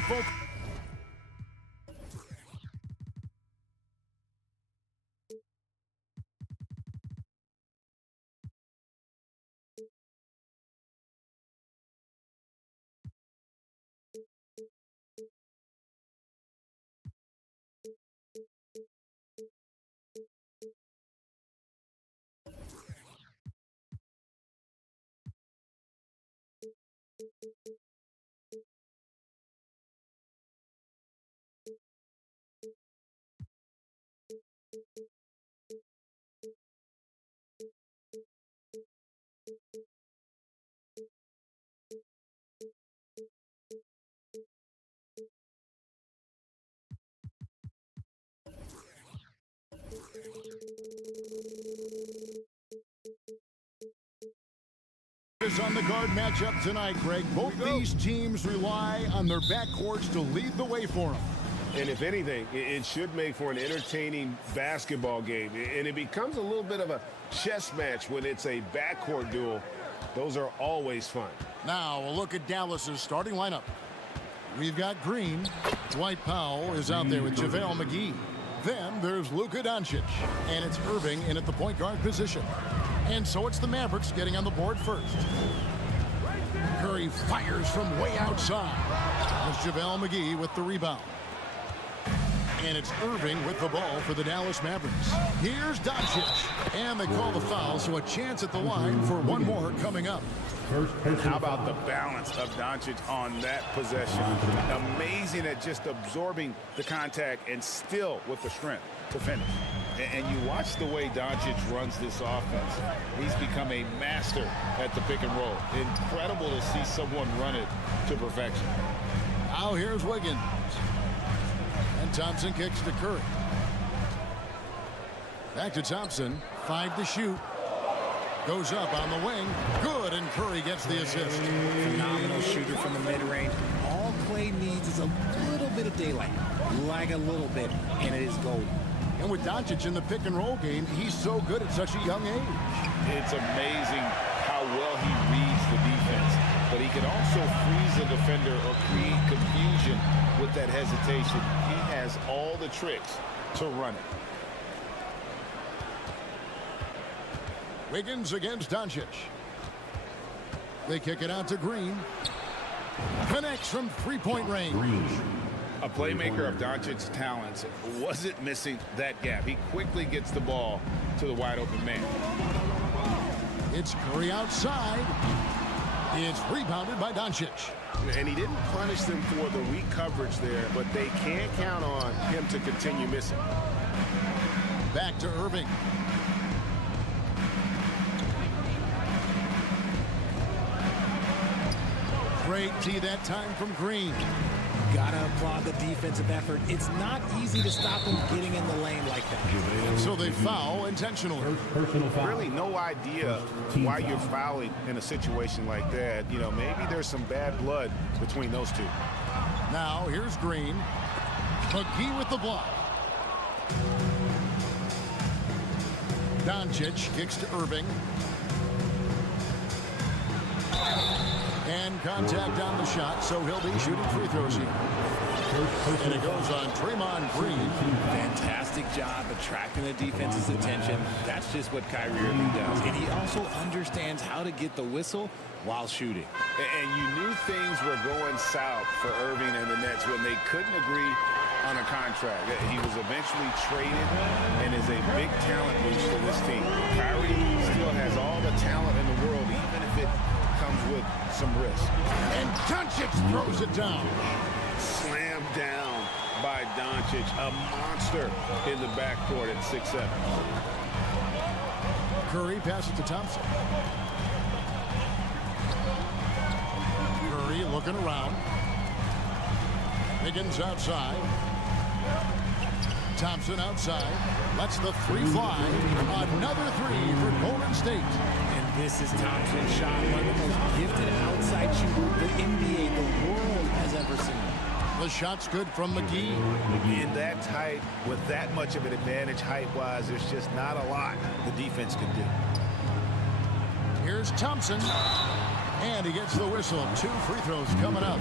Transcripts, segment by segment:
to focus. On the guard matchup tonight, Greg. Both these teams rely on their backcourts to lead the way for them. And if anything, it should make for an entertaining basketball game. And it becomes a little bit of a chess match when it's a backcourt duel. Those are always fun. Now, a look at Dallas's starting lineup. We've got Green. Dwight Powell is out there with JaVale McGee. Then there's Luka Doncic. And it's Irving in at the point guard position. And so it's the Mavericks getting on the board first. Curry fires from way outside. It's JaVale McGee with the rebound. And it's Irving with the ball for the Dallas Mavericks. Here's Doncic. And they call the foul, so a chance at the line for one more coming up. How about the balance of Doncic on that possession? Amazing at just absorbing the contact and still with the strength to finish. And you watch the way Doncic runs this offense. He's become a master at the pick and roll. Incredible to see someone run it to perfection. Now here's Wiggins. And Thompson kicks to Curry. Back to Thompson. 5 to shoot. Goes up on the wing. Good, and Curry gets the assist. Phenomenal shooter from the mid-range. All Clay needs is a little bit of daylight. Like a little bit, and it is gold. And with Doncic in the pick-and-roll game, he's so good at such a young age. It's amazing how well he reads the defense, but he can also freeze a defender or create confusion with that hesitation. He has all the tricks to run it. Wiggins against Doncic. They kick it out to Green. Connects from three-point range. A playmaker of Doncic's talents wasn't missing that gap. He quickly gets the ball to the wide-open man. It's Curry outside. It's rebounded by Doncic. And he didn't punish them for the weak coverage there, but they can't count on him to continue missing. Back to Irving. Great D that time from Green. Gotta applaud the defensive effort. It's not easy to stop him getting in the lane like that. So they foul intentionally. Really no idea why you're fouling in a situation like that. You know, maybe there's some bad blood between those two. Now here's Green. McGee with the block. Doncic kicks to Irving. And contact on the shot, so he'll be shooting free throws here. And it goes on Draymond Green. Fantastic job attracting the defense's attention. That's just what Kyrie Irving does. And he also understands how to get the whistle while shooting. And you knew things were going south for Irving and the Nets when they couldn't agree on a contract. He was eventually traded and is a big talent boost for this team. Kyrie still has all the talent in the world, even if it comes with some risk. And Doncic throws it down. Slammed down by Doncic, a monster in the backcourt at 6'7". Curry passes to Thompson. Curry looking around. Wiggins outside. Thompson outside. Lets the three fly. Another three for Golden State. And this is Thompson's shot, one of the most gifted outside shooter the NBA, the world has ever seen. The shot's good from McGee. In that tight, with that much of an advantage height-wise, there's just not a lot the defense can do. Here's Thompson. And he gets the whistle. 2 free throws coming up.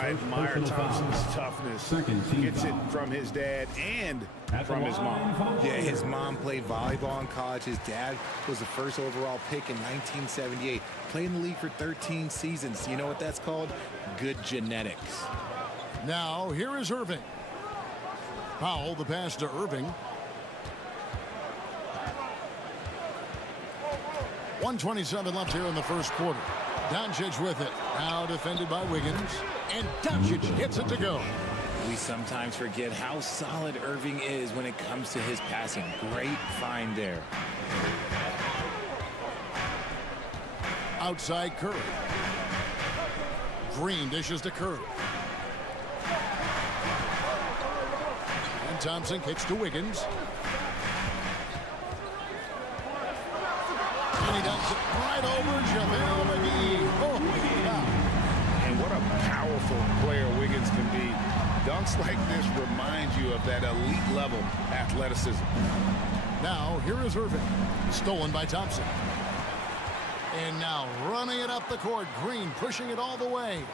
I admire Thompson's toughness. Gets it from his dad and from his mom. Yeah, his mom played volleyball in college. His dad was the first overall pick in 1978. Played in the league for 13 seasons. You know what that's called? Good genetics. Now, here is Irving. Powell, the pass to Irving. 1:27 left here in the first quarter. Doncic with it. Now defended by Wiggins. And Doncic gets it to go. We sometimes forget how solid Irving is when it comes to his passing. Great find there. Outside Curry. Green dishes to Curry. And Thompson kicks to Wiggins. And he does it right over JaVale McGee. Holy cow. And what a powerful player Wiggins can be. Dunks like this remind you of that elite level athleticism. Now, here is Irving. Stolen by Thompson. And now running it up the court. Green pushing it all the way.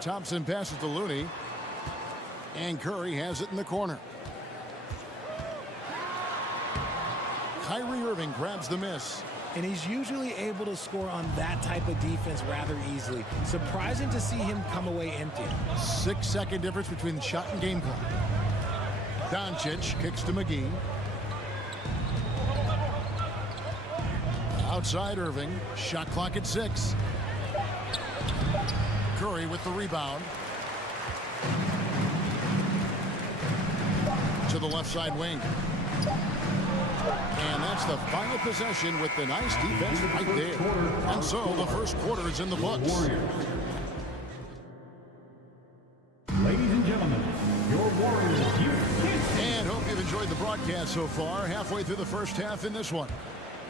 Thompson passes to Looney. And Curry has it in the corner. Kyrie Irving grabs the miss. And he's usually able to score on that type of defense rather easily. Surprising to see him come away empty. 6-second difference between the shot and game clock. Doncic kicks to McGee. Outside Irving. Shot clock at 6. Curry with the rebound. To the left side wing. And that's the final possession with the nice defense right there. And so the first quarter is in the books. Ladies and gentlemen, your Warriors here. And hope you've enjoyed the broadcast so far. Halfway through the first half in this one.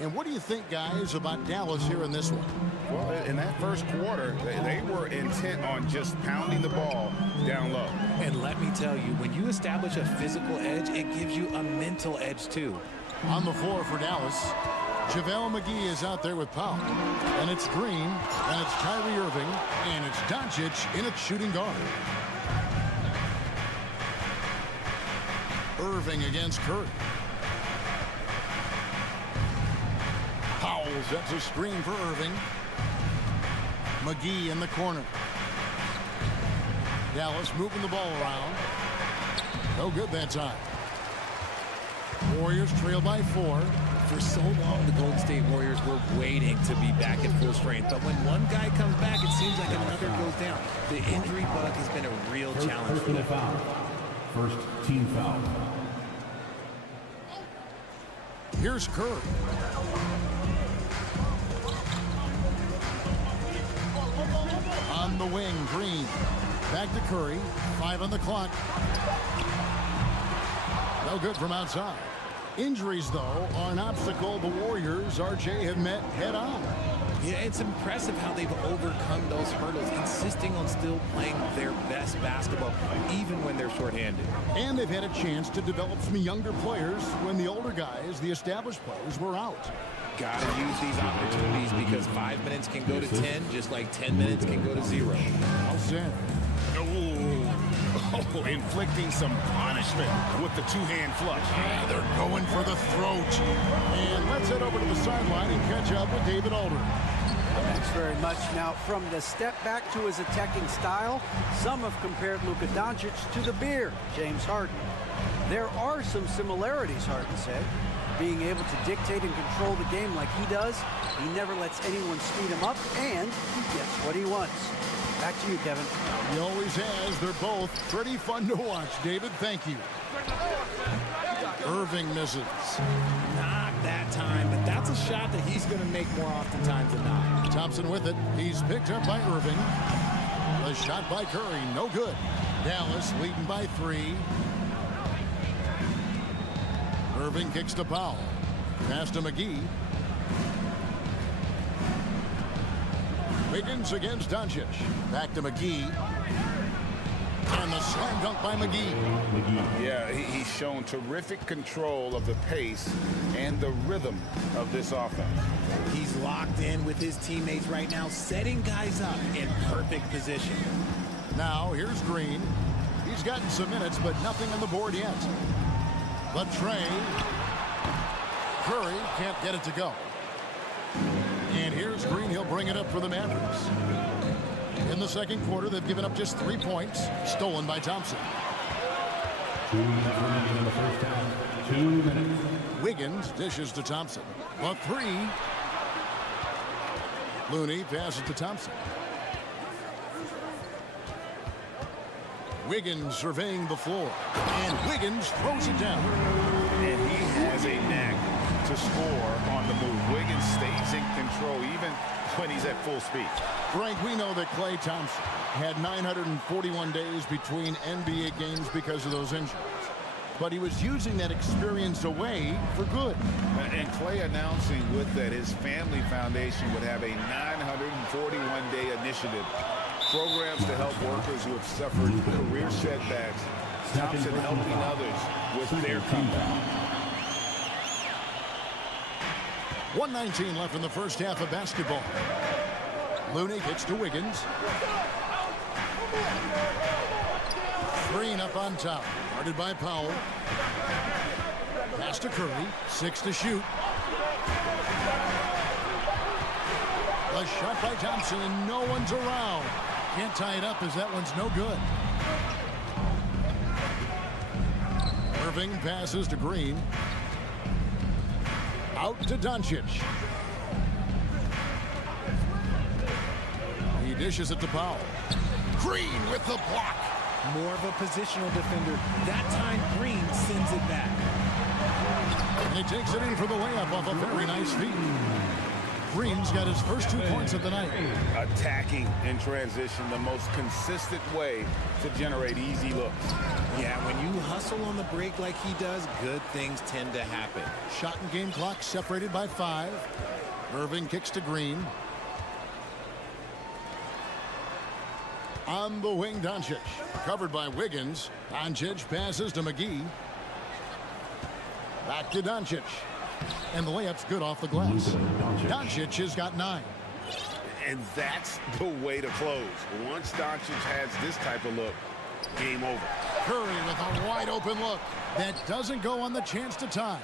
And what do you think, guys, about Dallas here in this one? Well, in that first quarter, they were intent on just pounding the ball down low. And let me tell you, when you establish a physical edge, it gives you a mental edge too. On the floor for Dallas, JaVale McGee is out there with Powell. And it's Green, and it's Kyrie Irving, and it's Doncic in its shooting guard. Irving against Curry. Powell sets a screen for Irving. McGee in the corner. Dallas moving the ball around. No good that time. Warriors trail by 4. For so long, the Golden State Warriors were waiting to be back at full strength. But when one guy comes back, it seems like another goes down. The injury bug has been a real challenge for them. First team foul. Here's Curry. On the wing, Green. Back to Curry. 5 on the clock. No good from outside. Injuries, though, are an obstacle the Warriors, RJ, have met head-on. Yeah, it's impressive how they've overcome those hurdles, insisting on still playing their best basketball, even when they're shorthanded. And they've had a chance to develop some younger players when the older guys, the established players, were out. Gotta use these opportunities because 5 minutes can go to 10, just like 10 minutes can go to 0. Well said. Oh, inflicting some punishment with the two-hand flush. Yeah, they're going for the throat. And let's head over to the sideline and catch up with David Alder. Thanks very much. Now, from the step back to his attacking style, some have compared Luka Doncic to the bear, James Harden. There are some similarities, Harden said. Being able to dictate and control the game like he does, he never lets anyone speed him up, and he gets what he wants. Back to you, Kevin. He always has. They're both pretty fun to watch. David, thank you. Irving misses. Not that time, but that's a shot that he's going to make more oftentimes than not. Thompson with it. He's picked up by Irving. The shot by Curry, no good. Dallas leading by 3. Irving kicks to Powell. Pass to McGee. Wiggins against Doncic. Back to McGee. And the slam dunk by McGee. Yeah, he's shown terrific control of the pace and the rhythm of this offense. He's locked in with his teammates right now, setting guys up in perfect position. Now here's Green. He's gotten some minutes, but nothing on the board yet. But Trey. Curry can't get it to go. And here's Green. He'll bring it up for the Mavericks. In the second quarter, they've given up just 3 points, stolen by Thompson. 2 minutes remaining in the first half. 2 minutes. Wiggins dishes to Thompson. A three. Looney passes to Thompson. Wiggins surveying the floor. And Wiggins throws it down. And he has a knack to score on the move. Wiggins stays in control even when he's at full speed. Frank, we know that Klay Thompson had 941 days between NBA games because of those injuries. But he was using that experience away for good. And Klay announcing with that his family foundation would have a 941-day initiative. Programs to help workers who have suffered career setbacks. Thompson helping others with their comeback. 1:19 left in the first half of basketball. Looney gets to Wiggins. Green up on top. Guarded by Powell. Pass to Curry. 6 to shoot. A shot by Thompson, and no one's around. Can't tie it up as that one's no good. Irving passes to Green. Out to Doncic. He dishes it to Powell. Green with the block. More of a positional defender. That time, Green sends it back. And he takes it in for the layup off a very nice feed. Green's got his first 2 points of the night. Attacking in transition, the most consistent way to generate easy looks. Yeah, when you hustle on the break like he does, good things tend to happen. Shot and game clock separated by 5. Irving kicks to Green. On the wing, Doncic. Covered by Wiggins. Doncic passes to McGee. Back to Doncic. And the layup's good off the glass. Doncic has got 9. And that's the way to close. Once Doncic has this type of look, game over. Curry with a wide open look. That doesn't go on the chance to tie.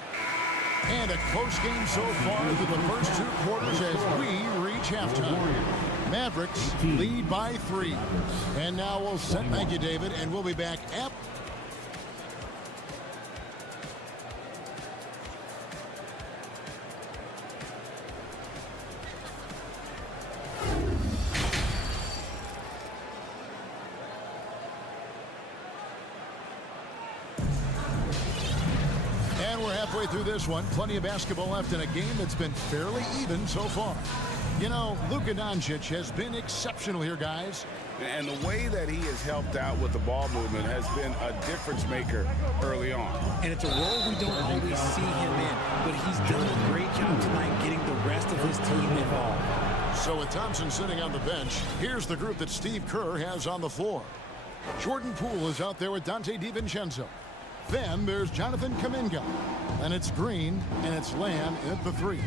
And a close game so far through the first 2 quarters as we reach halftime. Mavericks lead by 3. And now we'll set. Thank you, David. And we'll be back at. And we're halfway through this one. Plenty of basketball left in a game that's been fairly even so far. You know, Luka Doncic has been exceptional here, guys. And the way that he has helped out with the ball movement has been a difference maker early on. And it's a role we don't always see him in, but he's done a great job tonight getting the rest of his team involved. So with Thompson sitting on the bench, here's the group that Steve Kerr has on the floor. Jordan Poole is out there with Dante DiVincenzo. Then there's Jonathan Kuminga. And it's Green, and it's Lamb at the 3.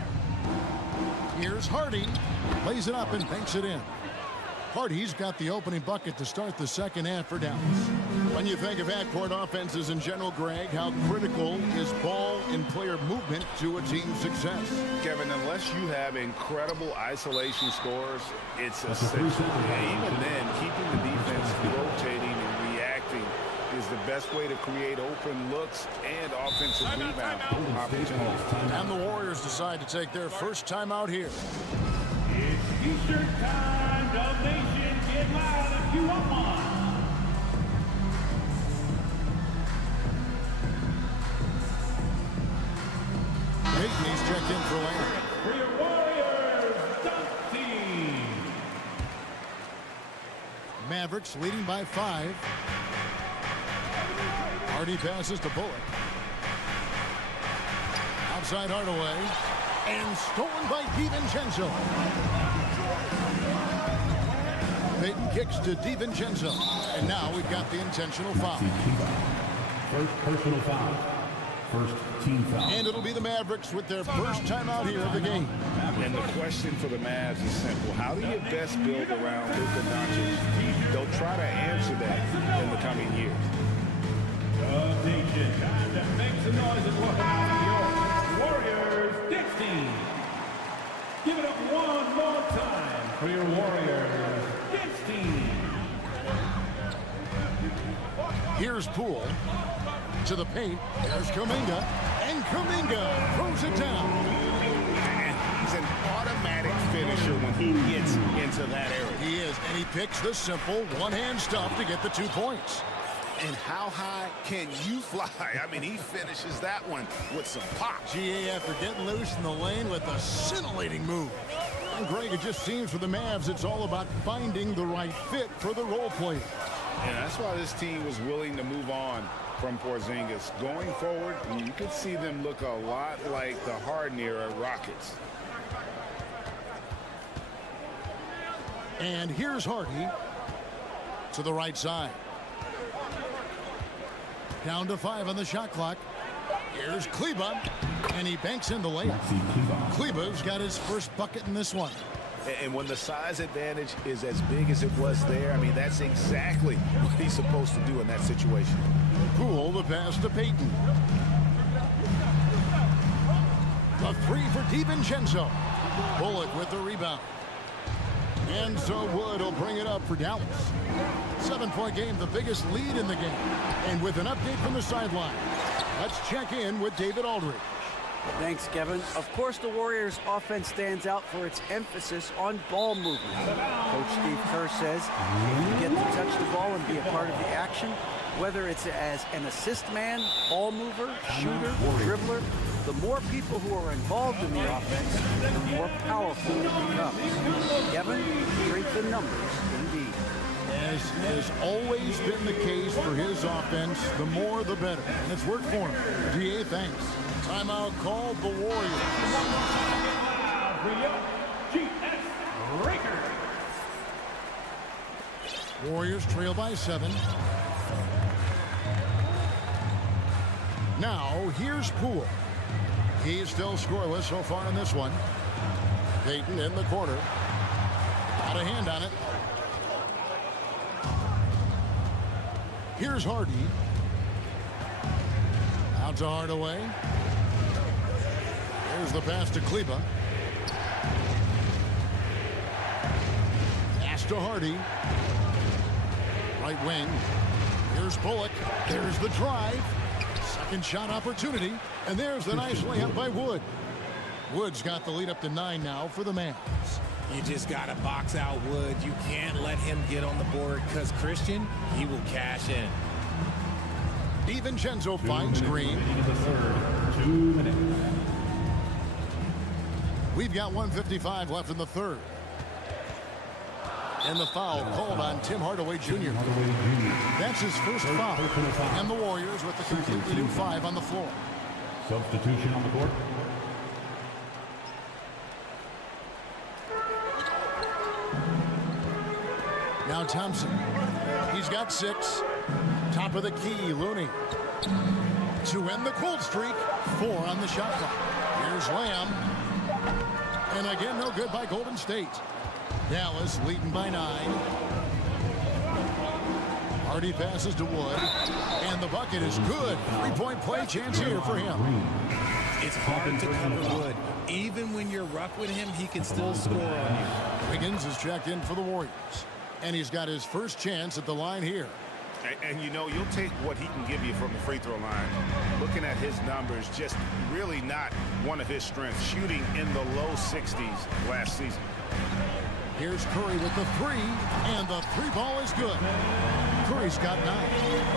Here's Hardy. Lays it up and banks it in. Hardy's got the opening bucket to start the second half for Dallas. When you think of backcourt offenses in general, Greg, how critical is ball and player movement to a team's success? Kevin, unless you have incredible isolation scores, it's essential. Even then, keeping the defense rotating and reacting is the best way to create open looks and offensive rebound opportunities. And the Warriors decide to take their first time out here. It's T-shirt time, Dub Nation. Get loud if you want one. He's checked in for Lamb. For your Warriors, dunk team. Mavericks leading by 5. Hardy passes to Bullock. Outside Hardaway. And stolen by DiVincenzo. Peyton kicks to DiVincenzo. And now we've got the intentional foul. First personal foul. First team foul. And it'll be the Mavericks with their first time out here of the game. And the question for the Mavs is simple. How do you best build around Luka Doncic? They'll try to answer that in the coming years. Attention. Time to make some noise and welcome your Warriors 16. Give it up one more time for your Warriors 16. Here's Poole to the paint. There's Kuminga. And Kuminga throws it down. And he's an automatic finisher when he gets into that area. He is, and he picks the simple one-hand stuff to get the 2 points. And how high can you fly? I mean, he finishes that one with some pop. GA after getting loose in the lane with a scintillating move. And Greg, it just seems for the Mavs, it's all about finding the right fit for the role player. And that's why this team was willing to move on from Porzingis. Going forward, you could see them look a lot like the Harden-era Rockets. And here's Hardy to the right side. Down to 5 on the shot clock. Here's Kleba, and he banks in the layup. Kleba's got his first bucket in this one. And when the size advantage is as big as it was there, I mean, that's exactly what he's supposed to do in that situation. Poole the pass to Peyton. The 3 for DiVincenzo. Bullock with the rebound. And so Wood will bring it up for Dallas. 7-point game, the biggest lead in the game. And with an update from the sideline, let's check in with David Aldridge. Thanks, Kevin. Of course, the Warriors' offense stands out for its emphasis on ball movement. Coach Steve Kerr says if you get to touch the ball and be a part of the action, whether it's as an assist man, ball mover, shooter, dribbler, the more people who are involved in the offense, the more powerful it becomes. Kevin, strength in numbers, indeed. As has always been the case for his offense, the more the better. And it's worked for him. DA, thanks. Timeout called the Warriors. Warriors trail by 7. Now, here's Poole. He's still scoreless so far in this one. Peyton in the corner. Got a hand on it. Here's Hardy. Out to Hardaway. There's the pass to Kleba. Pass to Hardy. Right wing. Here's Bullock. There's the drive. Second shot opportunity. And there's the nice layup by Wood. Wood's got the lead up to 9 now for the Mavs. You just got to box out Wood. You can't let him get on the board because Christian, he will cash in. DiVincenzo finds Green. 2 minutes. We've got 1:55 left in the third. And the foul called on Tim Hardaway Jr. That's his first foul. And the Warriors with the completely new 5 on the floor. Substitution on the court. Now Thompson. He's got 6. Top of the key, Looney. To end the cold streak, 4 on the shot clock. Here's Lamb. And again, no good by Golden State. Dallas leading by 9. Hardy passes to Wood. And the bucket is good. 3-point play chance here for him. It's hard to cover Wood. Even when you're rough with him, he can still score on you. Wiggins is checked in for the Warriors. And he's got his first chance at the line here. And you know, you'll take what he can give you from the free throw line. Looking at his numbers, just really not one of his strengths. Shooting in the low 60s last season. Here's Curry with the 3, and the 3 ball is good. Curry's got 9.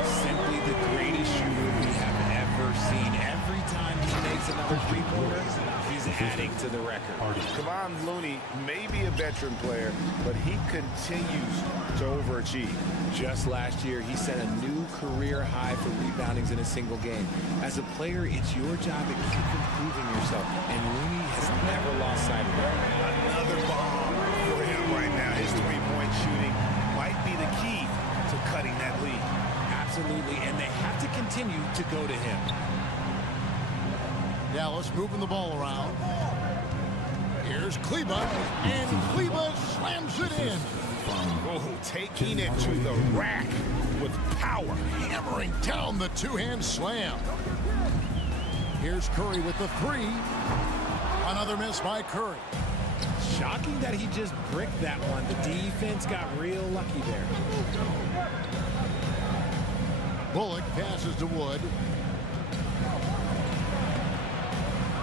Simply the greatest shooter we have ever seen. Every time he makes another three-pointer, he's adding to the record. Kevon Looney may be a veteran player, but he continues to overachieve. Just last year, he set a new career high for reboundings in a single game. As a player, it's your job to keep improving yourself, and Looney has never lost sight of it. Another bomb for him right now. His three-point shooting be the key to cutting that lead. Absolutely, and they have to continue to go to him. Dallas moving the ball around. Here's Kleba, and Kleba slams it in. Oh, taking it to the rack with power. Hammering down the two-hand slam. Here's Curry with the three. Another miss by Curry. Shocking that he just bricked that one. The defense got real lucky there. Bullock passes to Wood.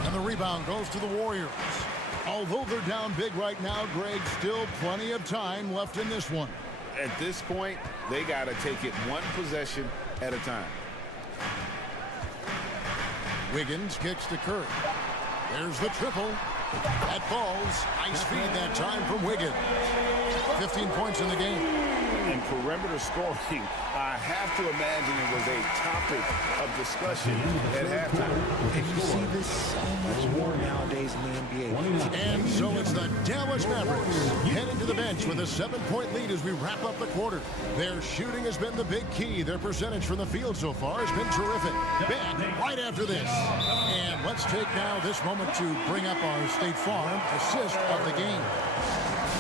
And the rebound goes to the Warriors. Although they're down big right now, Greg, still plenty of time left in this one. At this point, they got to take it one possession at a time. Wiggins kicks to Curry. There's the triple. That falls. Nice feed that time from Wiggins. 15 points in the game. And perimeter scoring, I have to imagine it was a topic of discussion at halftime. And you see this so much more nowadays in the NBA. And so it's the Dallas Mavericks heading to the bench with a 7-point lead as we wrap up the quarter. Their shooting has been the big key. Their percentage from the field so far has been terrific. Back right after this. And let's take now this moment to bring up our State Farm assist of the game.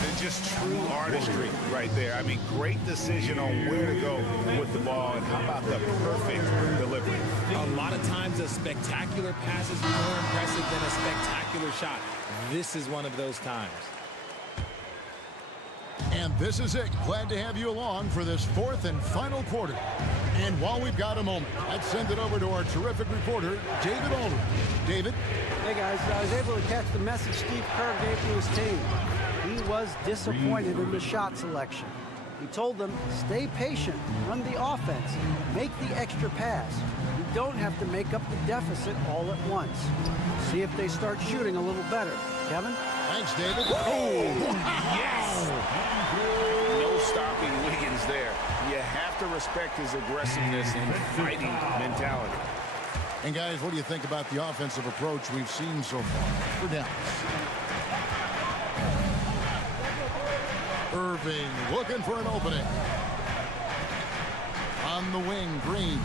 It's just true artistry right there. I mean, great decision on where to go with the ball, and how about the perfect delivery? A lot of times a spectacular pass is more impressive than a spectacular shot. This is one of those times. And this is it. Glad to have you along for this fourth and final quarter. And while we've got a moment, let's send it over to our terrific reporter, David Aldridge. David? Hey guys, I was able to catch the message Steve Kerr gave to his team. He was disappointed in the shot selection. He told them, stay patient, run the offense, make the extra pass. You don't have to make up the deficit all at once. See if they start shooting a little better. Kevin? Thanks, David. Yes! No stopping Wiggins there. You have to respect his aggressiveness and fighting mentality. And guys, what do you think about the offensive approach we've seen so far for Dallas? Irving looking for an opening. On the wing, Green.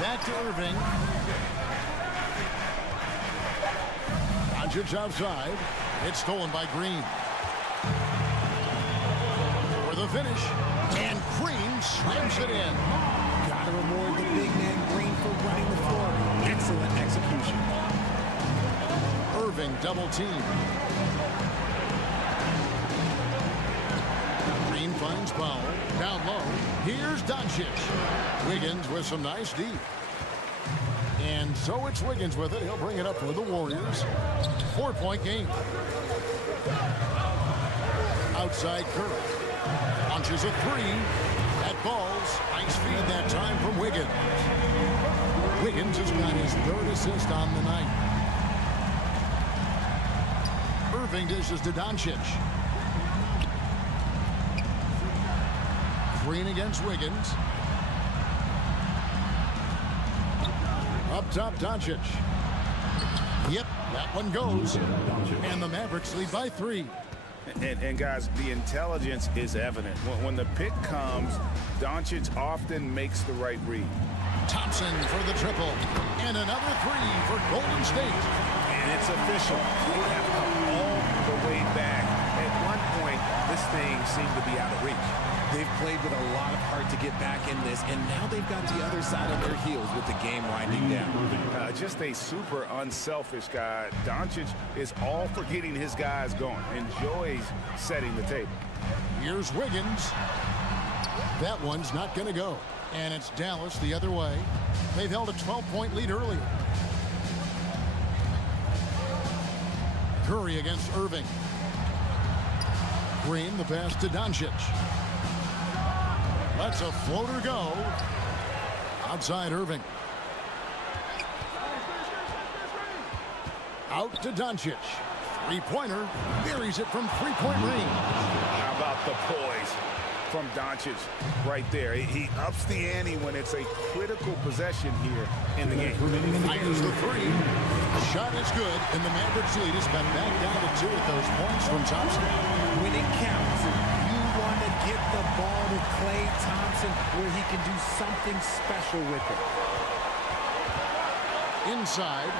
Back to Irving. Doncic outside. It's stolen by Green. For the finish. And Green slams it in. Gotta reward the big man Green for running the floor. Excellent execution. Irving double team. Green finds Powell. Down low. Here's Doncic. Wiggins with some nice D. And so it's Wiggins with it. He'll bring it up for the Warriors. 4-point game. Outside Curry. Launches a three. That falls. Nice feed that time from Wiggins. Wiggins has got his third assist on the night. Irving dishes to Doncic. Green against Wiggins. Up top, Doncic. Yep, that one goes. And the Mavericks lead by 3. And guys, the intelligence is evident. When the pick comes, Doncic often makes the right read. Thompson for the triple. And another three for Golden State. And it's official. They have come all the way back. At one point, this thing seemed to be out of reach. They've played with a lot of heart to get back in this, and now they've got the other side of their heels with the game winding down. Just a super unselfish guy. Doncic is all for getting his guys going. Enjoys setting the table. Here's Wiggins. That one's not going to go. And it's Dallas the other way. They've held a 12-point lead earlier. Curry against Irving. Green, the pass to Doncic. Lets a floater go. Outside Irving. Out to Doncic. Three-pointer. Buries it from three-point range. How about the poise? from Doncic right there. He ups the ante when it's a critical possession here in the game. Fires the three. The shot is good, and the Mavericks lead is cut back down to 2 with those points from Thompson. When it counts, you want to get the ball to Klay Thompson where he can do something special with it. Inside,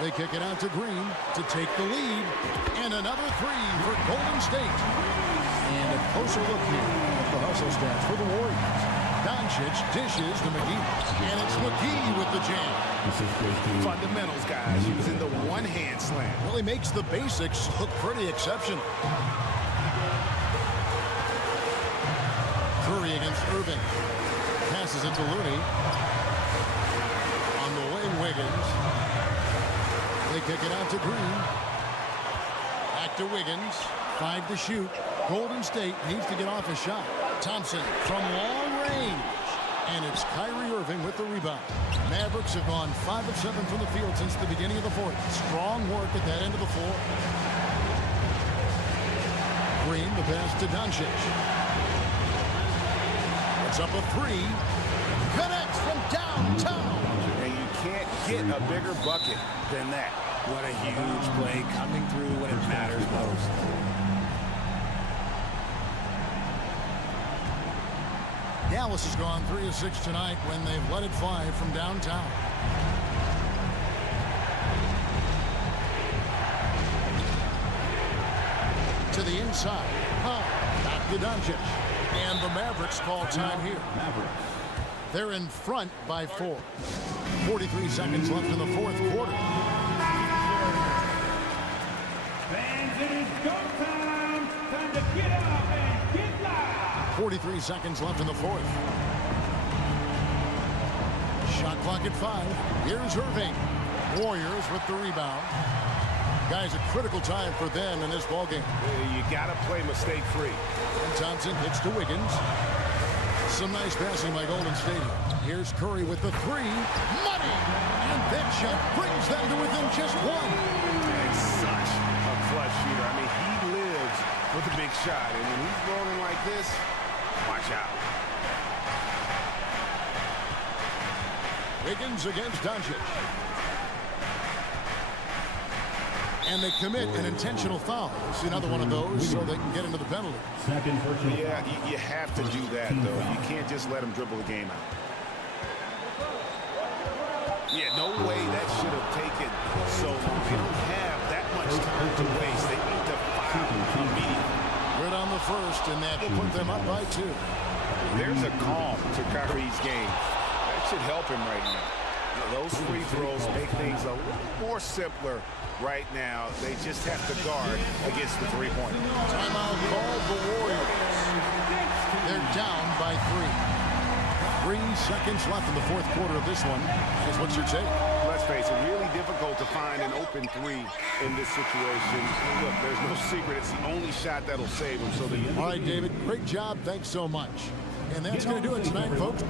they kick it out to Green to take the lead, and another 3 for Golden State. And a closer look here at the hustle stats for the Warriors. Doncic dishes to McGee, and it's McGee with the jam. Fundamentals, guys, using the one-hand slam. Well, he makes the basics look pretty exceptional. Curry against Irving. Passes it to Looney. On the way, Wiggins. They kick it out to Green. Back to Wiggins. 5 to shoot. Golden State needs to get off a shot. Thompson from long range. And it's Kyrie Irving with the rebound. Mavericks have gone 5 of 7 from the field since the beginning of the fourth. Strong work at that end of the floor. Green, the pass to Doncic. It's up a 3. Connects from downtown. And you can't get a bigger bucket than that. What a huge play coming through when it matters most. Dallas has gone 3 of 6 tonight when they've let it fly from downtown. To the inside. Back to Doncic. And the Mavericks call time here. They're in front by 4. 43 seconds left in the fourth quarter. Fans, it is go time. Time to get up and get live. 43 seconds left in the fourth. Shot clock at 5. Here's Irving. Warriors with the rebound. Guys, a critical time for them in this ballgame. You got to play mistake-free. And Thompson hits to Wiggins. Some nice passing by Golden State. Here's Curry with the 3. Money! And that shot brings them to within just 1. And such a clutch shooter. I mean, he lives with a big shot. And when he's rolling like this, watch out. Wiggins against Doncic. And they commit an intentional foul. It's another one of those so they can get into the penalty. Yeah, you have to do that, though. You can't just let him dribble the game out. Yeah, no way that should have taken so long. They don't have that much time to waste. They need to foul immediately. Right on the first, and that will put them up by 2. There's a calm to Kyrie's game. That should help him right now. Those free throws make things a little more simpler right now. They just have to guard against the three-pointer. Timeout called the Warriors. They're down by 3. 3 seconds left in the fourth quarter of this one. Is what's your take? Let's face it, really difficult to find an open 3 in this situation. Look, there's no secret. It's the only shot that'll save him. All right, David, great job. Thanks so much. And that's going to do it tonight, folks.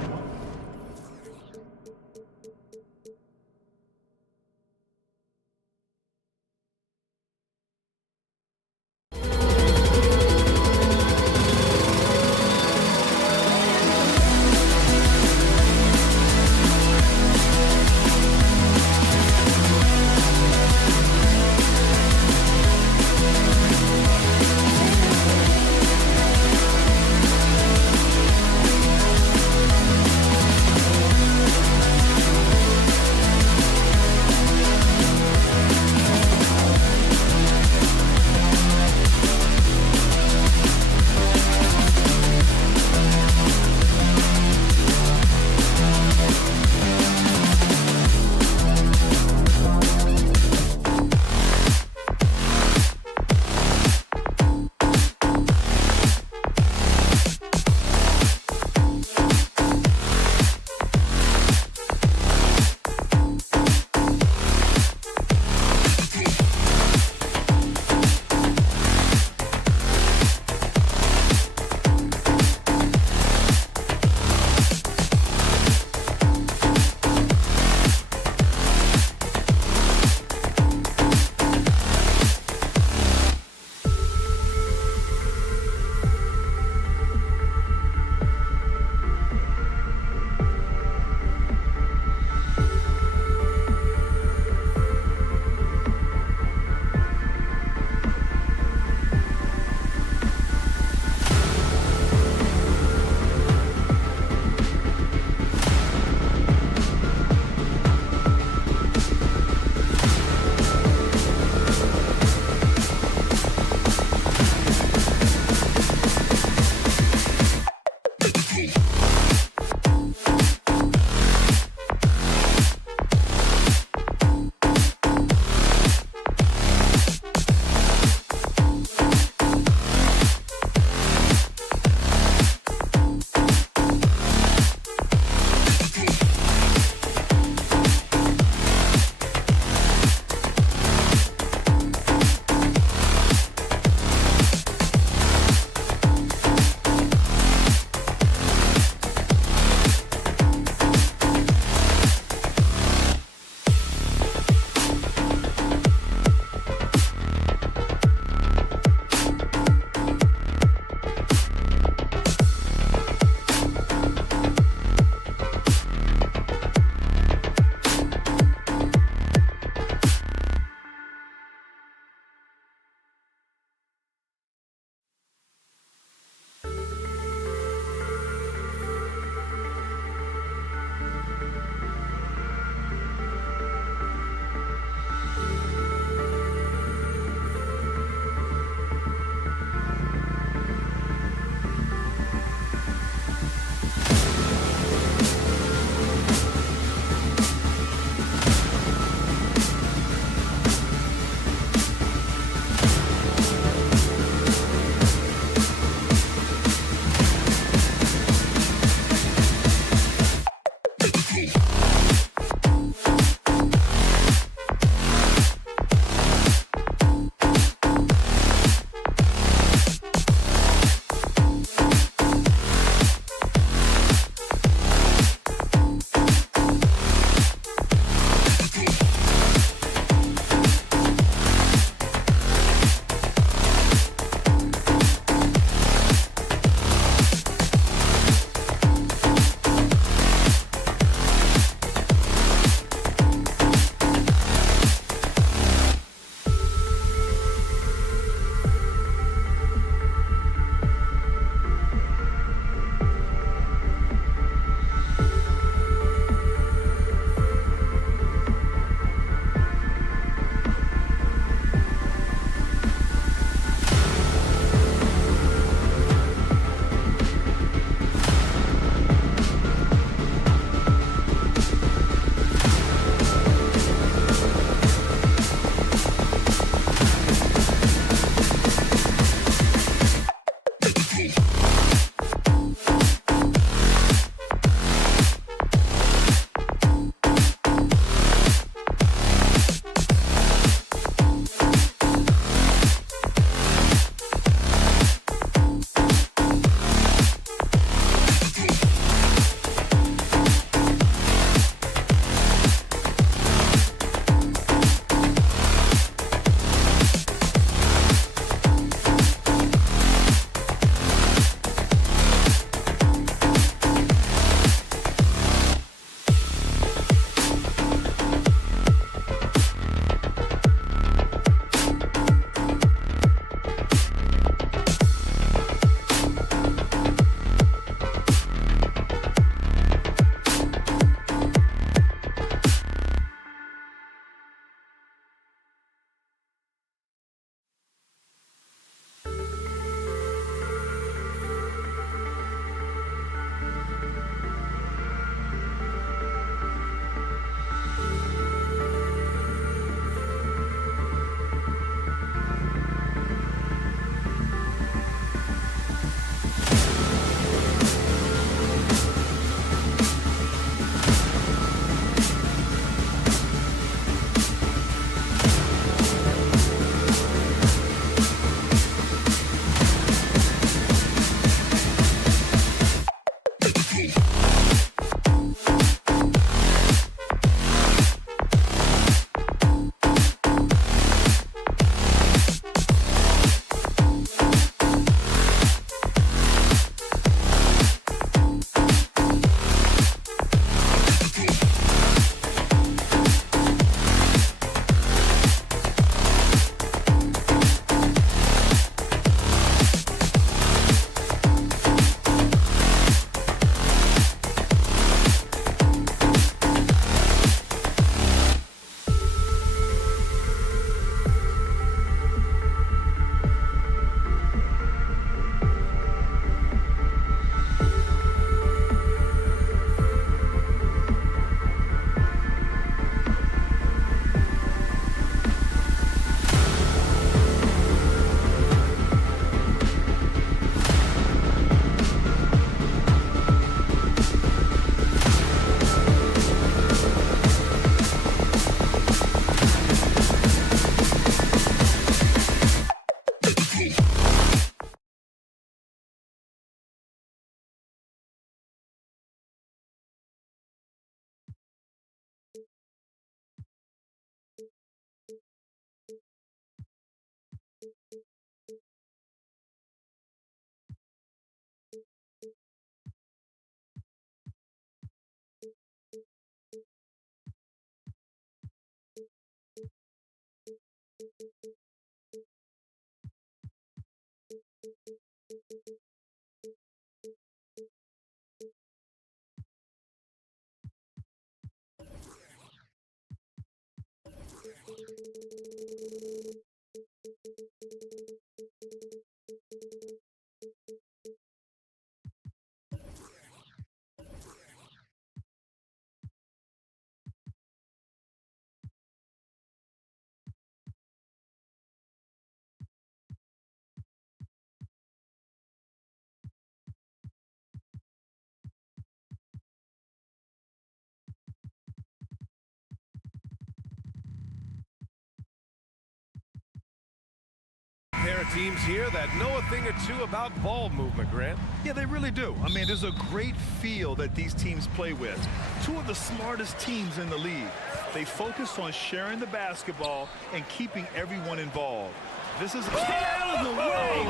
teams here that know a thing or two about ball movement, Grant. Yeah, they really do. I mean, there's a great feel that these teams play with. Two of the smartest teams in the league. They focus on sharing the basketball and keeping everyone involved. This is out of the way.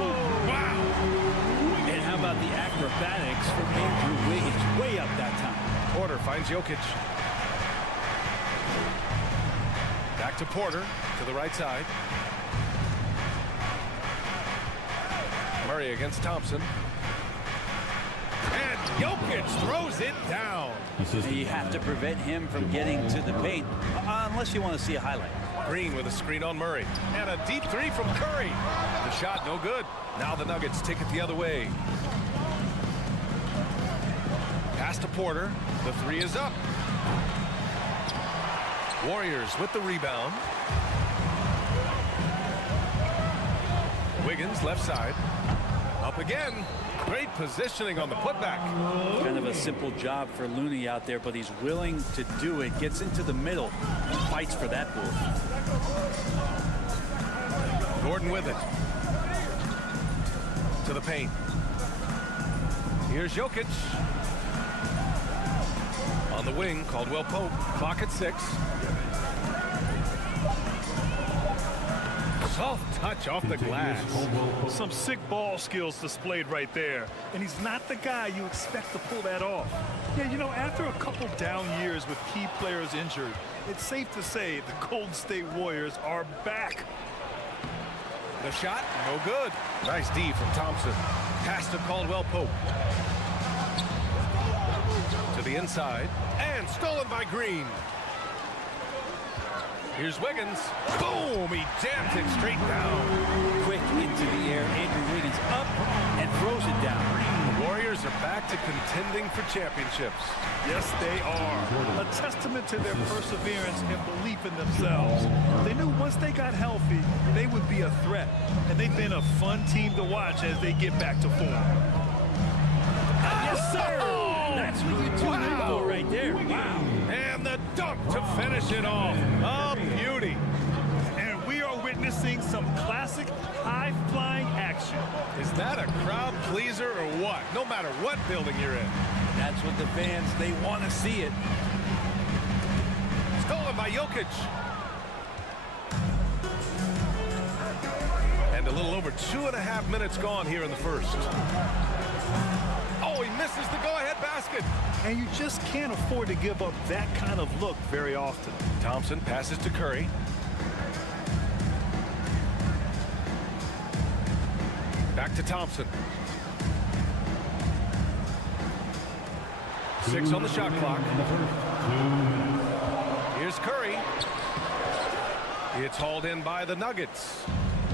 Wow. And how about the acrobatics from Andrew Wiggins? Way up that time. Porter finds Jokic. Back to Porter to the right side. Murray against Thompson. And Jokic throws it down. You have to prevent him from getting to the paint, unless you want to see a highlight. Green with a screen on Murray. And a deep three from Curry. The shot no good. Now the Nuggets take it the other way. Pass to Porter. The three is up. Warriors with the rebound. Wiggins left side. Up again. Great positioning on the putback. Kind of a simple job for Looney out there, but he's willing to do it. Gets into the middle and fights for that board. Gordon with it. To the paint. Here's Jokic. On the wing, Caldwell Pope. Clock at 6. Soft touch off the glass. Some sick ball skills displayed right there. And he's not the guy you expect to pull that off. Yeah, you know, after a couple down years with key players injured, it's safe to say the Golden State Warriors are back. The shot, no good. Nice D from Thompson. Pass to Caldwell Pope. To the inside. And stolen by Green. Here's Wiggins. Boom! He jammed it straight down. Quick into the air. Andrew Wiggins up and throws it down. The Warriors are back to contending for championships. Yes, they are. A testament to their perseverance and belief in themselves. They knew once they got healthy, they would be a threat. And they've been a fun team to watch as they get back to form. Yes, sir! That's what you tune in for right there. Wow. And the dunk to finish it off. A beauty. And we are witnessing some classic high-flying action. Is that a crowd pleaser or what? No matter what building you're in. That's what the fans, they want to see it. Stolen by Jokic. And a little over 2.5 minutes gone here in the first. Oh, he misses the go-ahead basket. And you just can't afford to give up that kind of look very often. Thompson passes to Curry. Back to Thompson. 6 on the shot clock. Here's Curry. It's hauled in by the Nuggets.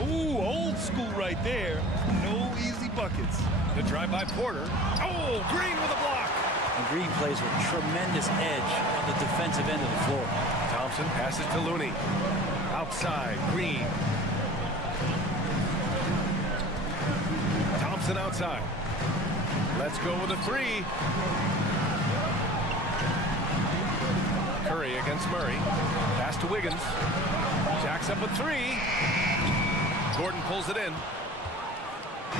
Ooh, old school right there. No easy buckets. The drive by Porter. Oh, Green with a block. And Green plays with tremendous edge on the defensive end of the floor. Thompson passes to Looney. Outside, Green. Thompson outside. Let's go with a 3. Curry against Murray. Pass to Wiggins. Jacks up a 3. Gordon pulls it in.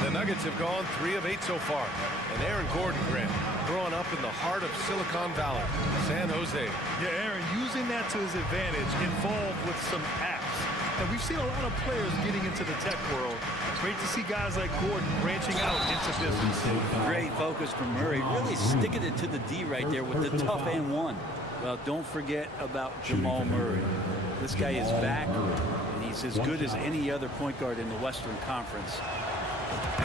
The Nuggets have gone 3 of 8 so far. And Aaron Gordon, Grant, growing up in the heart of Silicon Valley, San Jose. Yeah, Aaron, using that to his advantage, involved with some apps. And we've seen a lot of players getting into the tech world. Great to see guys like Gordon branching out into business. Great focus from Murray, really sticking it to the D right there with the tough and one. Well, don't forget about Jamal Murray. This guy is back, and he's as good as any other point guard in the Western Conference.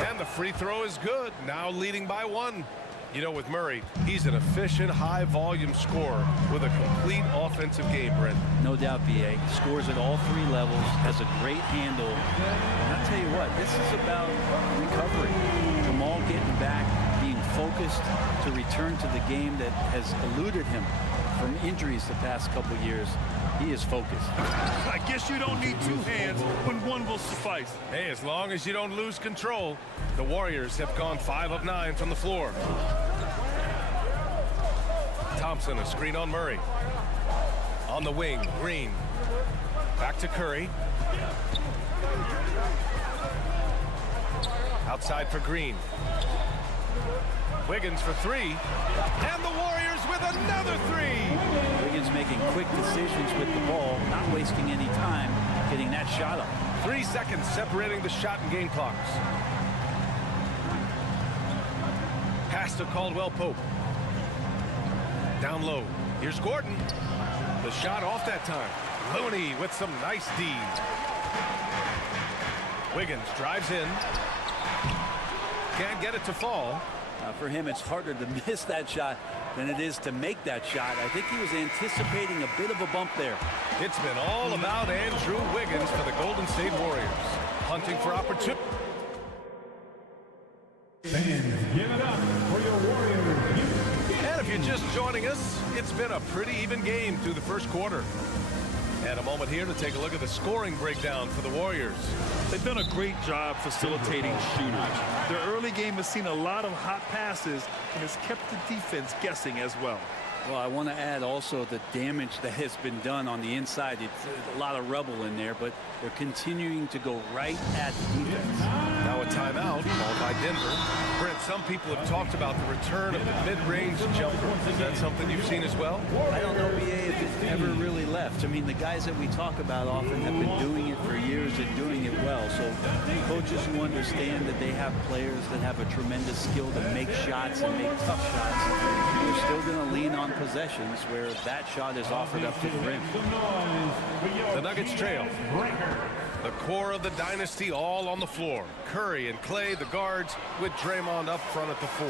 And the free throw is good, now leading by 1. You know, with Murray, he's an efficient, high-volume scorer with a complete offensive game, Brent. No doubt, B.A. Scores at all 3 levels, has a great handle. And I'll tell you what, this is about recovery. Jamal getting back, being focused to return to the game that has eluded him from injuries the past couple years. He is focused. I guess you don't need 2 hands when 1 will suffice. Hey, as long as you don't lose control. The Warriors have gone 5 of 9 from the floor. Thompson, a screen on Murray. On the wing, Green. Back to Curry. Outside for Green. Wiggins for three. And the Warriors with another three. Wiggins making quick decisions with the ball, not wasting any time getting that shot up. 3 seconds separating the shot and game clocks. Pass to Caldwell Pope. Down low. Here's Gordon. The shot off that time. Looney with some nice D. Wiggins drives in. Can't get it to fall. For him, it's harder to miss that shot than it is to make that shot. I think he was anticipating a bit of a bump there. It's been all about Andrew Wiggins for the Golden State Warriors. Hunting for opportunity. Fans, give it up for your Warriors. And if you're just joining us, it's been a pretty even game through the first quarter. And a moment here to take a look at the scoring breakdown for the Warriors. They've done a great job facilitating shooters. Their early game has seen a lot of hot passes and has kept the defense guessing as well. Well, I want to add also the damage that has been done on the inside. It's a lot of rubble in there, but they're continuing to go right at the defense. Now a timeout called by Denver. Brent, some people have talked about the return of the mid-range jumper. Is that something you've seen as well? I don't know, BA, if it ever really left. I mean, the guys that we talk about often have been doing it for years and doing it well. So coaches who understand that they have players that have a tremendous skill to make shots and make tough shots, they're still going to lean on possessions where that shot is offered up to the rim. The Nuggets trail. The core of the dynasty all on the floor. Curry and Clay, the guards, with Draymond up front at the 4.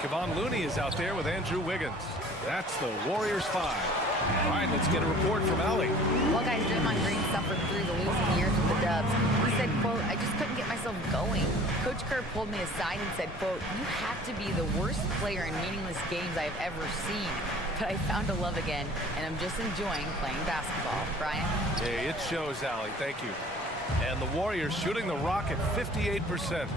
Kevon Looney is out there with Andrew Wiggins. That's the Warriors 5. All right, let's get a report from Allie. Well, guys, Draymond Green suffered through the losing years with the Dubs. He said, quote, "I just couldn't get myself going. Coach Kerr pulled me aside and said, quote, "You have to be the worst player in meaningless games I have ever seen. But I found a love again, and I'm just enjoying playing basketball." Brian? Hey, it shows, Allie. Thank you. And the Warriors shooting the rock at 58%.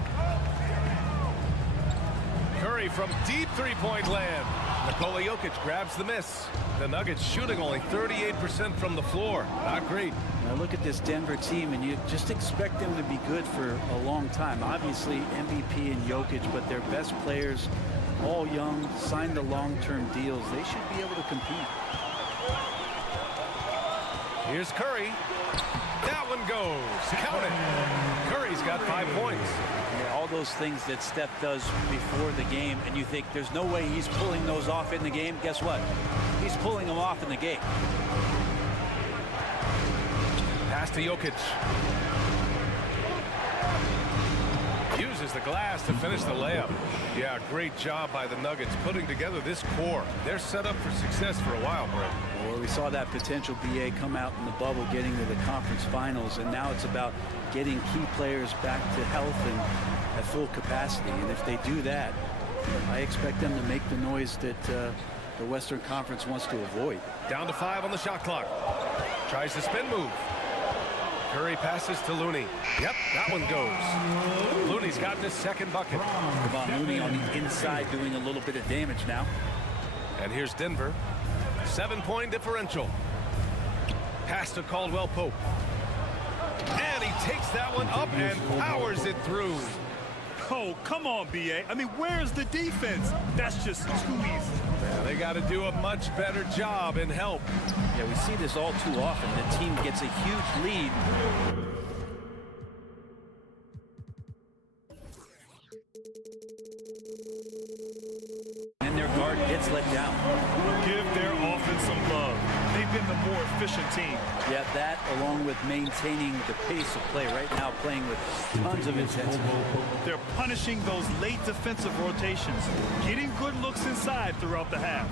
Curry from deep three-point land. Nikola Jokic grabs the miss. The Nuggets shooting only 38% from the floor. Not great. Now look at this Denver team, and you just expect them to be good for a long time. Obviously, MVP and Jokic, but their best players, all young, signed the long-term deals. They should be able to compete. Here's Curry. That one goes. Count it. Curry's got 5 points. Yeah, all those things that Steph does before the game, and you think there's no way he's pulling those off in the game. Guess what? He's pulling them off in the game. Pass to Jokic. Uses the glass to finish the layup. Yeah, great job by the Nuggets putting together this core. They're set up for success for a while, Brett. Well, we saw that potential BA come out in the bubble, getting to the conference finals, and now it's about getting key players back to health and at full capacity. And if they do that, I expect them to make the noise that the Western Conference wants to avoid. Down to 5 on the shot clock. Tries the spin move. Curry passes to Looney. Yep, that one goes. Looney's gotten his second bucket. Kevon Looney on the inside doing a little bit of damage now. And here's Denver. 7-point differential. Pass to Caldwell Pope. And he takes that one up and powers it through. Oh, come on, B.A. I mean, where's the defense? That's just too easy. Yeah, they got to do a much better job in help. Yeah, we see this all too often. The team gets a huge lead. And their guard gets let down. Give their offense some love. They've been the more efficient team. Yeah, that along with maintaining the pace of play right now, playing with tons of intensity. They're punishing those late defensive rotations, getting good looks inside throughout the half.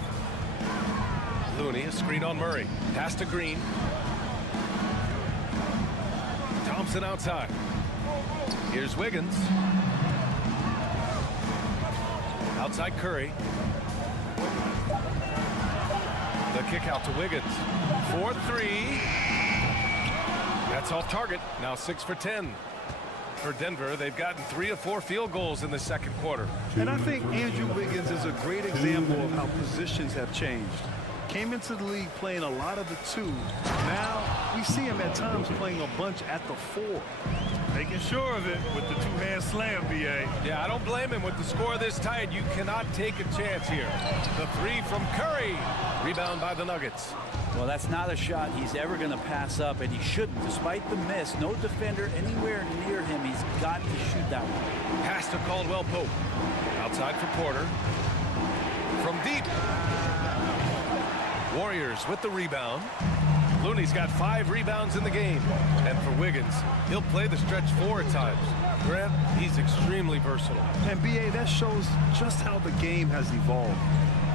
Looney, a screen on Murray. Pass to Green. Thompson outside. Here's Wiggins. Outside Curry. The kick out to Wiggins. 4-3. That's off target. Now 6 for 10. For Denver, they've gotten 3 of 4 field goals in the second quarter. And I think Andrew Wiggins is a great example of how positions have changed. Came into the league playing a lot of the 2. Now we see him at times playing a bunch at the 4. Making sure of it with the two-hand slam, B.A. Yeah, I don't blame him. With the score this tight, you cannot take a chance here. The three from Curry. Rebound by the Nuggets. Well, that's not a shot he's ever going to pass up, and he shouldn't. Despite the miss, no defender anywhere near him. He's got to shoot that one. Pass to Caldwell Pope. Outside for Porter. From deep. Warriors with the rebound. Looney's got 5 rebounds in the game. And for Wiggins, he'll play the stretch 4 at times. Grant, he's extremely versatile. And B.A., that shows just how the game has evolved.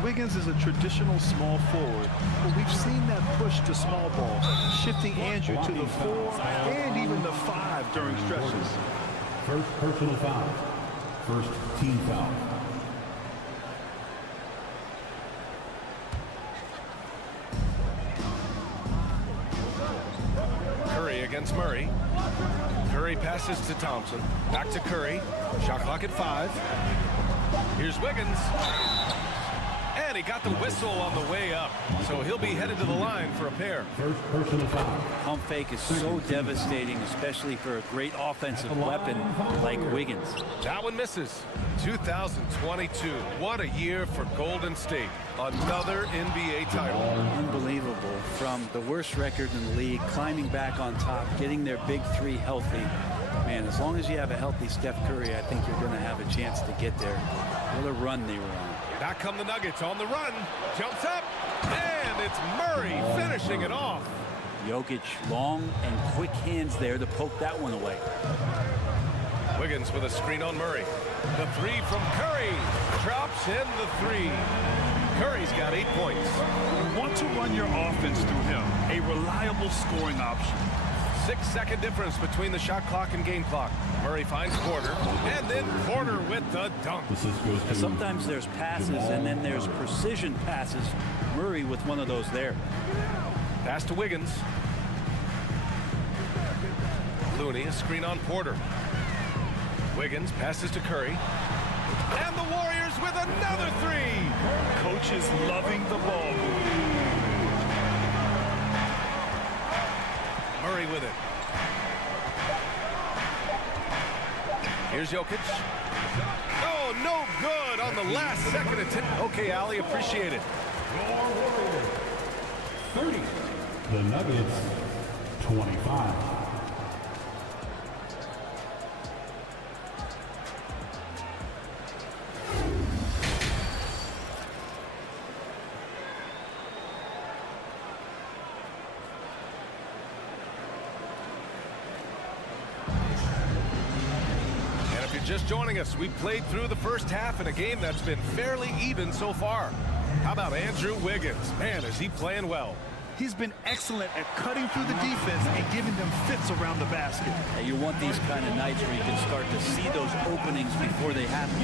Wiggins is a traditional small forward, but we've seen that push to small ball, shifting Andrew to the 4 and even the 5 during stretches. First personal foul. First team foul. Curry against Murray. Curry passes to Thompson. Back to Curry. Shot clock at 5. Here's Wiggins. And he got the whistle on the way up. So he'll be headed to the line for a pair. First personal foul. Pump fake is so devastating, especially for a great offensive weapon like Wiggins. That one misses. 2022. What a year for Golden State. Another NBA title. Unbelievable. From the worst record in the league, climbing back on top, getting their big 3 healthy. Man, as long as you have a healthy Steph Curry, I think you're going to have a chance to get there. What a run they were on. Back come the Nuggets on the run. Jumps up. And it's Murray finishing it off. Jokic, long and quick hands there to poke that one away. Wiggins with a screen on Murray. The 3 from Curry. Drops in the 3. Curry's got 8 points. You want to run your offense through him, a reliable scoring option. 6-second difference between the shot clock and game clock. Murray finds Porter, and then Porter with the dunk. Sometimes there's passes, and then there's precision passes. Murray with one of those there. Pass to Wiggins. Looney, a screen on Porter. Wiggins passes to Curry. And the Warriors with another 3. Coach is loving the ball movement. Murray with it. Here's Jokic. Oh, no good on the last second attempt. Okay, Ali, appreciate it. 30. The Nuggets, 25. Just joining us, we played through the first half in a game that's been fairly even so far. How about Andrew Wiggins? Man, is he playing well. He's been excellent at cutting through the defense and giving them fits around the basket. And you want these kind of nights where you can start to see those openings before they happen.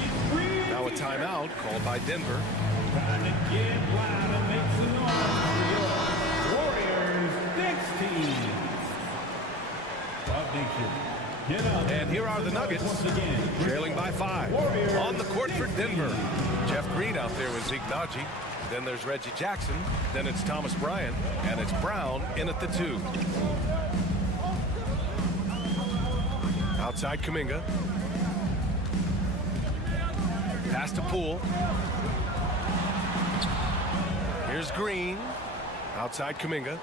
Now a timeout called by Denver. Time to get loud and make some noise for your Warriors next team. Club Nation. And here are the Nuggets, trailing by 5. On the court for Denver. Jeff Green out there with Ignaji. Then there's Reggie Jackson. Then it's Thomas Bryant. And it's Brown in at the 2. Outside Kuminga. Pass to Poole. Here's Green. Outside Kuminga.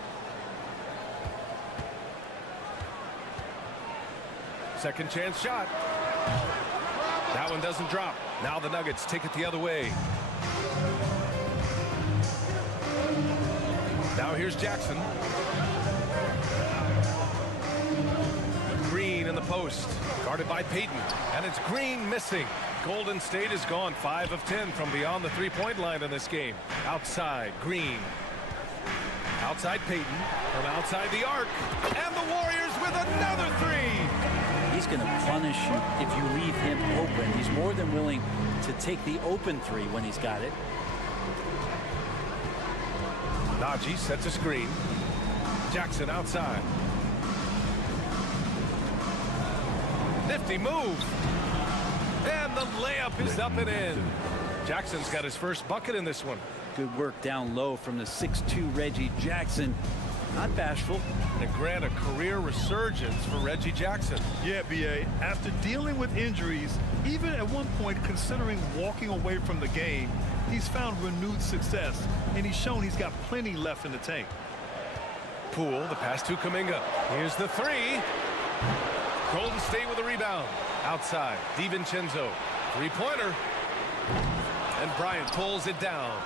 Second chance shot. That one doesn't drop. Now the Nuggets take it the other way. Now here's Jackson. Green in the post. Guarded by Payton. And it's Green missing. Golden State is gone 5 of 10 from beyond the 3-point line in this game. Outside, Green. Outside Payton. From outside the arc. And the Warriors with another 3. He's going to punish you if you leave him open. He's more than willing to take the open 3 when he's got it. Najee sets a screen. Jackson outside. Nifty move. And the layup is up and in. Jackson's got his first bucket in this one. Good work down low from the 6'2 Reggie Jackson. Not bashful. And grant a career resurgence for Reggie Jackson. Yeah, B.A., after dealing with injuries, even at one point considering walking away from the game, he's found renewed success, and he's shown he's got plenty left in the tank. Poole, the pass to Kuminga. Here's the three. Golden State with a rebound. Outside, DiVincenzo. Three-pointer. And Bryant pulls it down.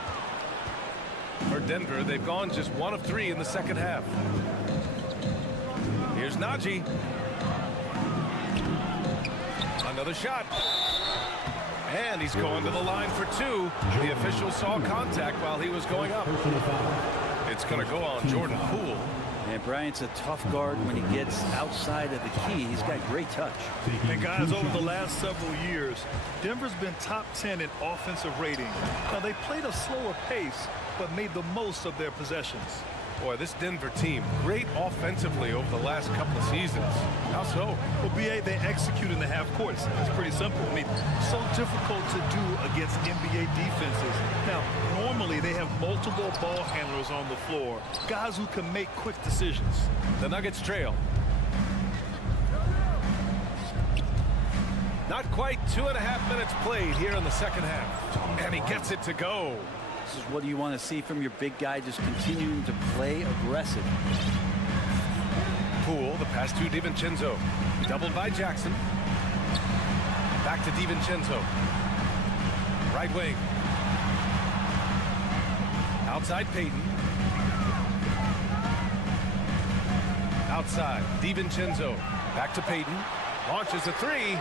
For Denver, they've gone just 1 of 3 in the second half. Here's Najee. Another shot. And he's going to the line for 2. The official saw contact while he was going up. It's going to go on Jordan Poole. And Bryant's a tough guard when he gets outside of the key. He's got great touch. And guys, over the last several years, Denver's been top 10 in offensive rating. Now, they played a slower pace, but made the most of their possessions. Boy, this Denver team, great offensively over the last couple of seasons. How so? Well, B.A., they execute in the half courts. It's pretty simple. I mean, so difficult to do against NBA defenses. Now, normally they have multiple ball handlers on the floor, guys who can make quick decisions. The Nuggets trail. Not quite 2.5 minutes played here in the second half. And he gets it to go. This is what you want to see from your big guy, just continuing to play aggressive. Poole, the pass to DiVincenzo. Doubled by Jackson. Back to DiVincenzo. Right wing. Outside Payton. Outside, DiVincenzo. Back to Payton. Launches a three.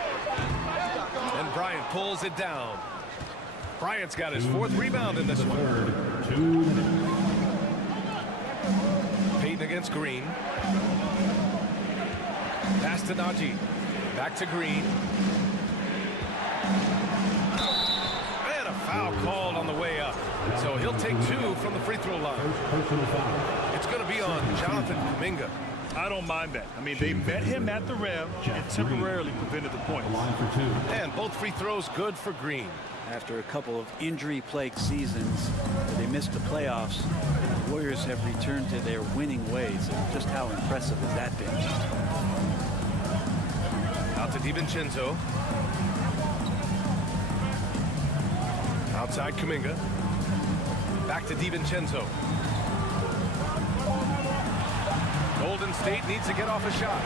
And Bryant pulls it down. Bryant's got his 4th rebound in this one. Payton against Green. Pass to Najee. Back to Green. And a foul called on the way up. So he'll take 2 from the free throw line. It's going to be on Jonathan Kuminga. I don't mind that. I mean, they met him at the rim and temporarily prevented the points. And both free throws good for Green. After a couple of injury-plagued seasons where they missed the playoffs, the Warriors have returned to their winning ways. And just how impressive has that been? Out to DiVincenzo. Outside Kuminga. Back to DiVincenzo. Golden State needs to get off a shot.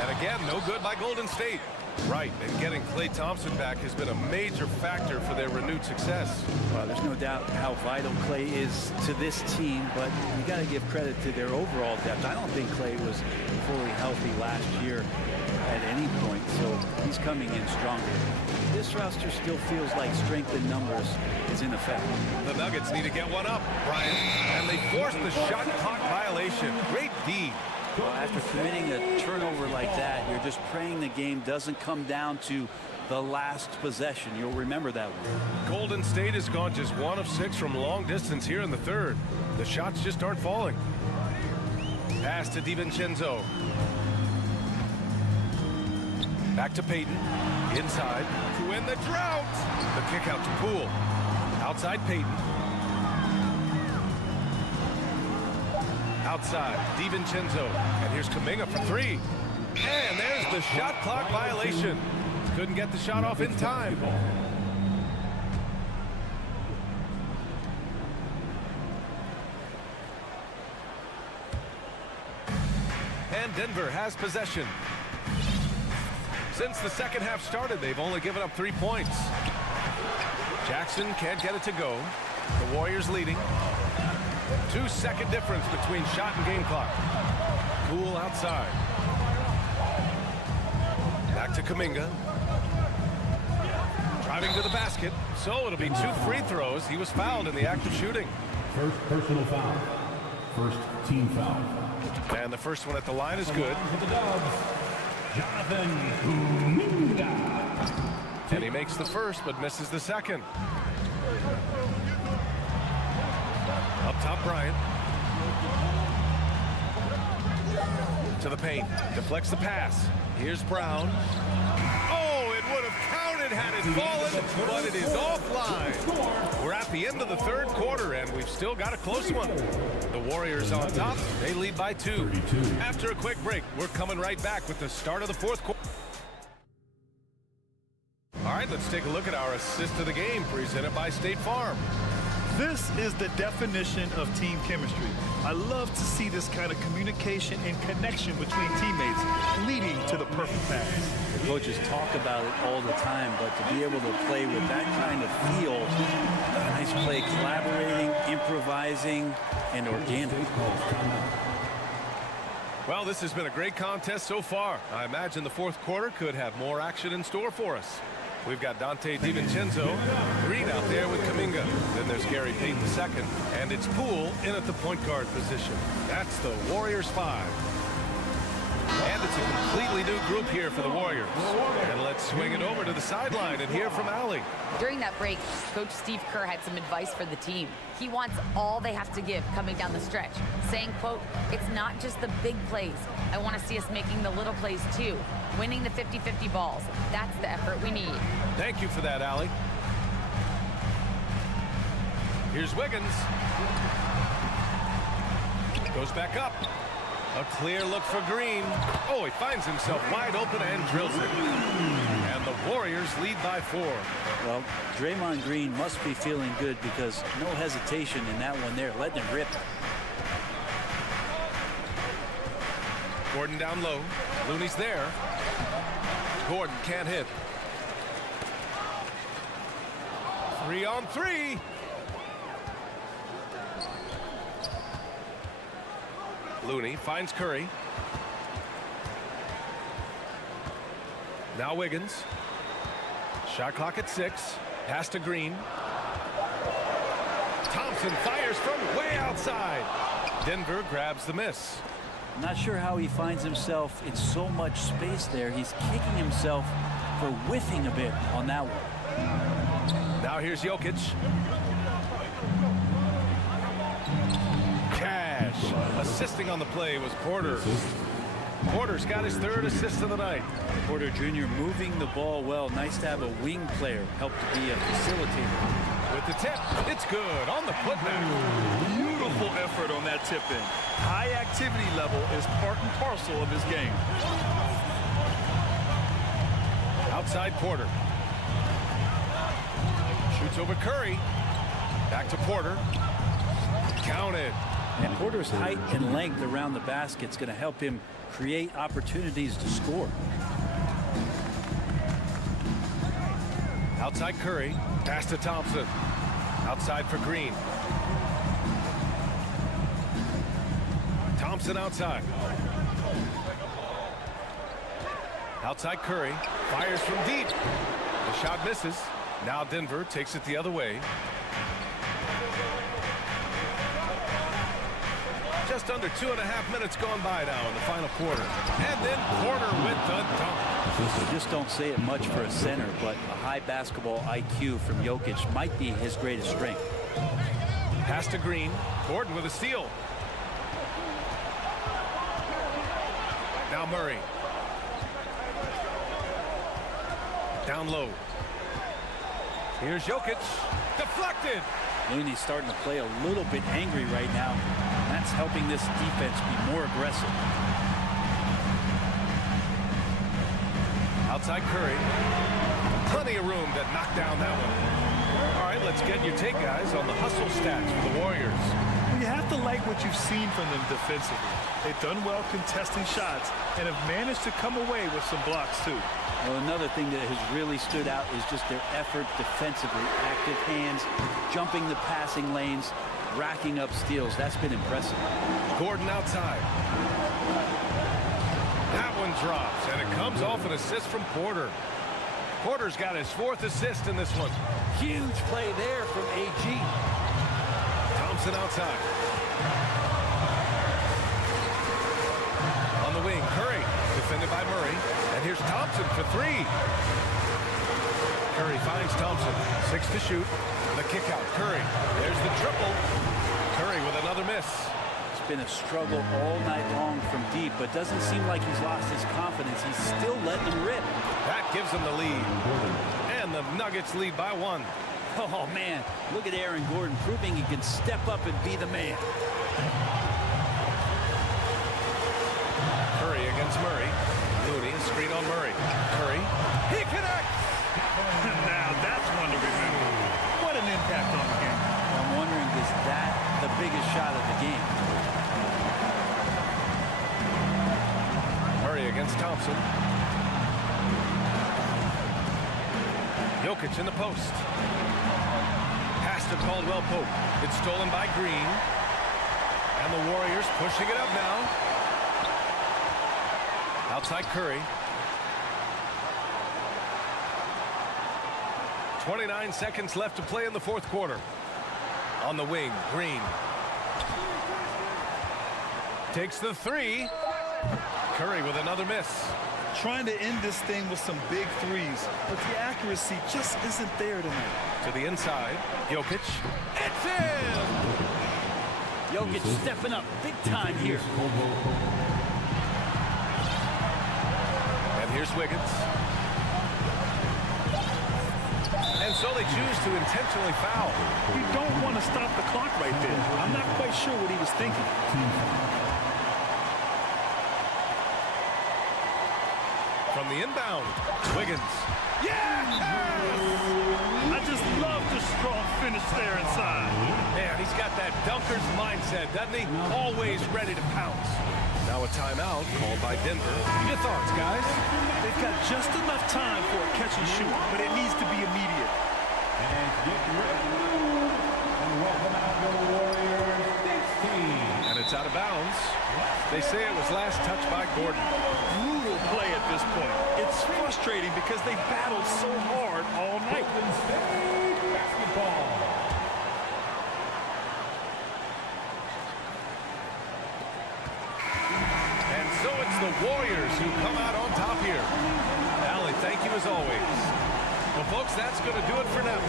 And again, no good by Golden State. Right, and getting Klay Thompson back has been a major factor for their renewed success. Well, there's no doubt how vital Klay is to this team, but you got to give credit to their overall depth. I don't think Klay was fully healthy last year at any point, so he's coming in stronger. This roster still feels like strength in numbers is in effect. The Nuggets need to get one up, Brian, and they force the shot clock violation. Great D. Well, after committing a turnover like that, you're just praying the game doesn't come down to the last possession. You'll remember that one. Golden State has gone just 1 of 6 from long distance here in the third. The shots just aren't falling. Pass to DiVincenzo. Back to Payton. Inside to win the drought. The kick out to Poole. Outside Payton. Outside, DiVincenzo. And here's Kuminga for 3. And there's the shot clock violation. Couldn't get the shot off in time. And Denver has possession. Since the second half started, they've only given up 3 points. Jackson can't get it to go. The Warriors leading. 2-second difference between shot and game clock. Poole outside. Back to Kuminga. Driving to the basket. So it'll be 2 free throws. He was fouled in the act of shooting. First personal foul. First team foul. And the first one at the line is good. For the Dubs, Jonathan Kuminga. And he makes the first but misses the second. Up top, Bryant. To the paint. Deflects the pass. Here's Brown. Oh, it would have counted. it had it fallen, but it is offline. We're at the end of the third quarter, and we've still got a close one. The Warriors on top. They lead by 2. After a quick break, we're coming right back with the start of the fourth quarter. All right, let's take a look at our assist of the game presented by State Farm. This is the definition of team chemistry. I love to see this kind of communication and connection between teammates leading to the perfect pass. The coaches talk about it all the time, but to be able to play with that kind of feel, nice play, collaborating, improvising, and organic. Well, this has been a great contest so far. I imagine the fourth quarter could have more action in store for us. We've got Dante DiVincenzo, Green out there with Kuminga. Then there's Gary Payton II, and it's Poole in at the point guard position. That's the Warriors 5. And it's a completely new group here for the Warriors. And let's swing it over to the sideline and hear from Allie. During that break, Coach Steve Kerr had some advice for the team. He wants all they have to give coming down the stretch, saying, quote, "It's not just the big plays. I want to see us making the little plays too, winning the 50-50 balls. That's the effort we need." Thank you for that, Allie. Here's Wiggins. Goes back up. A clear look for Green. Oh, he finds himself wide open and drills it. And the Warriors lead by 4. Well, Draymond Green must be feeling good because no hesitation in that one there, letting it rip. Gordon down low. Looney's there. Gordon can't hit. 3 on 3. Looney finds Curry. Now Wiggins. Shot clock at 6. Pass to Green. Thompson fires from way outside. Denver grabs the miss. Not sure how he finds himself in so much space there. He's kicking himself for whiffing a bit on that one. Now here's Jokic. Assisting on the play was Porter. Porter's got his 3rd assist of the night. Porter Jr. moving the ball well. Nice to have a wing player help to be a facilitator. With the tip, it's good on the putback. Beautiful effort on that tip in. High activity level is part and parcel of his game. Outside Porter. Shoots over Curry. Back to Porter. Counted. And Porter's height and length around the basket is going to help him create opportunities to score. Outside Curry. Pass to Thompson. Outside for Green. Thompson outside. Outside Curry. Fires from deep. The shot misses. Now Denver takes it the other way. Just under 2.5 minutes gone by now in the final quarter. And then Porter with the dunk. You just don't say it much for a center, but a high basketball IQ from Jokic might be his greatest strength. Pass to Green. Gordon with a steal. Now Murray. Down low. Here's Jokic. Deflected. Looney's starting to play a little bit angry right now. That's helping this defense be more aggressive. Outside Curry. Plenty of room to knock down that one. All right, let's get your take, guys, on the hustle stats for the Warriors. Well, you have to like what you've seen from them defensively. They've done well contesting shots and have managed to come away with some blocks, too. Well, another thing that has really stood out is just their effort defensively. Active hands, jumping the passing lanes, racking up steals. That's been impressive. Gordon outside. That one drops, and it comes off an assist from Porter. Porter's got his 4th assist in this one. Huge play there from AG. Thompson outside. On the wing, Curry, defended by Murray. And here's Thompson for 3. Curry finds Thompson. 6 to shoot. The kick out. Curry. There's the triple. Curry with another miss. It's been a struggle all night long from deep, but doesn't seem like he's lost his confidence. He's still letting them rip. That gives him the lead. And the Nuggets lead by 1. Oh, man, look at Aaron Gordon proving he can step up and be the man. Curry against Murray. Looney, a screen on Murray. Curry, he connects! Now that's one to remember. What an impact on the game. I'm wondering, is that the biggest shot of the game? Murray against Thompson. Jokic in the post. Pass to Caldwell Pope. It's stolen by Green. And the Warriors pushing it up now. Outside Curry. 29 seconds left to play in the fourth quarter. On the wing, Green. Takes the 3. Curry with another miss. Trying to end this thing with some big threes, but the accuracy just isn't there tonight. To the inside, Jokic. It's in! Jokic stepping up big time here. And here's Wiggins. And so they choose to intentionally foul. You don't want to stop the clock right there. I'm not quite sure what he was thinking. From the inbound, Wiggins. Yes! I just love the strong finish there inside. Man, he's got that dunker's mindset, doesn't he? Always ready to pounce. Now a timeout called by Denver. Your thoughts, guys? They've got just enough time for a catch and shoot, but it needs to be immediate. And get ready and welcome out the Warriors 16. And it's out of bounds. They say it was last touched by Gordon. Brutal play at this point. It's frustrating because they battled so hard all night. Golden State basketball. And so it's the Warriors who come out on top here. Allie, thank you as always. Well, folks, that's going to do it for now.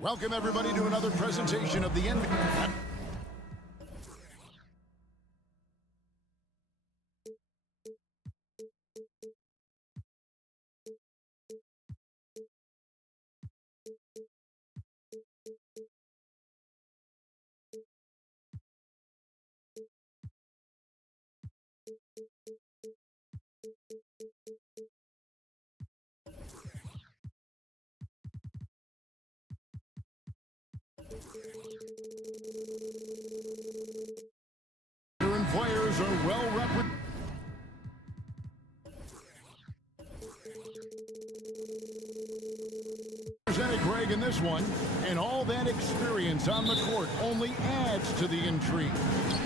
Welcome, everybody, to another presentation of the NBA. Players are well represented, Greg, in this one, and all that experience on the court only adds to the intrigue.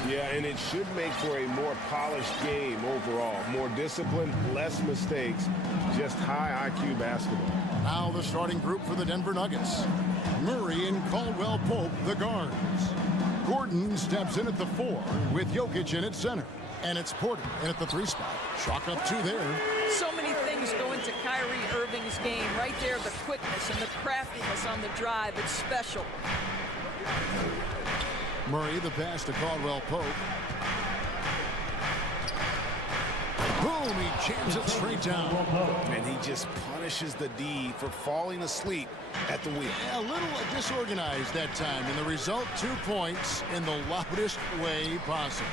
Yeah, and it should make for a more polished game overall. More discipline, less mistakes, just high IQ basketball. Now the starting group for the Denver Nuggets. Murray and Caldwell Pope, the guards. Gordon steps in at the 4 with Jokic in at center. And it's Porter in at the 3 spot. Chalk up 2 there. So many things go into Kyrie Irving's game. Right there, the quickness and the craftiness on the drive. It's special. Murray, the pass to Caldwell Pope. Boom, he jams it straight down. And he just punishes the D for falling asleep at the wheel. A little disorganized that time, and the result, 2 points in the loudest way possible.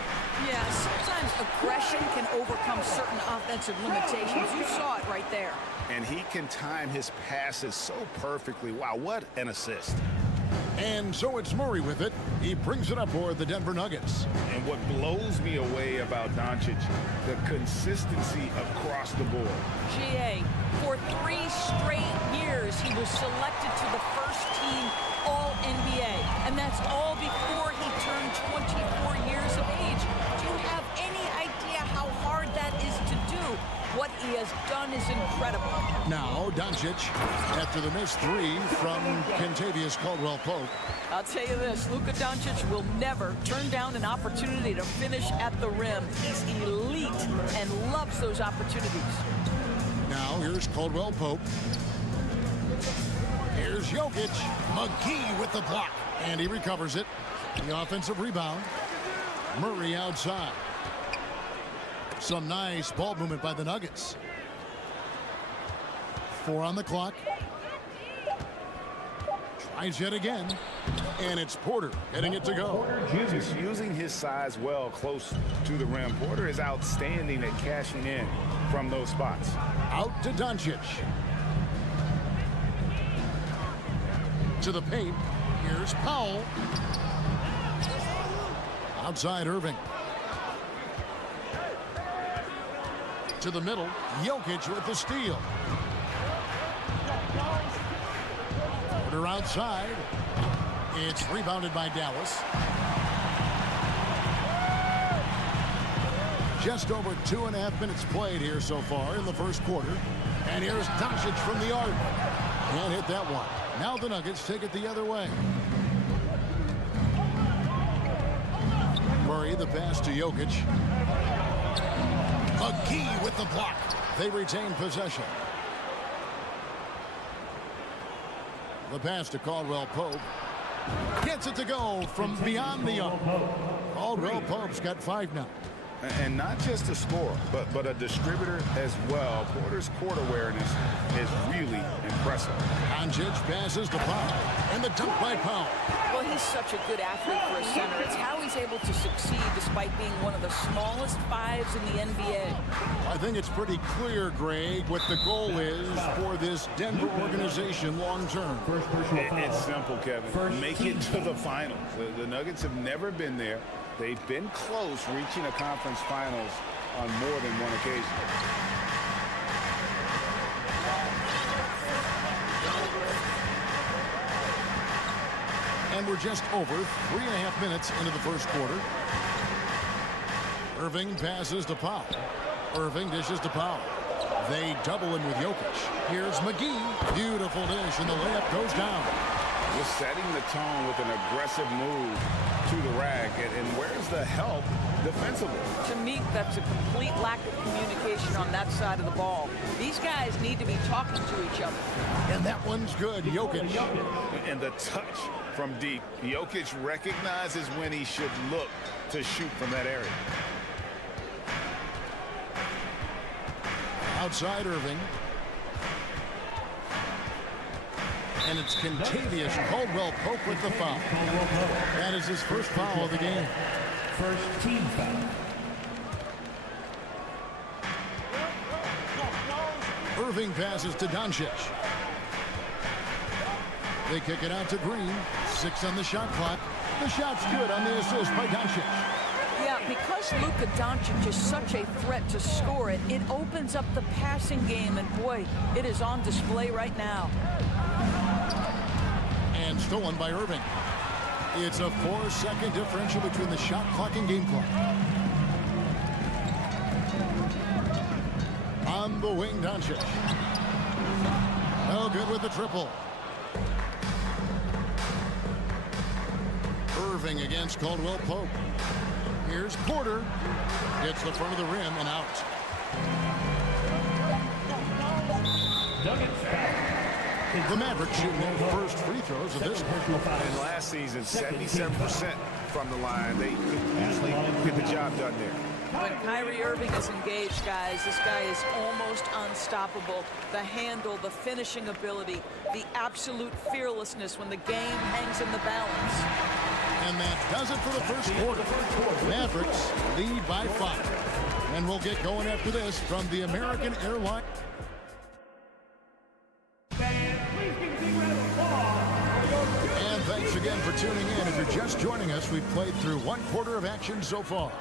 Yeah, sometimes aggression can overcome certain offensive limitations. You saw it right there. And he can time his passes so perfectly. Wow, what an assist. And so it's Murray with it. He brings it up for the Denver Nuggets. And what blows me away about Doncic, the consistency across the board. GA, for 3 straight years, he was selected to the first team All-NBA. And that's all before he turned 24 years of age. Do you have any idea how hard that is to do? What he has done is incredible. Now, Doncic, after the missed 3 from Kentavious Caldwell-Pope. I'll tell you this, Luka Doncic will never turn down an opportunity to finish at the rim. He's elite and loves those opportunities. Now, here's Caldwell-Pope. Here's Jokic. McGee with the block. And he recovers it. The offensive rebound. Murray outside. Some nice ball movement by the Nuggets. 4 on the clock. Tries yet again. And it's Porter heading it to go. Just using his size well close to the rim. Porter is outstanding at cashing in from those spots. Out to Doncic. To the paint. Here's Powell. Outside Irving. To the middle. Jokic with the steal. Porter outside. It's rebounded by Dallas. Just over 2.5 minutes played here so far in the first quarter. And here's Doncic from the arc. Can't hit that one. Now the Nuggets take it the other way. Murray, the pass to Jokic. McGee with the block. They retain possession. The pass to Caldwell Pope. Gets it to go from beyond the arc. Caldwell Pope's got 5 now. And not just a scorer, but a distributor as well. Porter's court awareness is really impressive. Doncic passes to Powell. And the dunk by Powell. Well, he's such a good athlete for a center. It's how he's able to succeed despite being one of the smallest 5s in the NBA. I think it's pretty clear, Greg, what the goal is for this Denver organization long term. It's simple, Kevin. Make it to the finals. The Nuggets have never been there. They've been close reaching a conference finals on more than one occasion. And we're just over 3.5 minutes into the first quarter. Irving passes to Powell. Irving dishes to Powell. They double him with Jokic. Here's McGee. Beautiful dish, and the layup goes down. Just setting the tone with an aggressive move to the rack. And where's the help defensively? To me, that's a complete lack of communication on that side of the ball. These guys need to be talking to each other. And that one's good. Jokic. And the touch from deep. Jokic recognizes when he should look to shoot from that area. Outside Irving. And it's contagious. Caldwell Pope with the foul. That is his first foul of the game. First team foul. Irving passes to Doncic. They kick it out to Green. 6 on the shot clock. The shot's good on the assist by Doncic. Yeah, because Luka Doncic is such a threat to score it, it opens up the passing game, and boy, it is on display right now. And stolen by Irving. It's a 4-second differential between the shot clock and game clock. On the wing, Doncic. Oh, good with the triple. Irving against Caldwell Pope. Here's Porter. Gets the front of the rim and out. The Mavericks shooting their first free throws of this game. And last season, 77% from the line. They usually get the job done there. When Kyrie Irving is engaged, guys, this guy is almost unstoppable. The handle, the finishing ability, the absolute fearlessness when the game hangs in the balance. And that does it for the first quarter. Mavericks lead by 5. And we'll get going after this from the American Airlines. And thanks again for tuning in. If you're just joining us, we've played through 1 quarter of action so far.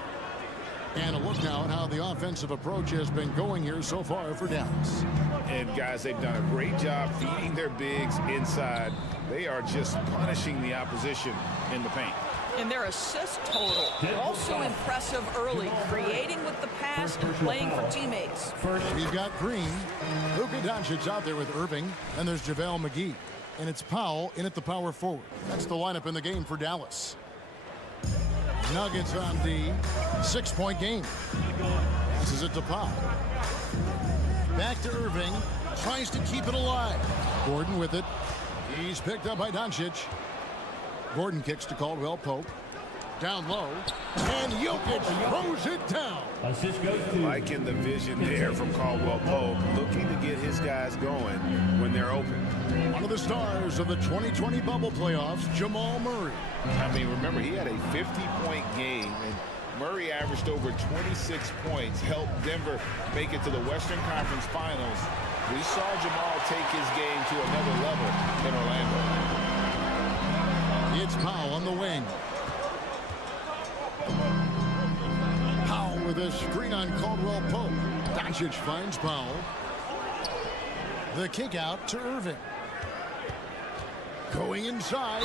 And a look now at how the offensive approach has been going here so far for Dallas. And guys, they've done a great job feeding their bigs inside. They are just punishing the opposition in the paint. And their assist total, also impressive early, creating with the pass and playing for teammates. We've got Green. Luka Doncic out there with Irving. And there's JaVale McGee. And it's Powell in at the power forward. That's the lineup in the game for Dallas. Nuggets on D. 6-point game. Passes it to Powell. Back to Irving. Tries to keep it alive. Gordon with it. He's picked up by Doncic. Gordon kicks to Caldwell Pope. Down low. And Jokic throws it down. Assist goes to. Liking the vision there from Caldwell Pope. Looking to get his guys going when they're open. One of the stars of the 2020 bubble playoffs, Jamal Murray. I mean, remember, he had a 50-point game, and Murray averaged over 26 points, helped Denver make it to the Western Conference Finals. We saw Jamal take his game to another level in Orlando. It's Powell on the wing. Powell with a screen on Caldwell Pope. Doncic finds Powell. The kick out to Irving. Going inside.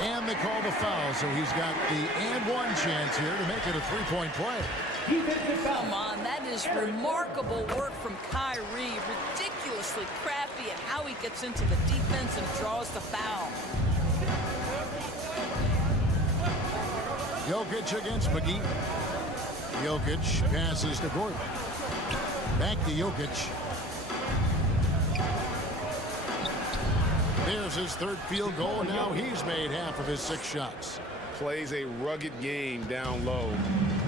And they call the foul, so he's got the and one chance here to make it a 3-point play. Come on, that is remarkable work from Kyrie. Ridiculously crafty at how he gets into the defense and draws the foul. Jokic against McGee. Jokic passes to Gordon. Back to Jokic. There's his third field goal, and now he's made half of his 6 shots. Plays a rugged game down low.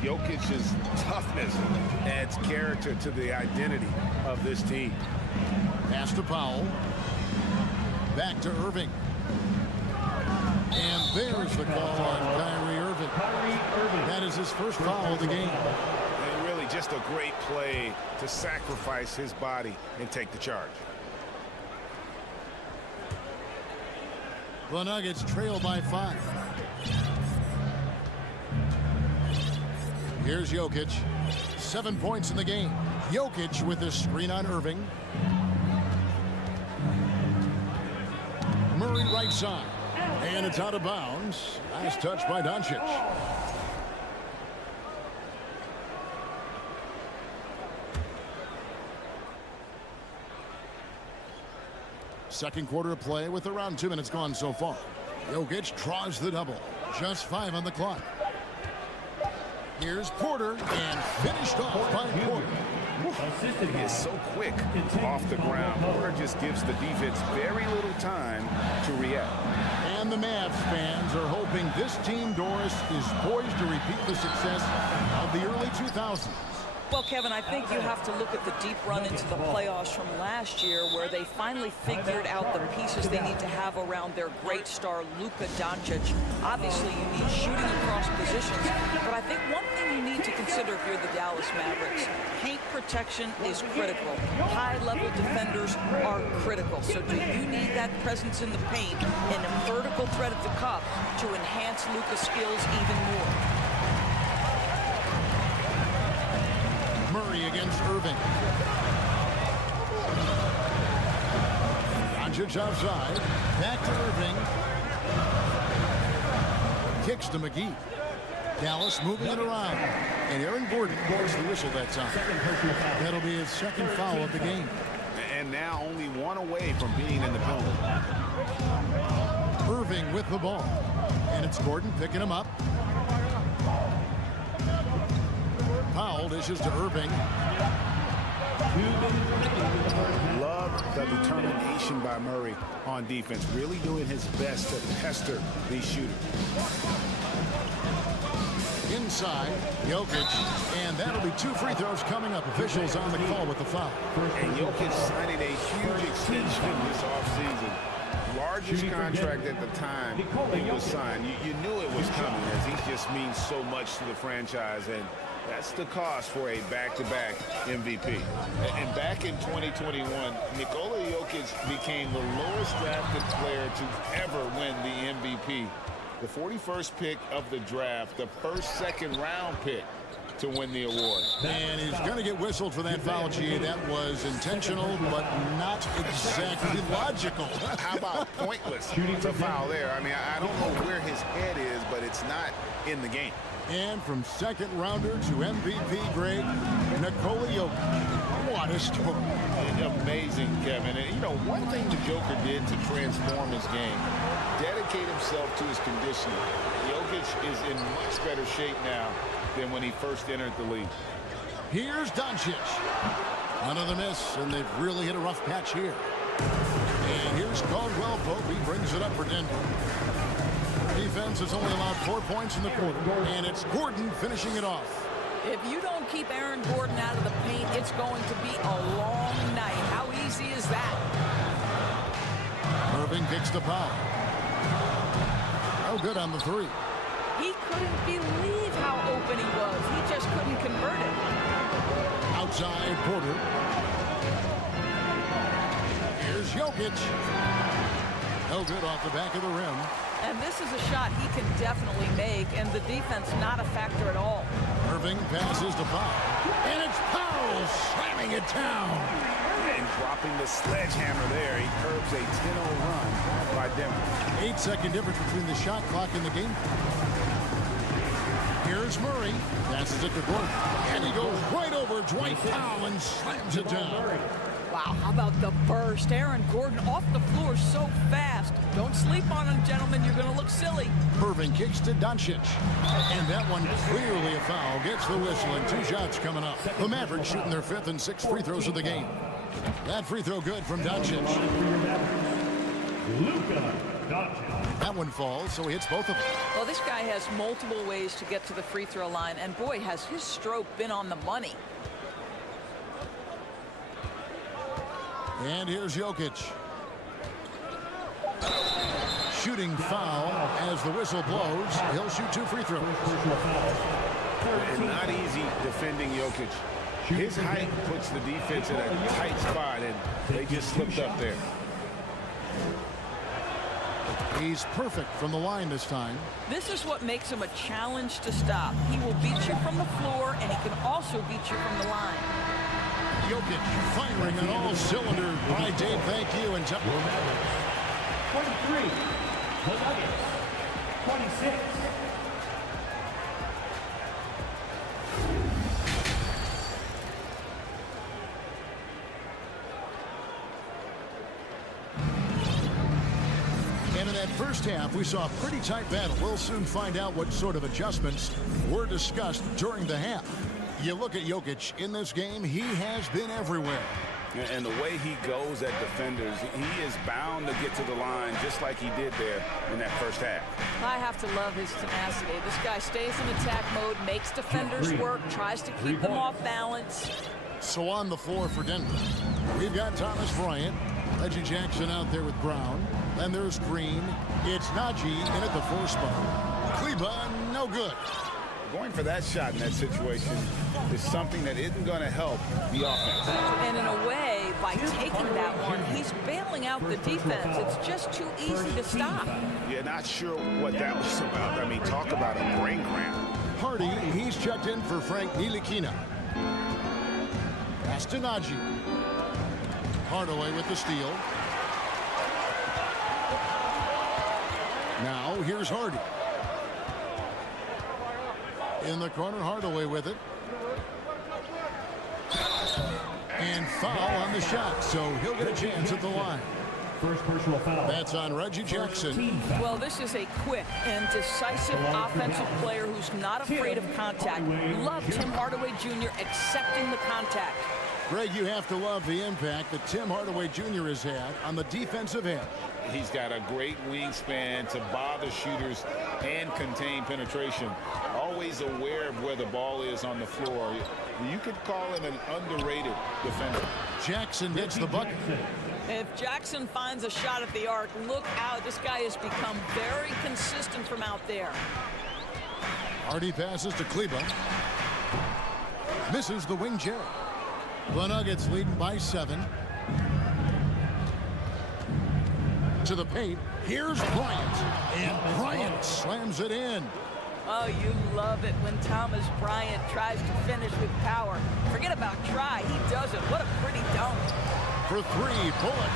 Jokic's toughness adds character to the identity of this team. Pass to Powell. Back to Irving. And there's the call on Kyrie Irving. That is his first foul of the game. And really just a great play to sacrifice his body and take the charge. The Nuggets trail by 5. Here's Jokic. 7 points in the game. Jokic with his screen on Irving. Murray right side. And it's out of bounds. Nice touch by Doncic. Second quarter of play with around 2 minutes gone so far. Jokic draws the double. Just 5 on the clock. Here's Porter, and finished off by Porter. He is so quick off the ground. Porter just gives the defense very little time to react. And the Mavs fans are hoping this team, Doris, is poised to repeat the success of the early 2000s. Well, Kevin, I think you have to look at the deep run into the playoffs from last year where they finally figured out the pieces they need to have around their great star, Luka Doncic. Obviously, you need shooting across positions, but I think one thing you need to consider if you're the Dallas Mavericks, paint protection is critical. High-level defenders are critical. So do you need that presence in the paint and a vertical threat at the cup to enhance Luka's skills even more? Murray against Irving. Doncic outside. Back to Irving. Kicks to McGee. Dallas moving it around. And Aaron Gordon blows the whistle that time. That'll be his second foul of the game. And now only one away from being in the penalty. Irving with the ball. And it's Gordon picking him up. Powell dishes to Irving. Love the determination by Murray on defense. Really doing his best to pester these shooters. Inside, Jokic. And that'll be 2 free throws coming up. Officials on the call with the foul. And Jokic signing a huge extension this offseason. Largest contract at the time he was signed. You knew it was coming as he just means so much to the franchise. And that's the cost for a back-to-back MVP. And back in 2021, Nikola Jokic became the lowest drafted player to ever win the MVP. The 41st pick of the draft, the first second-round pick to win the award. And he's going to get whistled for that foul, G. That was intentional, but not exactly logical. How about pointless to foul there? I mean, I don't know where his head is, but it's not in the game. And from second rounder to MVP grade, Nikola Jokic. What a story. Amazing, Kevin. And, you know, one thing the Joker did to transform his game, dedicate himself to his conditioning. Jokic is in much better shape now than when he first entered the league. Here's Doncic. Another miss, and they've really hit a rough patch here. And here's Caldwell Pope. He brings it up for Denver. Defense has only allowed 4 points in the quarter, and it's Gordon finishing it off. If you don't keep Aaron Gordon out of the paint, it's going to be a long night. How easy is that? Irving kicks the foul. Oh, good on the 3. He couldn't believe how open he was. He just couldn't convert it. Outside Porter. Here's Jokic. No good off the back of the rim. And this is a shot he can definitely make, and the defense not a factor at all. Irving passes to Powell. And it's Powell slamming it down. And dropping the sledgehammer there, he curbs a 10-0 run by Denver. 8-second difference between the shot clock and the game. Here's Murray. Passes it to Gordon. And he goes right over Dwight Powell and slams it down. Wow, how about the burst? Aaron Gordon off the floor so fast. Don't sleep on him, gentlemen. You're going to look silly. Irving kicks to Doncic. And that one clearly a foul. Gets the whistle, and 2 shots coming up. The Mavericks shooting their 5th and 6th free throws of the game. That free throw good from Doncic. Luka Doncic. That one falls, so he hits both of them. Well, this guy has multiple ways to get to the free throw line, and boy, has his stroke been on the money. And here's Jokic. Shooting foul as the whistle blows. He'll shoot 2 free throws. And not easy defending Jokic. His height puts the defense in a tight spot, and they just slipped up there. He's perfect from the line this time. This is what makes him a challenge to stop. He will beat you from the floor, and he can also beat you from the line. Jokic firing on all cylinders. All right, Dave, thank you. And 23, the Nuggets, 26. in that first half, we saw a pretty tight battle. We'll soon find out what sort of adjustments were discussed during the half. You look at Jokic in this game, he has been everywhere. And the way he goes at defenders, he is bound to get to the line just like he did there in that first half. I have to love his tenacity. This guy stays in attack mode, makes defenders work, tries to keep them off balance. So on the floor for Denver, we've got Thomas Bryant, Reggie Jackson out there with Brown. Then there's Green. It's Najee in at the 4 spot. Kleba, no good. Going for that shot in that situation is something that isn't going to help the offense. And in a way, by taking that one, he's bailing out the defense. It's just too easy to stop. Yeah, not sure what that was about. I mean, talk about a brain cramp. Hardy, he's checked in for Frank Ntilikina. Pass to Najee. Hardaway with the steal. Now, here's Hardy. In the corner, Hardaway with it. And foul on the shot, so he'll get a chance at the line. First personal foul. That's on Reggie Jackson. Well, this is a quick and decisive offensive player who's not afraid of contact. Love Tim Hardaway Jr. accepting the contact. Greg, you have to love the impact that Tim Hardaway Jr. has had on the defensive end. He's got a great wingspan to bother shooters and contain penetration. Always aware of where the ball is on the floor. You could call him an underrated defender. Jackson gets the bucket. If Jackson finds a shot at the arc, look out. This guy has become very consistent from out there. Hardy passes to Kleba. Misses the wing Jerry. The Nuggets leading by 7. To the paint. Here's Bryant. And Bryant slams it in. Oh, you love it when Thomas Bryant tries to finish with power. Forget about try. He does it. What a pretty dunk. For 3, Bullock.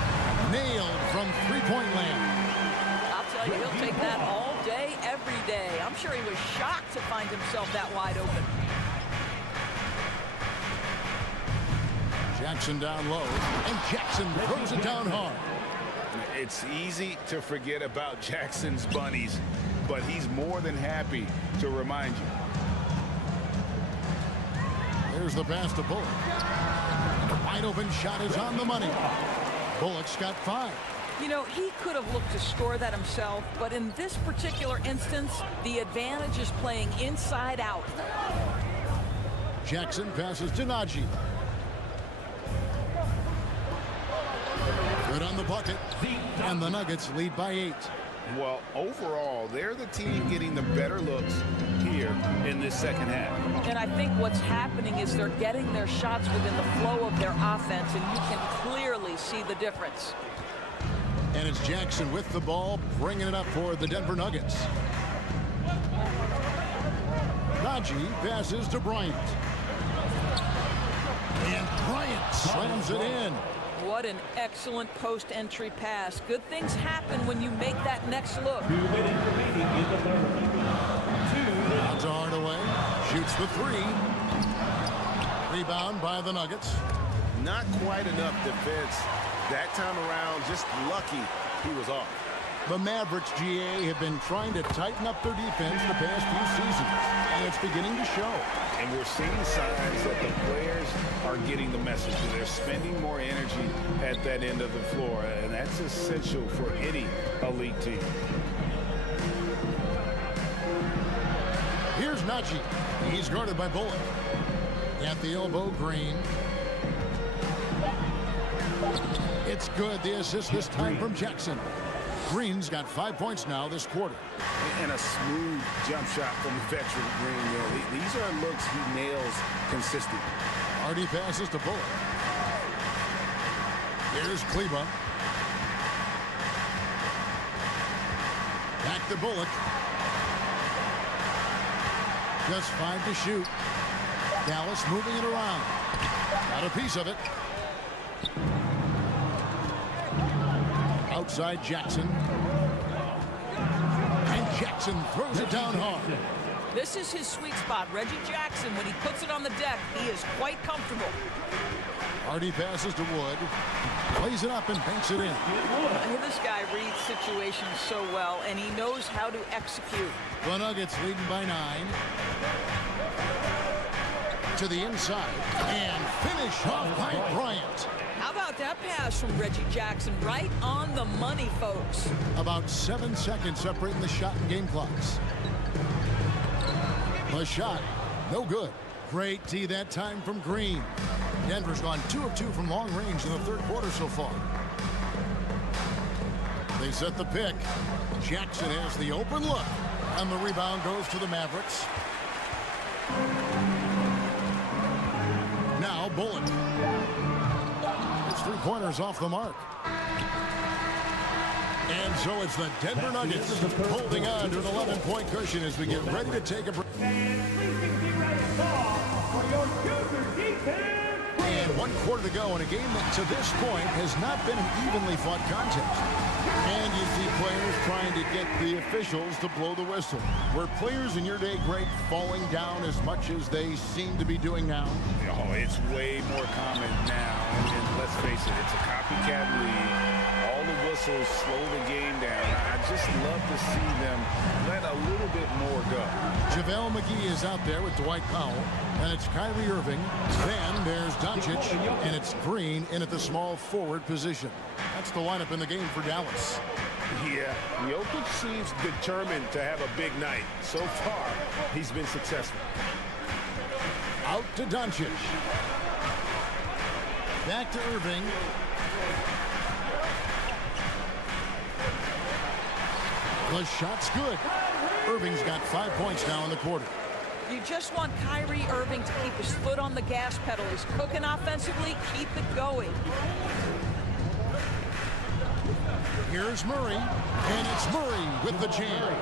Nailed from three-point land. I'll tell you, he'll take that all day, every day. I'm sure he was shocked to find himself that wide open. Jackson down low. And Jackson throws it down hard. It's easy to forget about Jackson's bunnies, but he's more than happy to remind you. There's the pass to Bullock. Wide open shot is on the money. Bullock's got 5. You know, he could have looked to score that himself, but in this particular instance, the advantage is playing inside out. Jackson passes to Najee. Good on the bucket, and the Nuggets lead by 8. Well, overall, they're the team getting the better looks here in this second half. And I think what's happening is they're getting their shots within the flow of their offense, and you can clearly see the difference. And it's Jackson with the ball, bringing it up for the Denver Nuggets. Najee passes to Bryant. And Bryant slams it in. What an excellent post-entry pass. Good things happen when you make that next look. 2 minutes remaining in the third. 2. Out to Hardaway. Shoots the 3. Rebound by the Nuggets. Not quite enough defense that time around. Just lucky he was off. The Mavericks, GA, have been trying to tighten up their defense the past few seasons, and it's beginning to show. And we're seeing signs that the players are getting the message. They're spending more energy at that end of the floor, and that's essential for any elite team. Here's Najee. He's guarded by Bullock. At the elbow, Green. It's good. The assist this time from Jackson. Green's got 5 points now this quarter. And a smooth jump shot from the veteran Green there. These are looks he nails consistently. Hardy passes to Bullock. Here's Kleba. Back to Bullock. Just 5 to shoot. Dallas moving it around. Got a piece of it. Outside Jackson. And Jackson throws it down hard. This is his sweet spot. Reggie Jackson, when he puts it on the deck, he is quite comfortable. Hardy passes to Wood. Plays it up and banks it in. This guy reads situations so well, and he knows how to execute. The Nuggets leading by 9. To the inside. And finish off by Bryant. How about that pass from Reggie Jackson? Right on the money, folks. About 7 seconds separating the shot and game clocks. The shot, no good. Great D that time from Green. Denver's gone 2 of 2 from long range in the third quarter so far. They set the pick. Jackson has the open look. And the rebound goes to the Mavericks. Now Bullock. It's 3-pointers off the mark. And so it's the Denver Nuggets holding on to an 11-point cushion as we get ready to take a break. And 1 quarter to go in a game that to this point has not been an evenly fought contest. And you see players trying to get the officials to blow the whistle. Were players in your day, Greg, falling down as much as they seem to be doing now? Oh, it's way more common now. And let's face it, it's a copycat league. All the whistles slow the game down. I just love to see them let a little bit more go. JaVale McGee is out there with Dwight Powell. And it's Kyrie Irving. Then there's Doncic. And it's Green in at the small forward position. That's the lineup in the game for Dallas. Yeah, Jokic seems determined to have a big night. So far, he's been successful. Out to Doncic. Back to Irving. The shot's good. Irving's got 5 points now in the quarter. You just want Kyrie Irving to keep his foot on the gas pedal. He's cooking offensively. Keep it going. Here's Murray, and it's Murray with the jam.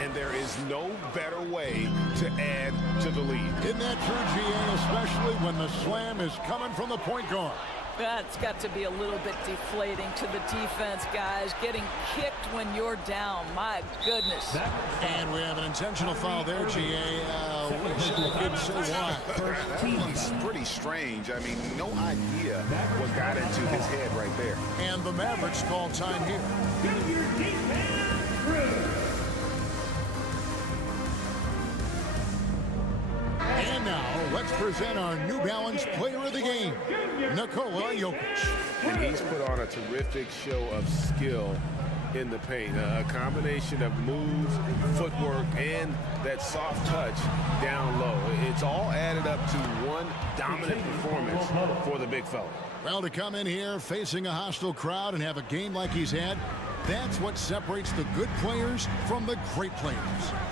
And there is no better way to add to the lead. Isn't that true, GA, especially when the slam is coming from the point guard? That's got to be a little bit deflating to the defense, guys. Getting kicked when you're down. My goodness. And we have an intentional foul there, GA. Wish I could say why. That one's pretty strange. I mean, no idea what got into his head right there. And the Mavericks call time here. And now, let's present our New Balance Player of the Game, Nikola Jokic. And he's put on a terrific show of skill in the paint. A combination of moves, footwork, and that soft touch down low. It's all added up to one dominant performance for the big fella. Well, to come in here facing a hostile crowd and have a game like he's had, that's what separates the good players from the great players.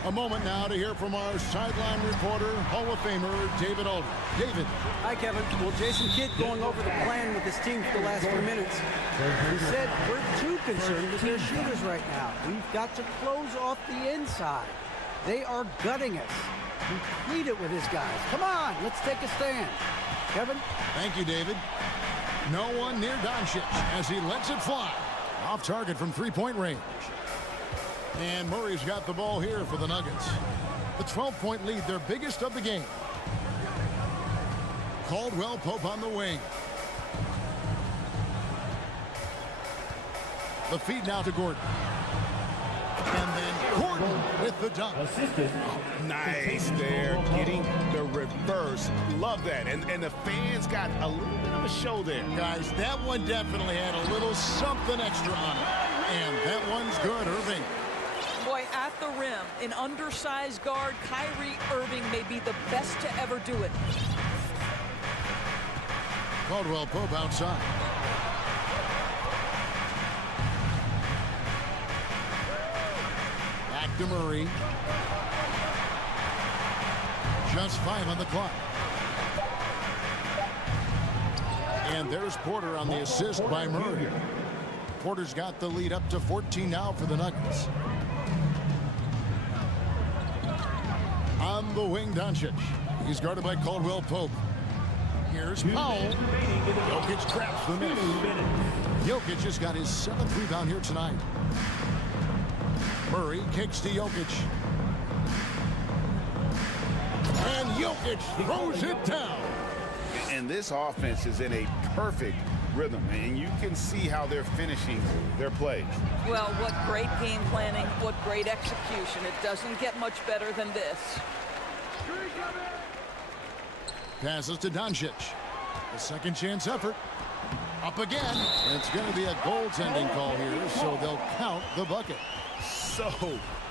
A moment now to hear from our sideline reporter, Hall of Famer David Aldridge. David. Hi, Kevin. Well, Jason Kidd going over the plan with his team for the last few minutes. He said we're too concerned with their shooters right now. We've got to close off the inside. They are gutting us. Complete it with his guys. Come on, let's take a stand. Kevin? Thank you, David. No one near Doncic as he lets it fly. Off target from 3-point range. And Murray's got the ball here for the Nuggets. The 12-point lead, their biggest of the game. Caldwell Pope on the wing. The feed now to Gordon. And then Gordon with the dunk. Nice there, getting the reverse. Love that. And the fans got a little bit of a show there. Guys, that one definitely had a little something extra on it. And that one's good, Irving. Boy, at the rim, an undersized guard, Kyrie Irving may be the best to ever do it. Caldwell Pope outside. Back to Murray. Just 5 on the clock. And there's Porter on the assist by Murray. Porter's got the lead up to 14 now for the Nuggets. On the wing, Doncic. He's guarded by Caldwell Pope. Here's Powell. Jokic grabs the miss. Jokic has got his 7th rebound here tonight. Murray kicks to Jokic. And Jokic throws it down. And this offense is in a perfect rhythm, and you can see how they're finishing their plays. Well, what great game planning, what great execution. It doesn't get much better than this. Passes to Doncic. A second chance effort. Up again. It's going to be a goaltending call here, so they'll count the bucket. So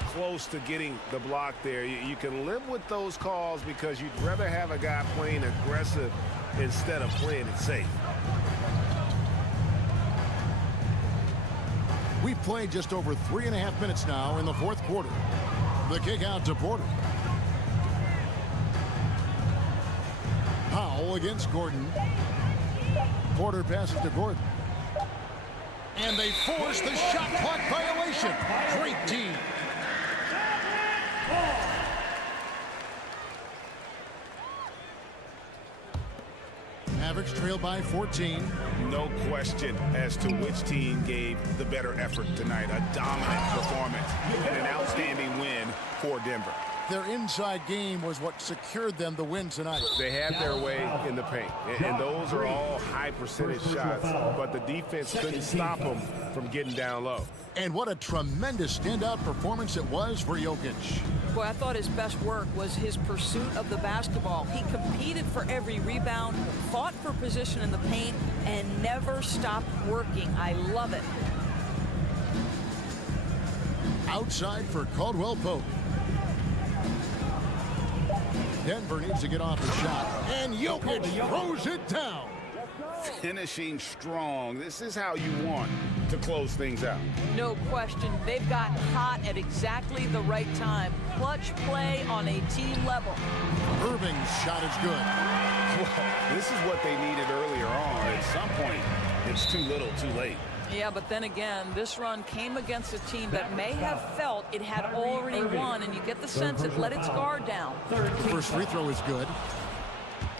close to getting the block there. You can live with those calls because you'd rather have a guy playing aggressive instead of playing it safe. We've played just over 3.5 minutes now in the fourth quarter. The kick out to Porter. Powell against Gordon. Porter passes to Gordon. And they force the shot clock violation. Great D. Mavericks trail by 14. No question as to which team gave the better effort tonight. A dominant performance and an outstanding win for Denver. Their inside game was what secured them the win tonight. They had their way in the paint, and those are all high percentage shots, but the defense couldn't stop them from getting down low. And what a tremendous standout performance it was for Jokic. Boy, I thought his best work was his pursuit of the basketball. He competed for every rebound, fought for position in the paint, and never stopped working. I love it. Outside for Caldwell Pope. Denver needs to get off the shot, and Jokic throws it down. Finishing strong. This is how you want to close things out. No question. They've got hot at exactly the right time. Clutch play on a team level. Irving's shot is good. Well, this is what they needed earlier on. At some point, it's too little, too late. Yeah, but then again, this run came against a team that may have felt it had already won, and you get the sense it let its guard down. First free throw is good.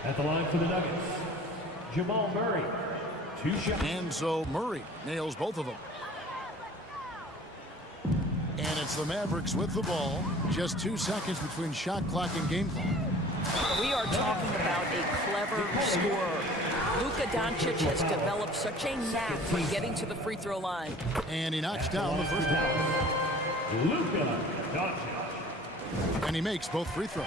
At the line for the Nuggets, Jamal Murray. 2 shots. And so Murray nails both of them. And it's the Mavericks with the ball. Just 2 seconds between shot clock and game clock. We are talking about a clever scorer. Luka Doncic has developed such a knack for getting to the free throw line. And he knocks down the first one. Luka Doncic. And he makes both free throws.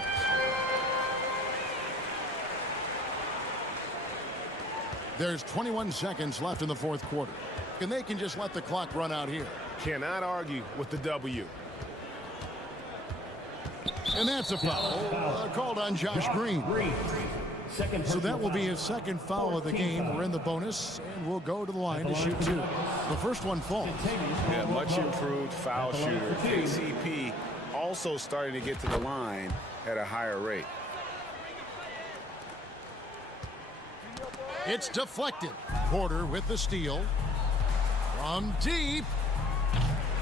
There's 21 seconds left in the fourth quarter. And they can just let the clock run out here. Cannot argue with the W. And that's a foul called on Josh Green. So that will be his second foul of the game. We're in the bonus, and we'll go to the line to shoot 2. The first one falls. Yeah, much improved foul shooter. KCP also starting to get to the line at a higher rate. It's deflected. Porter with the steal. From deep.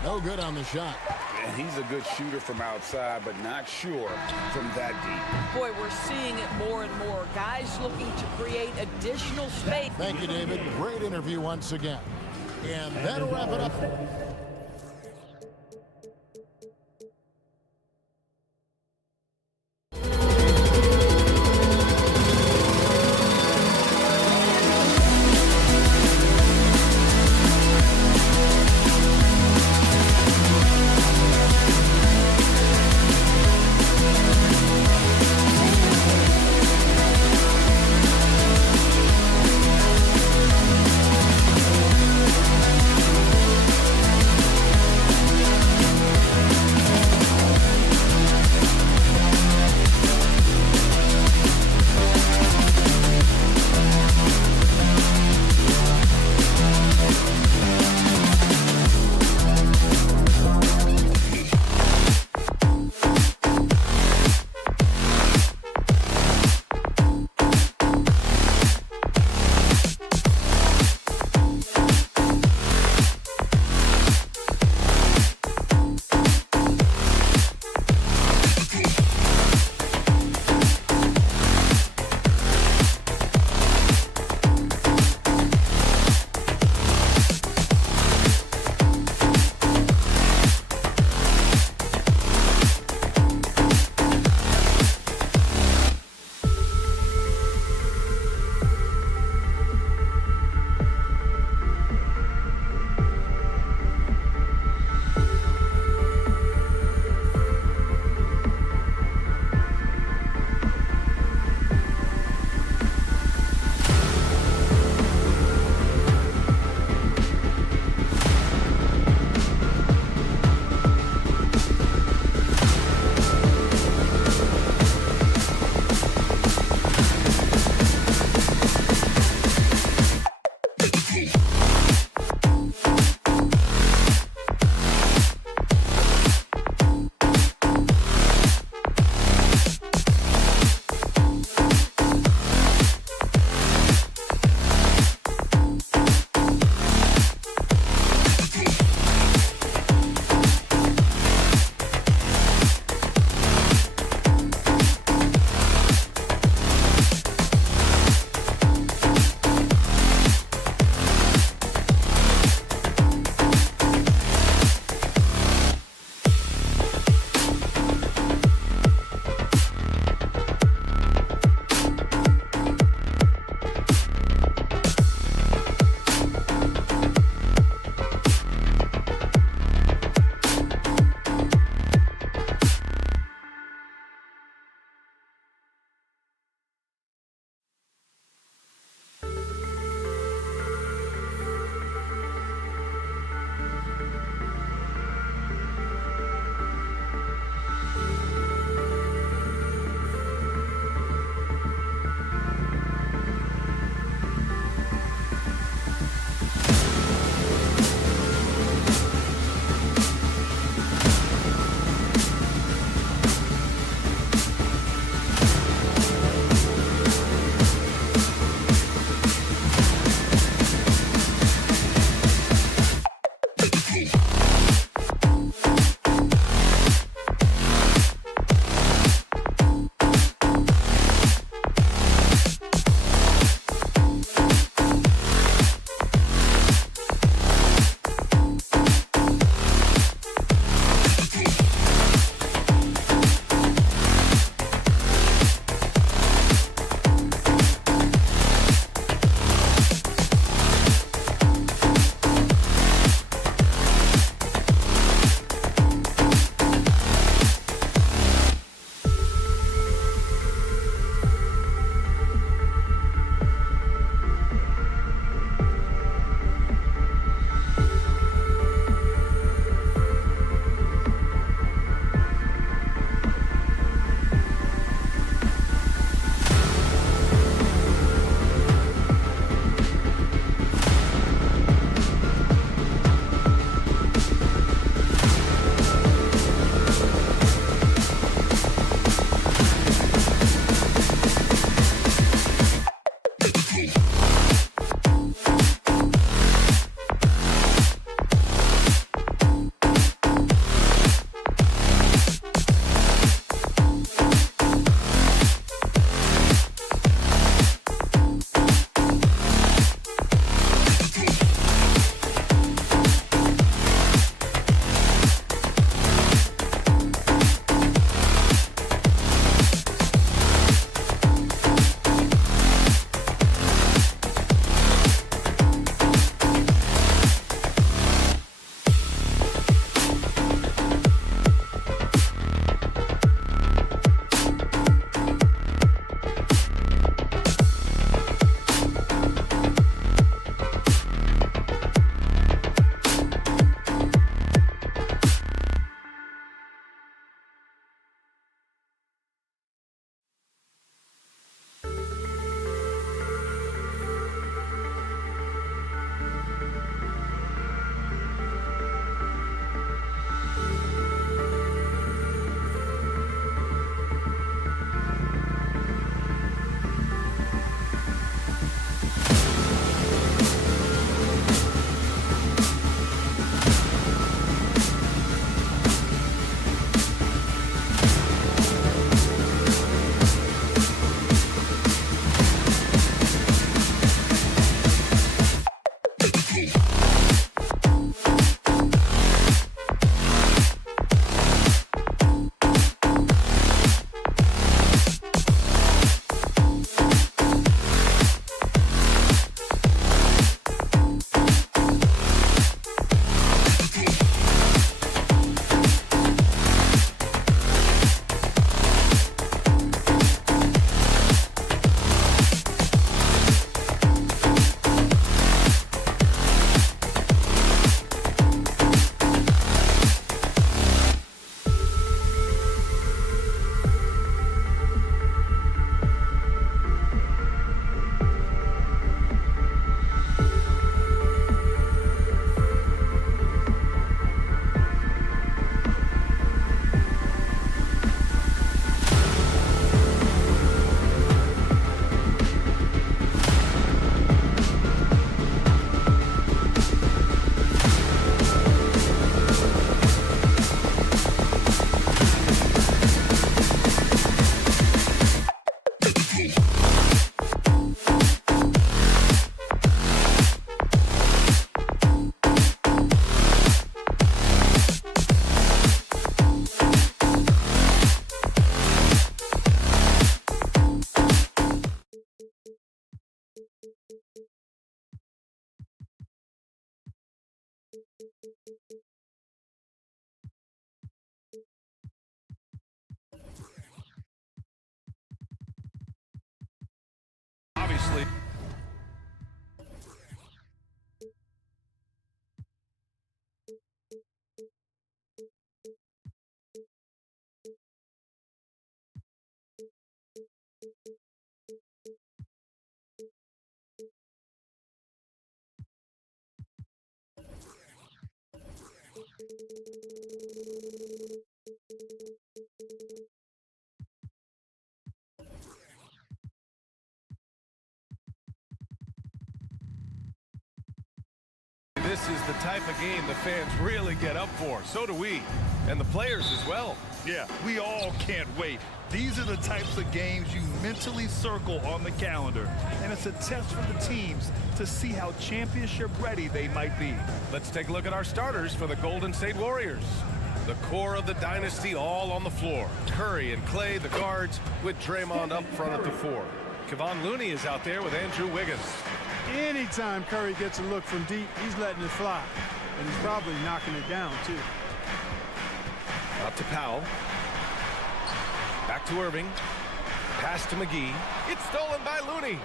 No good on the shot. And he's a good shooter from outside, but not sure from that deep. Boy, we're seeing it more and more. Guys looking to create additional space. Thank you, David. Great interview once again. And that'll wrap it up. This is the type of game the fans really get up for. So do we, and the players as well. Yeah, we all can't wait. These are the types of games you mentally circle on the calendar, and it's a test for the teams to see how championship ready they might be. Let's take a look at our starters for the Golden State Warriors. The core of the dynasty all on the floor. Curry and Clay, the guards, with Draymond up front at the 4. Kevon Looney is out there with Andrew Wiggins. Anytime Curry gets a look from deep, he's letting it fly. And he's probably knocking it down, too. Out to Powell. Back to Irving. Pass to McGee. It's stolen by Looney.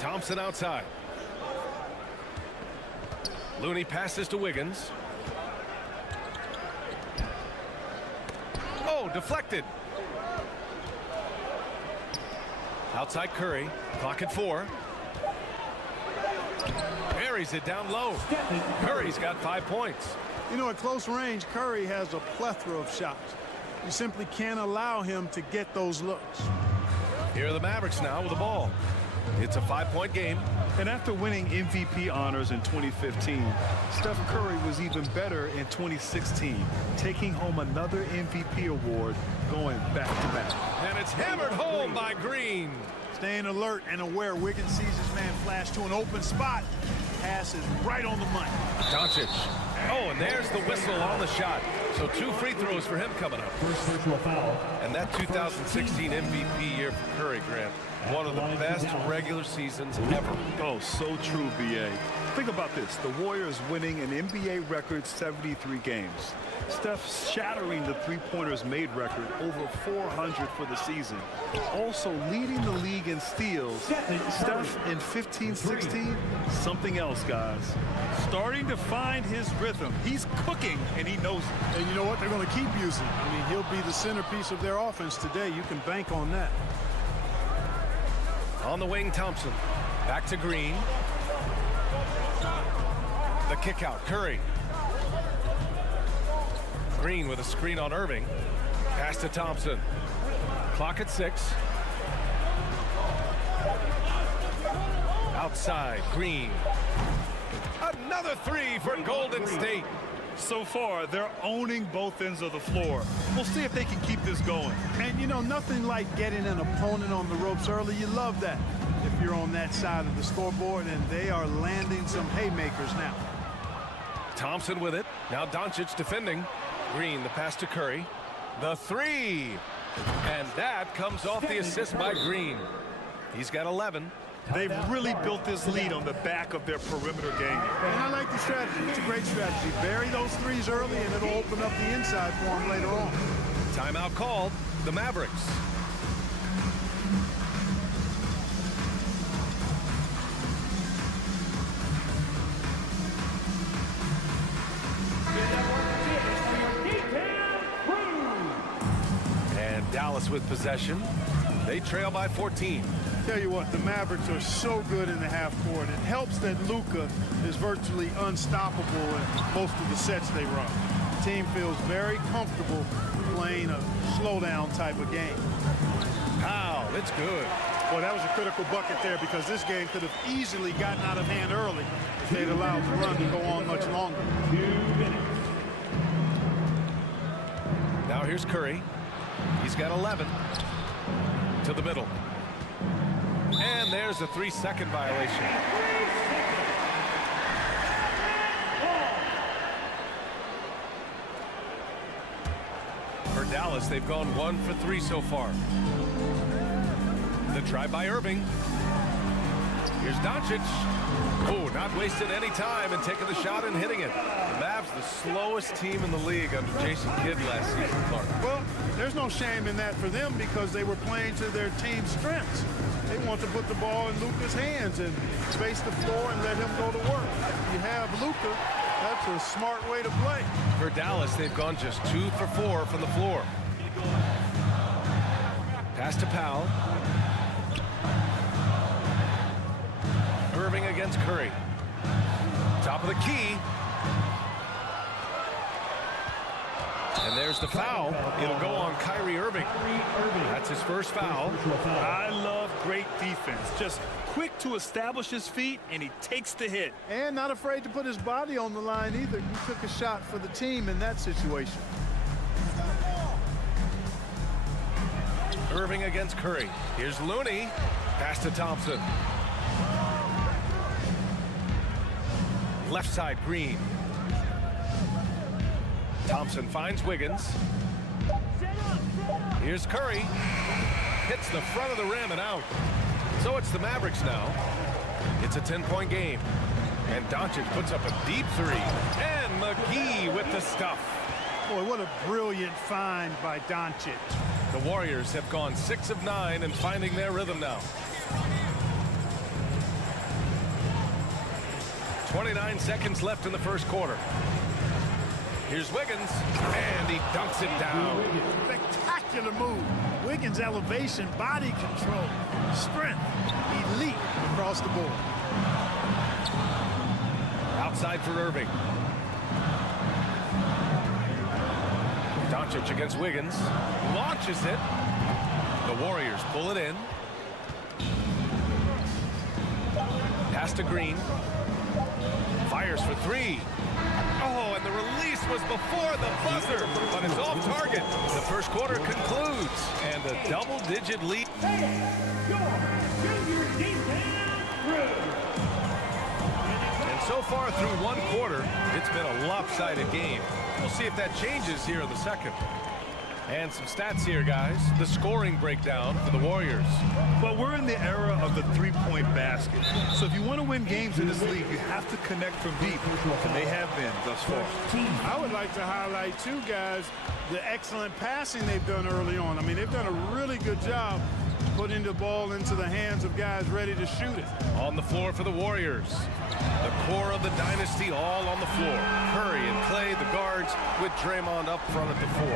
Thompson outside. Looney passes to Wiggins. Oh, deflected. Outside Curry. Clock at 4. Buries it down low. Curry's got 5 points. You know, at close range, Curry has a plethora of shots. You simply can't allow him to get those looks. Here are the Mavericks now with the ball. It's a 5-point game. And after winning MVP honors in 2015, Steph Curry was even better in 2016, taking home another MVP award going back-to-back. And it's hammered home by Green. Staying alert and aware, Wiggins sees his man flash to an open spot. Pass is right on the money. Doncic. Oh, and there's the whistle on the shot. So 2 free throws for him coming up. And that 2016 MVP year for Curry, Grant. One of the best regular seasons ever. Oh, so true, B.A. Think about this. The Warriors winning an NBA record 73 games. Steph shattering the three-pointers made record, over 400 for the season. Also leading the league in steals. Steph in 15-16, something else, guys. Starting to find his rhythm. He's cooking, and he knows it. And you know what? They're going to keep using him. I mean, he'll be the centerpiece of their offense today. You can bank on that. On the wing, Thompson. Back to Green. The kick out, Curry. Green with a screen on Irving. Pass to Thompson. Clock at 6. Outside, Green. Another 3 for Golden State. So far, they're owning both ends of the floor. We'll see if they can keep this going. And, you know, nothing like getting an opponent on the ropes early. You love that if you're on that side of the scoreboard, and they are landing some haymakers now. Thompson with it. Now Doncic defending. Green, the pass to Curry. The 3. And that comes off the assist by Green. He's got 11. They've really built this lead on the back of their perimeter game. And I like the strategy. It's a great strategy. Bury those threes early, and it'll open up the inside for them later on. Timeout called. The Mavericks. And Dallas with possession. They trail by 14. Tell you what, the Mavericks are so good in the half court. It helps that Luka is virtually unstoppable in most of the sets they run. The team feels very comfortable playing a slowdown type of game. Wow, that's good. Well, that was a critical bucket there because this game could have easily gotten out of hand early if they'd allowed the run to go on much longer. Now here's Curry. He's got 11. To the middle. And there's a 3-second violation. For Dallas, they've gone 1 for 3 so far. The try by Irving. Here's Doncic. Oh, not wasting any time and taking the shot and hitting it. The Mavs, the slowest team in the league under Jason Kidd last season, Clark. Well, there's no shame in that for them because they were playing to their team's strengths. They want to put the ball in Luka's hands and space the floor and let him go to work. If you have Luka, that's a smart way to play. For Dallas, they've gone just 2 for 4 from the floor. Pass to Powell. Irving against Curry. Top of the key. And there's the foul. It'll go on Kyrie Irving. That's his first foul. I love great defense. Just quick to establish his feet, and he takes the hit. And not afraid to put his body on the line either. He took a shot for the team in that situation. Irving against Curry. Here's Looney. Pass to Thompson. Left side, Green. Thompson finds Wiggins. Here's Curry. Hits the front of the rim and out. So it's the Mavericks now. It's a 10-point game. And Doncic puts up a deep three. And McGee with the stuff. Boy, what a brilliant find by Doncic. The Warriors have gone 6 of 9 and finding their rhythm now. 29 seconds left in the first quarter. Here's Wiggins, and he dunks it down. Spectacular move. Wiggins' elevation, body control, strength, elite across the board. Outside for Irving. Doncic against Wiggins. Launches it. The Warriors pull it in. Pass to Green. Fires for three. Oh, and the release was before the buzzer, but it's off target. The first quarter concludes, and a double-digit lead. And so far through one quarter, it's been a lopsided game. We'll see if that changes here in the second. And some stats here, guys. The scoring breakdown for the Warriors. Well, we're in the era of the three-point basket. So if you want to win games in this league, you have to connect from deep. And they have been thus far. I would like to highlight, too, guys, the excellent passing they've done early on. I mean, they've done a really good job putting the ball into the hands of guys ready to shoot it. On the floor for the Warriors. The core of the dynasty all on the floor. Curry and Clay, the guards, with Draymond up front at the 4.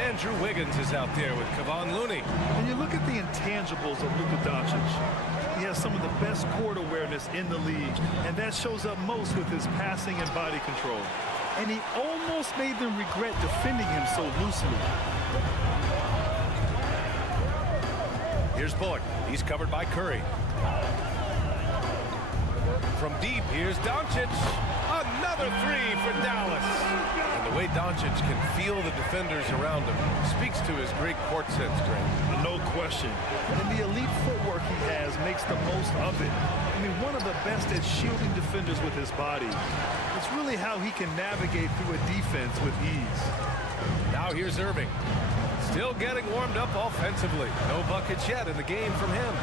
Andrew Wiggins is out there with Kevon Looney. And you look at the intangibles of Luka Doncic. He has some of the best court awareness in the league, and that shows up most with his passing and body control. And he almost made them regret defending him so loosely. Here's Bullock. He's covered by Curry. From deep, here's Doncic. Another three for Dallas. And the way Doncic can feel the defenders around him speaks to his great court sense, Grant. No question. And the elite footwork he has makes the most of it. I mean, one of the best at shielding defenders with his body. It's really how he can navigate through a defense with ease. Now here's Irving. Still getting warmed up offensively. No buckets yet in the game from him.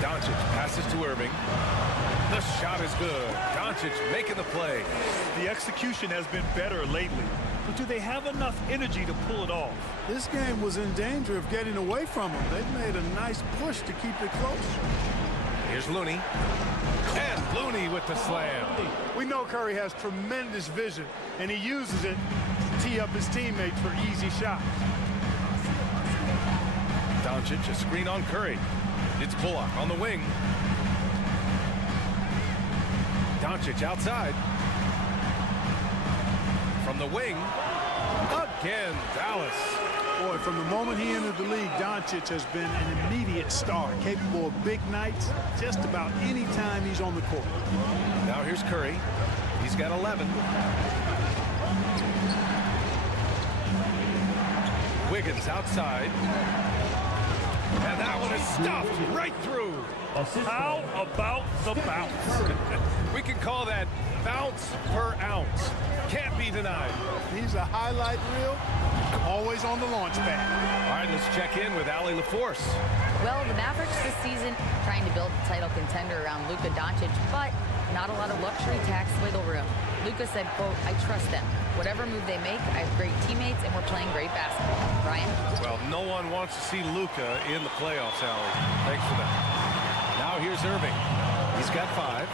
Doncic passes to Irving. The shot is good. Doncic making the play. The execution has been better lately. But do they have enough energy to pull it off? This game was in danger of getting away from them. They've made a nice push to keep it close. Here's Looney. And Looney with the slam. We know Curry has tremendous vision, and he uses it to tee up his teammates for easy shots. Doncic, a screen on Curry. It's Bullock on the wing. Doncic outside. From the wing. Again, Dallas. Boy, from the moment he entered the league, Doncic has been an immediate star, capable of big nights just about any time he's on the court. Now here's Curry. He's got 11. Wiggins outside. And that one is stuffed right through. How about the bounce? We can call that bounce per ounce. Can't be denied. He's a highlight reel, always on the launch pad. All right, let's check in with Allie LaForce. Well, the Mavericks this season trying to build a title contender around Luka Doncic, but not a lot of luxury tax wiggle room. Luka said, quote, "I trust them. Whatever move they make, I have great teammates and we're playing great basketball." Brian? Well, no one wants to see Luka in the playoffs, Allie. Thanks for that. Now here's Irving. He's got 5.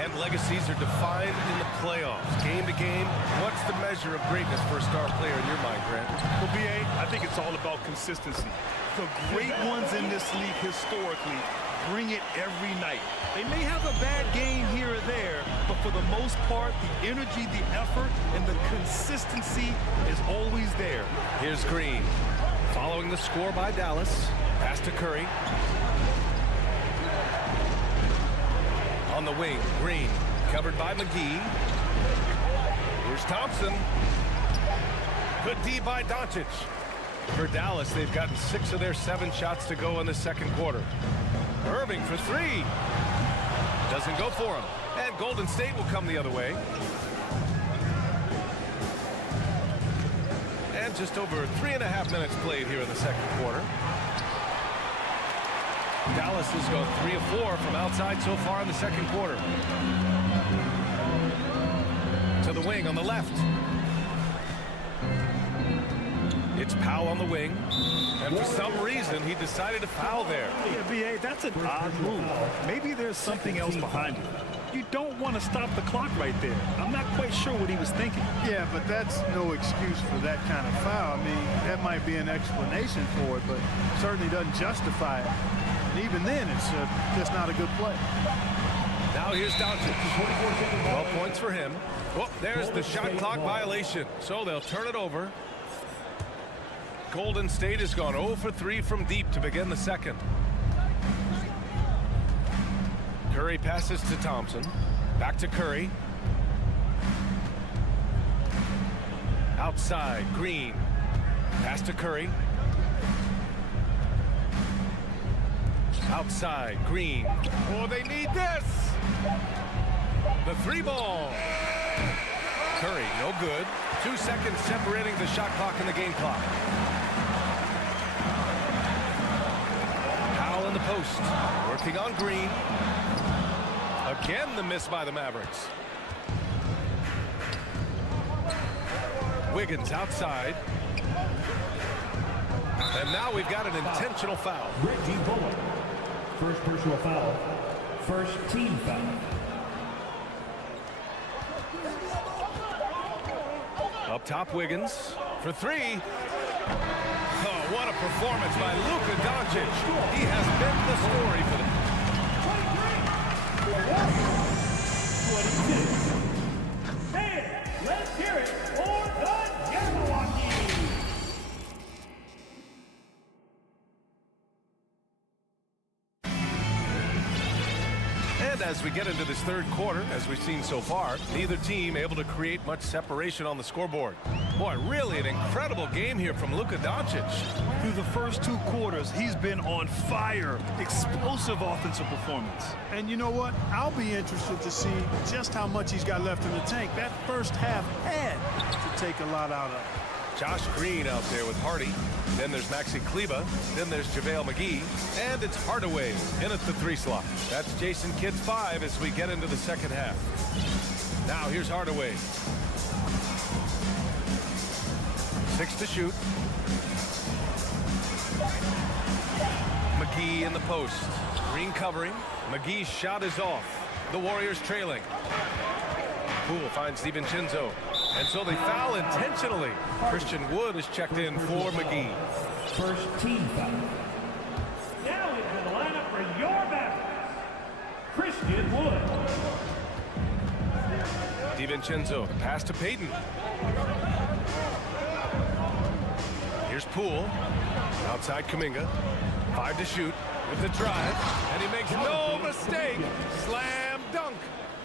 And legacies are defined in the playoffs. Game to game, what's the measure of greatness for a star player in your mind, Grant? Well, B.A., I think it's all about consistency. The great ones in this league historically bring it every night. They may have a bad game here or there, but for the most part, the energy, the effort, and the consistency is always there. Here's Green. Following the score by Dallas. Pass to Curry. On the wing, Green. Covered by McGee. Here's Thompson. Good D by Doncic. For Dallas, they've gotten 6 of their 7 shots to go in the second quarter. Irving for 3. Doesn't go for him. And Golden State will come the other way. And just over 3.5 minutes played here in the second quarter. Dallas has gone 3 of 4 from outside so far in the second quarter. To the wing on the left. It's Powell on the wing. And for some reason, he decided to foul there. Yeah, B.A., that's an odd move. Maybe there's something else behind it. You don't want to stop the clock right there. I'm not quite sure what he was thinking. Yeah, but that's no excuse for that kind of foul. I mean, that might be an explanation for it, but certainly doesn't justify it. And even then, it's just not a good play. Now here's Doncic. 12 points for him. Well, there's the shot clock violation. So they'll turn it over. Golden State has gone 0 for 3 from deep to begin the second. Curry passes to Thompson. Back to Curry. Outside, Green. Pass to Curry. Outside, Green. Oh, they need this! The 3-ball. Curry, no good. 2 seconds separating the shot clock and the game clock. Powell in the post. Working on Green. Again, the miss by the Mavericks. Wiggins outside. And now we've got an intentional foul. Reggie Bullock. First personal foul. First team foul. Up top, Wiggins for 3. Oh, what a performance by Luka Doncic. He has been the story for them. 22. Hey, let's hear it for the Jabberwocky. And as we get into this third quarter, as we've seen so far, neither team able to create much separation on the scoreboard. Boy, really an incredible game here from Luka Doncic. Through the first 2 quarters, he's been on fire. Explosive offensive performance. And you know what? I'll be interested to see just how much he's got left in the tank. That first half had to take a lot out of it. Josh Green out there with Hardy. Then there's Maxi Kleba. Then there's JaVale McGee. And it's Hardaway in at the 3 slot. That's Jason Kidd's 5 as we get into the second half. Now here's Hardaway. 6 to shoot. McGee in the post. Green covering. McGee's shot is off. The Warriors trailing. Poole finds DiVincenzo. And so they foul intentionally. Christian Wood is checked in for McGee. First team foul. Now into the lineup for your Mavericks, Christian Wood. DiVincenzo, pass to Payton. Here's Poole. Outside Kuminga. 5 to shoot with the drive. And he makes no mistake. Slam dunk.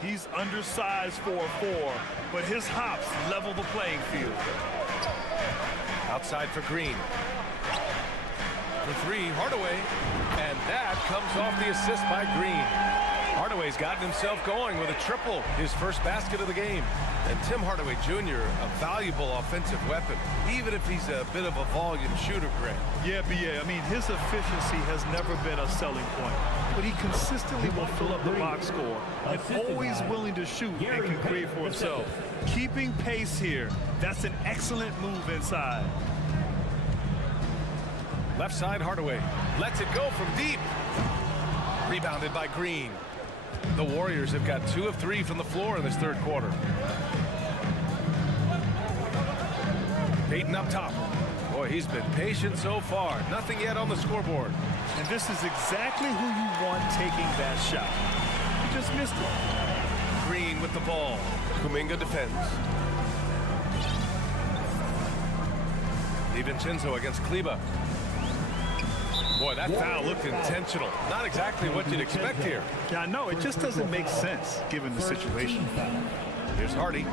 He's undersized for a 4, but his hops level the playing field. Outside for Green. For 3, Hardaway. And that comes off the assist by Green. Hardaway's gotten himself going with a triple, his first basket of the game. And Tim Hardaway Jr., a valuable offensive weapon, even if he's a bit of a volume shooter, Grant. Yeah, B.A. I mean, his efficiency has never been a selling point, but he consistently will fill up the box score and always willing to shoot and can create for himself. Keeping pace here, that's an excellent move inside. Left side, Hardaway lets it go from deep. Rebounded by Green. The Warriors have got 2 of 3 from the floor in this third quarter. Payton up top. Boy, he's been patient so far. Nothing yet on the scoreboard. And this is exactly who you want taking that shot. You just missed it. Green with the ball. Kuminga defends. DiVincenzo against Kleba. Boy, that foul looked intentional. Not exactly what you'd expect here. Yeah, I know. It just doesn't make sense given the situation. Here's Hardy.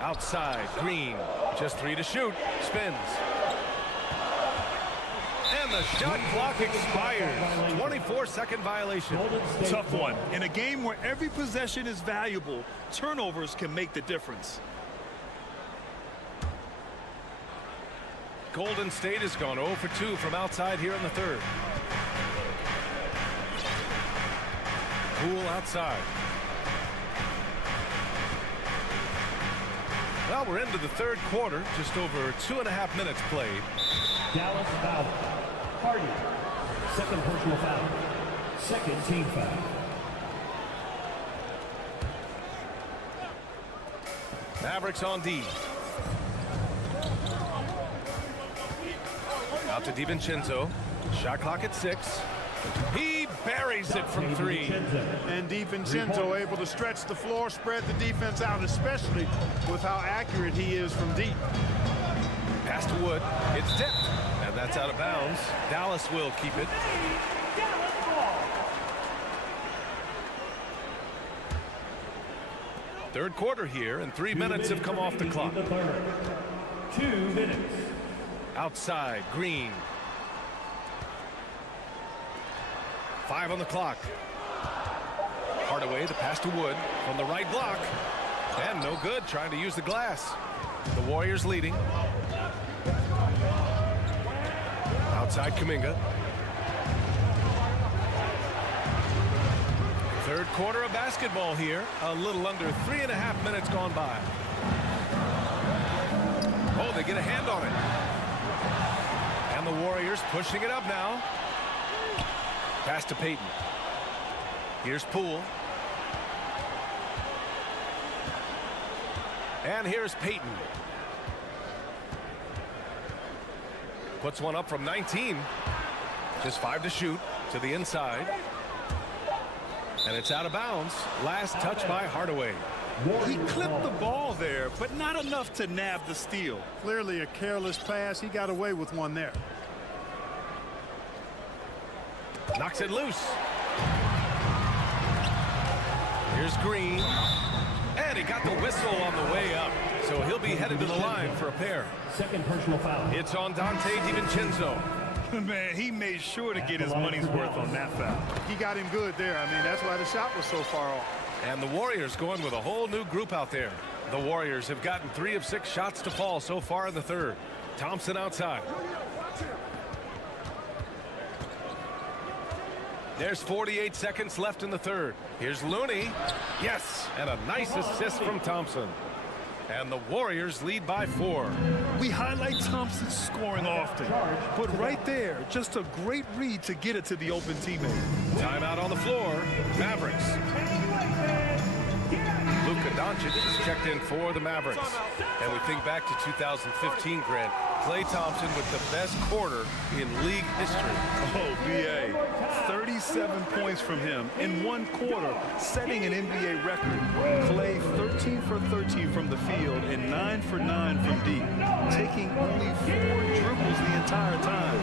Outside, Green. Just 3 to shoot. Spins. And the shot clock expires. 24-second violation. Tough one. In a game where every possession is valuable, turnovers can make the difference. Golden State has gone 0 for 2 from outside here in the third. Poole outside. Well, we're into the third quarter. Just over 2.5 minutes played. Dallas foul. Hardy. Second personal foul. Second team foul. Mavericks on D. Out to DiVincenzo. Shot clock at 6. He buries it from 3. And DiVincenzo able to stretch the floor, spread the defense out, especially with how accurate he is from deep. Pass to Wood. It's tipped. And that's out of bounds. Dallas will keep it. Third quarter here, and 3 minutes have come off the clock. 2 minutes. Outside, Green. 5 on the clock. Hardaway, the pass to Wood from the right block. And no good, trying to use the glass. The Warriors leading. Outside, Kuminga. Third quarter of basketball here. A little under 3.5 minutes gone by. Oh, they get a hand on it. And the Warriors pushing it up now. Pass to Payton. Here's Poole. And here's Payton. Puts one up from 19. Just 5 to shoot to the inside. And it's out of bounds. Last touch by Hardaway. He clipped the ball there, but not enough to nab the steal. Clearly a careless pass. He got away with one there. Knocks it loose. Here's Green. And he got the whistle on the way up. So he'll be headed to the line for a pair. Second personal foul. It's on Dante DiVincenzo. Man, he made sure to get his money's worth on that foul. He got him good there. I mean, that's why the shot was so far off. And the Warriors going with a whole new group out there. The Warriors have gotten 3 of 6 shots to fall so far in the third. Thompson outside. There's 48 seconds left in the third. Here's Looney. Yes, and a nice assist from Thompson. And the Warriors lead by 4. We highlight Thompson's scoring often, but right there, just a great read to get it to the open teammate. Timeout on the floor. Mavericks. Luka Doncic is checked in for the Mavericks. And we think back to 2015, Grant. Klay Thompson with the best quarter in league history. Oh, B.A. 37 points from him in one quarter, setting an NBA record. Klay 13 for 13 from the field and 9 for 9 from deep, taking only 4 dribbles the entire time.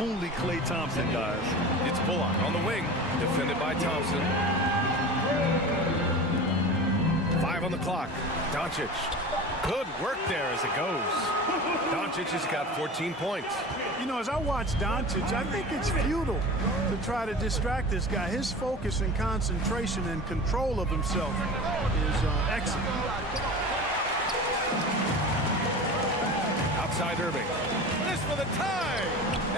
Only Klay Thompson, guys. It's Bullock on the wing, defended by Thompson. 5 on the clock. Doncic. Good work there as it goes. Doncic has got 14 points. You know, as I watch Doncic, I think it's futile to try to distract this guy. His focus and concentration and control of himself is excellent. Outside Irving. This for the tie.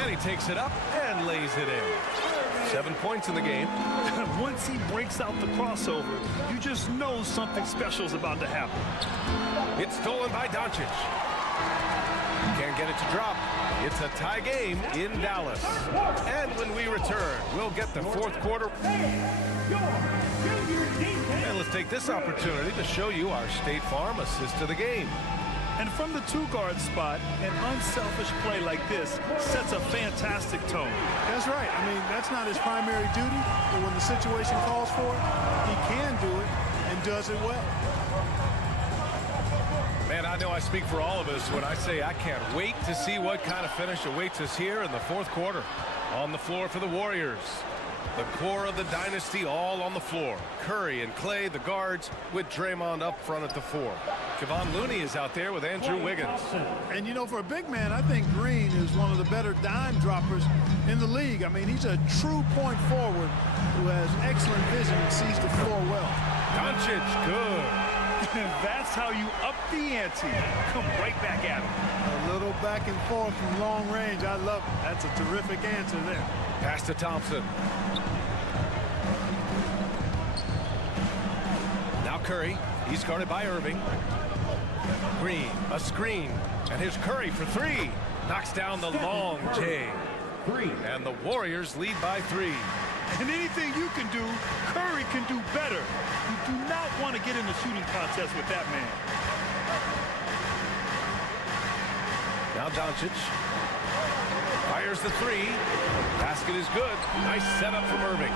And he takes it up and lays it in. 7 points in the game. Once he breaks out the crossover, you just know something special is about to happen. It's stolen by Doncic. Can't get it to drop. It's a tie game in Dallas. And when we return, we'll get the fourth quarter. And let's take this opportunity to show you our State Farm assist to the game. And from the two-guard spot, an unselfish play like this sets a fantastic tone. That's right. I mean, that's not his primary duty, but when the situation calls for it, he can do it and does it well. Man, I know I speak for all of us when I say I can't wait to see what kind of finish awaits us here in the fourth quarter. On the floor for the Warriors. The core of the dynasty all on the floor. Curry and Clay, the guards, with Draymond up front at the 4. Kevon Looney is out there with Andrew Wiggins. And, you know, for a big man, I think Green is one of the better dime droppers in the league. I mean, he's a true point forward who has excellent vision and sees the floor well. Doncic, good. That's how you up the ante. Come right back at him. A little back and forth from long range. I love it. That's a terrific answer there. Pass to Thompson. Now Curry. He's guarded by Irving. Green, a screen. And here's Curry for 3. Knocks down the long J. And the Warriors lead by 3. And anything you can do, Curry can do better. You do not want to get in a shooting contest with that man. Now Doncic fires the 3. Basket is good. Nice setup from Irving.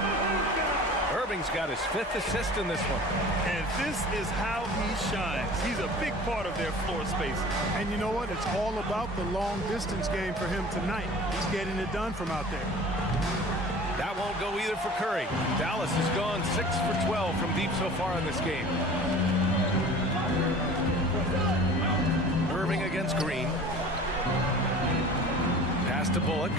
Irving's got his 5th assist in this one. And this is how he shines. He's a big part of their floor space. And you know what? It's all about the long distance game for him tonight. He's getting it done from out there. That won't go either for Curry. Dallas has gone 6 for 12 from deep so far in this game. Irving against Green. Pass to Bullock.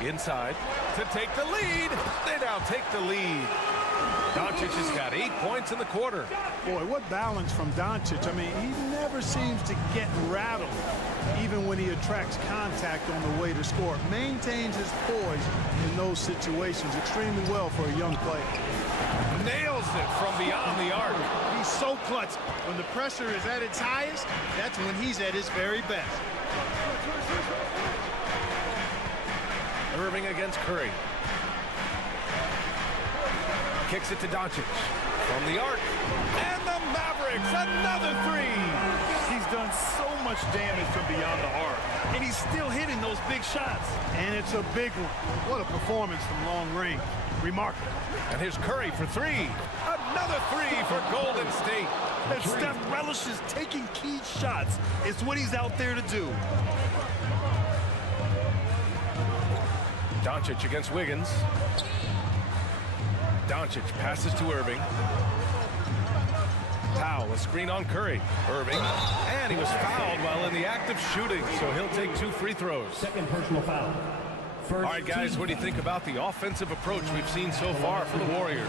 Inside to take the lead. They now take the lead. Doncic has got 8 points in the quarter. Boy, what balance from Doncic. I mean, he never seems to get rattled, even when he attracts contact on the way to score. Maintains his poise in those situations extremely well for a young player. Nails it from beyond the arc. He's so clutch. When the pressure is at its highest, that's when he's at his very best. Irving against Curry. Kicks it to Doncic. From the arc. And the Mavericks, another 3. He's done so much damage from beyond the arc. And he's still hitting those big shots. And it's a big one. What a performance from long range. Remarkable. And here's Curry for 3. Another 3 for Golden State. And Steph relishes taking key shots. It's what he's out there to do. Doncic against Wiggins. Doncic passes to Irving. Powell, a screen on Curry. Irving. And he was fouled while in the act of shooting, so he'll take 2 free throws. Second personal foul. All right, guys, what do you think about the offensive approach we've seen so far for the Warriors?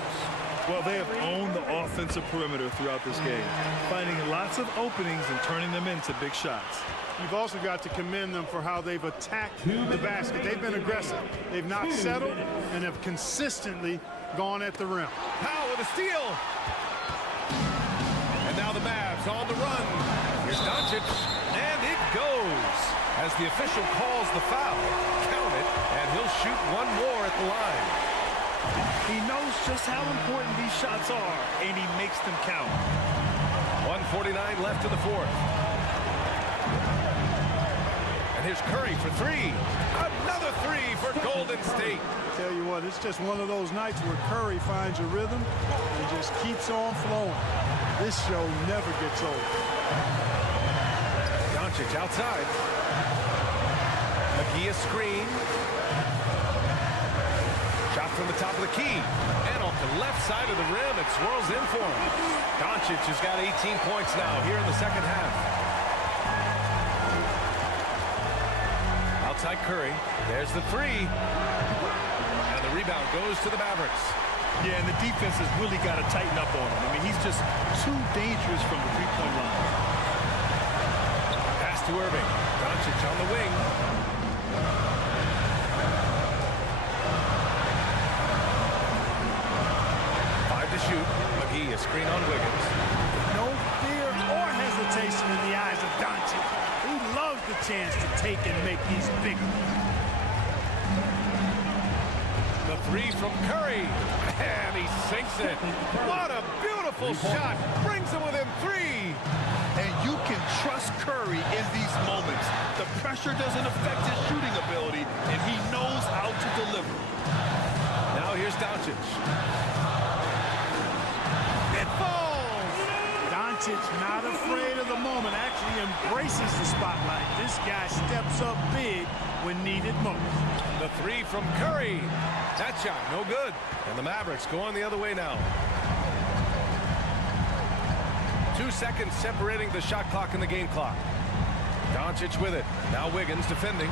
Well, they have owned the offensive perimeter throughout this game, finding lots of openings and turning them into big shots. You've also got to commend them for how they've attacked the basket. They've been aggressive. They've not settled and have consistently gone at the rim. Powell with a steal. And now the Mavs on the run. Here's Doncic, and it goes. As the official calls the foul, count it, and he'll shoot 1 more at the line. He knows just how important these shots are, and he makes them count. 1:49 left in the 4th. And here's Curry for 3. Another 3 for Golden State. Tell you what, it's just one of those nights where Curry finds a rhythm and just keeps on flowing. This show never gets old. Doncic outside. McGee a screen. Shot from the top of the key. And off the left side of the rim, it swirls in for him. Doncic has got 18 points now here in the second half. Outside Curry. There's the 3. And the rebound goes to the Mavericks. Yeah, and the defense has really got to tighten up on him. I mean, he's just too dangerous from the three-point line. Pass to Irving. Doncic on the wing. To shoot. McGee a screen on Wiggins. No fear or hesitation. the chance to take and make these bigger. The three from Curry, and he sinks it. What a beautiful shot. Brings him within 3. And you can trust Curry in these moments. The pressure doesn't affect his shooting ability, and he knows how to deliver. Now here's Doncic. It falls! Doncic not afraid of the moment, actually embraces the spotlight. This guy steps up big when needed most. The three from Curry. That shot, no good. And the Mavericks going the other way now. 2 seconds separating the shot clock and the game clock. Doncic with it. Now Wiggins defending.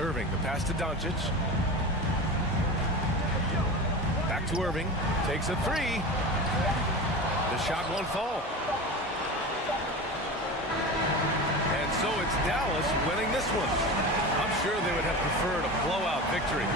Irving, the pass to Doncic. Back to Irving. Takes a 3. The shot won't fall. And so it's Dallas winning this one. I'm sure they would have preferred a blowout victory.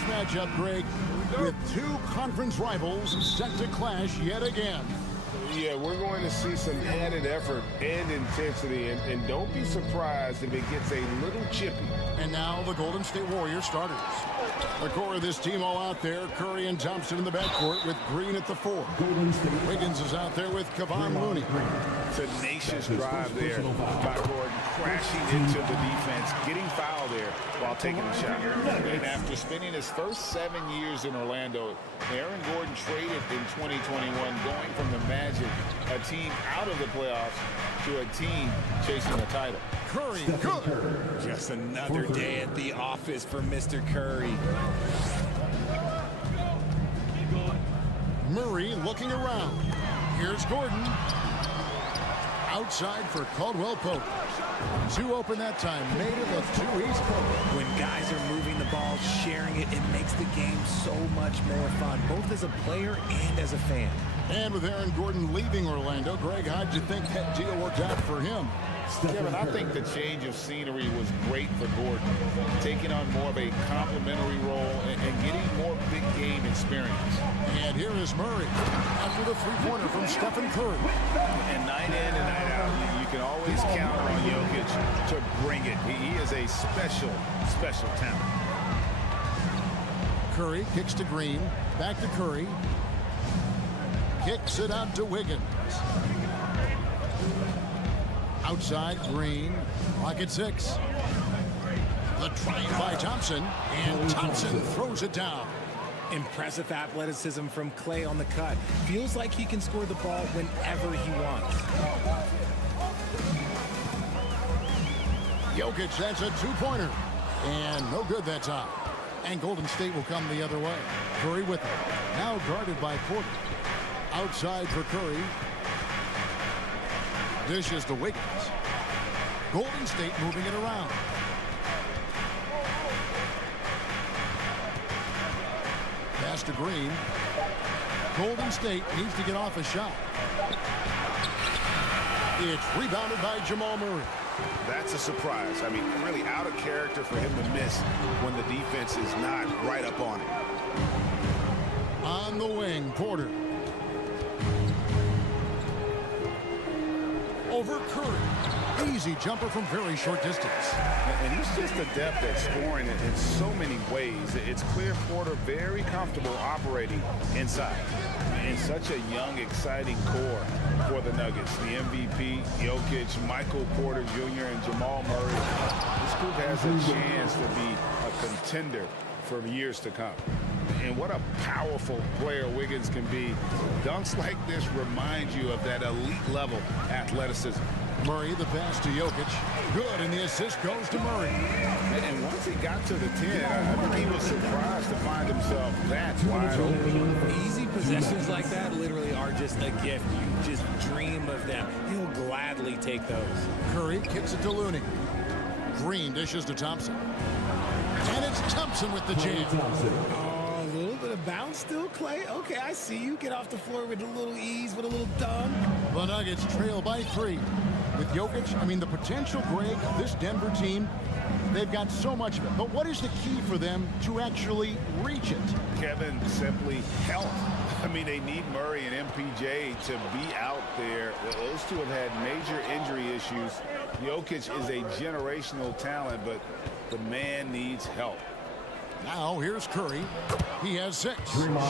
this matchup, Greg, with two conference rivals set to clash yet again. Yeah, we're going to see some added effort and intensity, and don't be surprised if it gets a little chippy. And now the Golden State Warriors starters. The core of this team all out there. Curry and Thompson in the backcourt with Green at the 4. Wiggins is out there with Kevon Looney. Tenacious drive there by Gordon, crashing into the defense, getting fouled there while taking the shot. And after spending his first 7 years in Orlando, Aaron Gordon traded in 2021, going from the Magic, a team out of the playoffs, to a team chasing a title. Curry, good. Just another day at the office for Mr. Curry. Murray looking around. Here's Gordon. Outside for Caldwell Pope. Two open that time. Made it look too easy. When guys are moving the ball, sharing it, it makes the game so much more fun, both as a player and as a fan. And with Aaron Gordon leaving Orlando, Greg, how'd you think that deal worked out for him? Kevin, I think the change of scenery was great for Gordon, taking on more of a complimentary role and getting more big game experience. And here is Murray after the three-pointer from Stephen Curry. And night in and night out, you can always count on Jokic to bring it. He is a special, special talent. Curry kicks to Green, back to Curry. Kicks it out to Wiggins. Outside, Green. Clock at 6. The try by Thompson, and Thompson throws it down. Impressive athleticism from Clay on the cut. Feels like he can score the ball whenever he wants. Jokic, that's a two-pointer. And no good that time. And Golden State will come the other way. Curry with it. Now guarded by Porter. Outside for Curry. Dishes to Wiggins. Golden State moving it around. Pass to Green. Golden State needs to get off a shot. It's rebounded by Jamal Murray. That's a surprise. I mean, really out of character for him to miss when the defense is not right up on it. On the wing, Porter. Over Curry. Easy jumper from very short distance. And he's just adept at scoring in so many ways. It's clear Porter very comfortable operating inside. And such a young, exciting core for the Nuggets. The MVP, Jokic, Michael Porter Jr., and Jamal Murray. This group has a chance to be a contender for years to come. And what a powerful player Wiggins can be. Dunks like this remind you of that elite level athleticism. Murray, the pass to Jokic. Good, and the assist goes to Murray. And once he got to the 10, I think he was surprised to find himself that wide open. Easy possessions like that literally are just a gift. You just dream of them. He'll gladly take those. Curry kicks it to Looney. Green dishes to Thompson. And it's Thompson with the jam. Oh, a little bit of bounce still, Clay. Okay, I see you. Get off the floor with a little ease, with a little dunk. The Nuggets trail by 3. With Jokic, I mean, the potential, Greg, of this Denver team, they've got so much of it. But what is the key for them to actually reach it? Kevin, simply health. I mean, they need Murray and MPJ to be out there. Those two have had major injury issues. Jokic is a generational talent, but the man needs help. Now here's Curry. He has 6.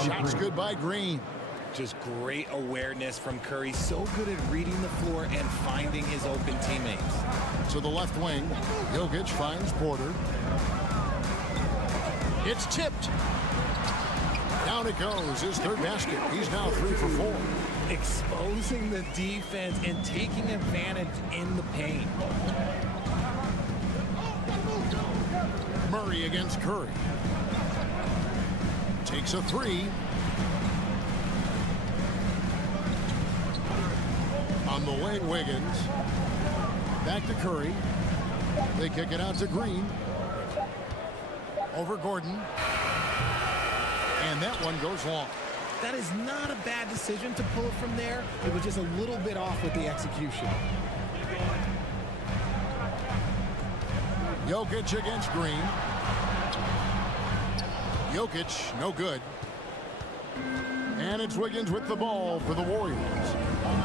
Shots good by Green. Just great awareness from Curry. So good at reading the floor and finding his open teammates. To the left wing, Jokic finds Porter. It's tipped. Down it goes, his third basket. He's now 3 for 4. Exposing the defense and taking advantage in the paint. Murray against Curry. Takes a 3. On the wing, Wiggins. Back to Curry. They kick it out to Green. Over Gordon. And that one goes long. That is not a bad decision to pull it from there. It was just a little bit off with the execution. Jokic against Green. Jokic, no good. And it's Wiggins with the ball for the Warriors.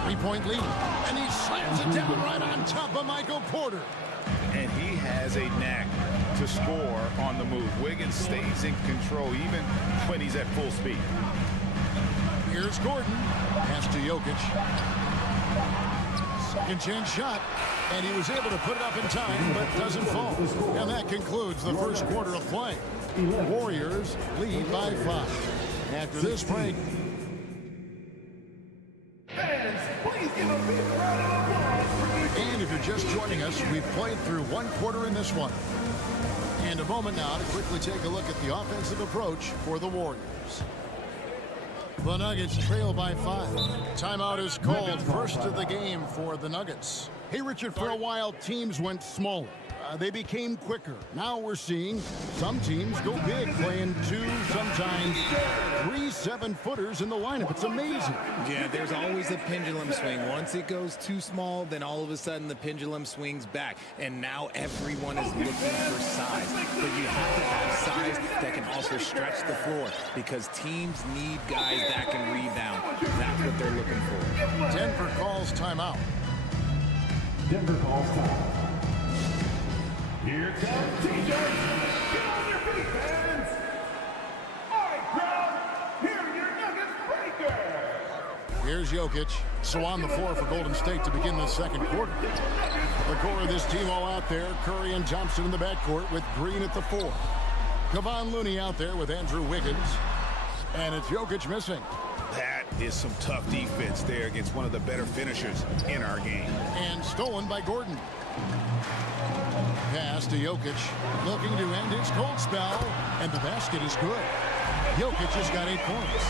3-point lead. And he slams it down right on top of Michael Porter. And he has a knack to score on the move. Wiggins stays in control even when he's at full speed. Here's Gordon. Pass to Jokic. Second chance shot. And he was able to put it up in time, but doesn't fall. And that concludes the first quarter of play. Warriors lead by 5. After this break. And if you're just joining us, we've played through one quarter in this one. And a moment now to quickly take a look at the offensive approach for the Warriors. The Nuggets trail by 5. Timeout is called, first of the game for the Nuggets. Hey, Richard, for a while, teams went smaller. They became quicker. Now we're seeing some teams go big, playing 2, sometimes 3 7-footers in the lineup. It's amazing. Yeah, there's always a pendulum swing. Once it goes too small, then all of a sudden the pendulum swings back. And now everyone is looking for size. But you have to have size that can also stretch the floor because teams need guys that can rebound. That's what they're looking for. Denver calls timeout. Denver calls timeout. Here comes TJ. Get on your feet, fans. All right, crowd. Here are your Nuggets breakers. Here's Jokic. So on the floor for Golden State to begin the second quarter. The core of this team all out there. Curry and Thompson in the backcourt with Green at the 4. Kevon Looney out there with Andrew Wiggins. And it's Jokic missing. That is some tough defense there against one of the better finishers in our game. And stolen by Gordon. Pass to Jokic, looking to end his cold spell, and the basket is good. Jokic has got 8 points.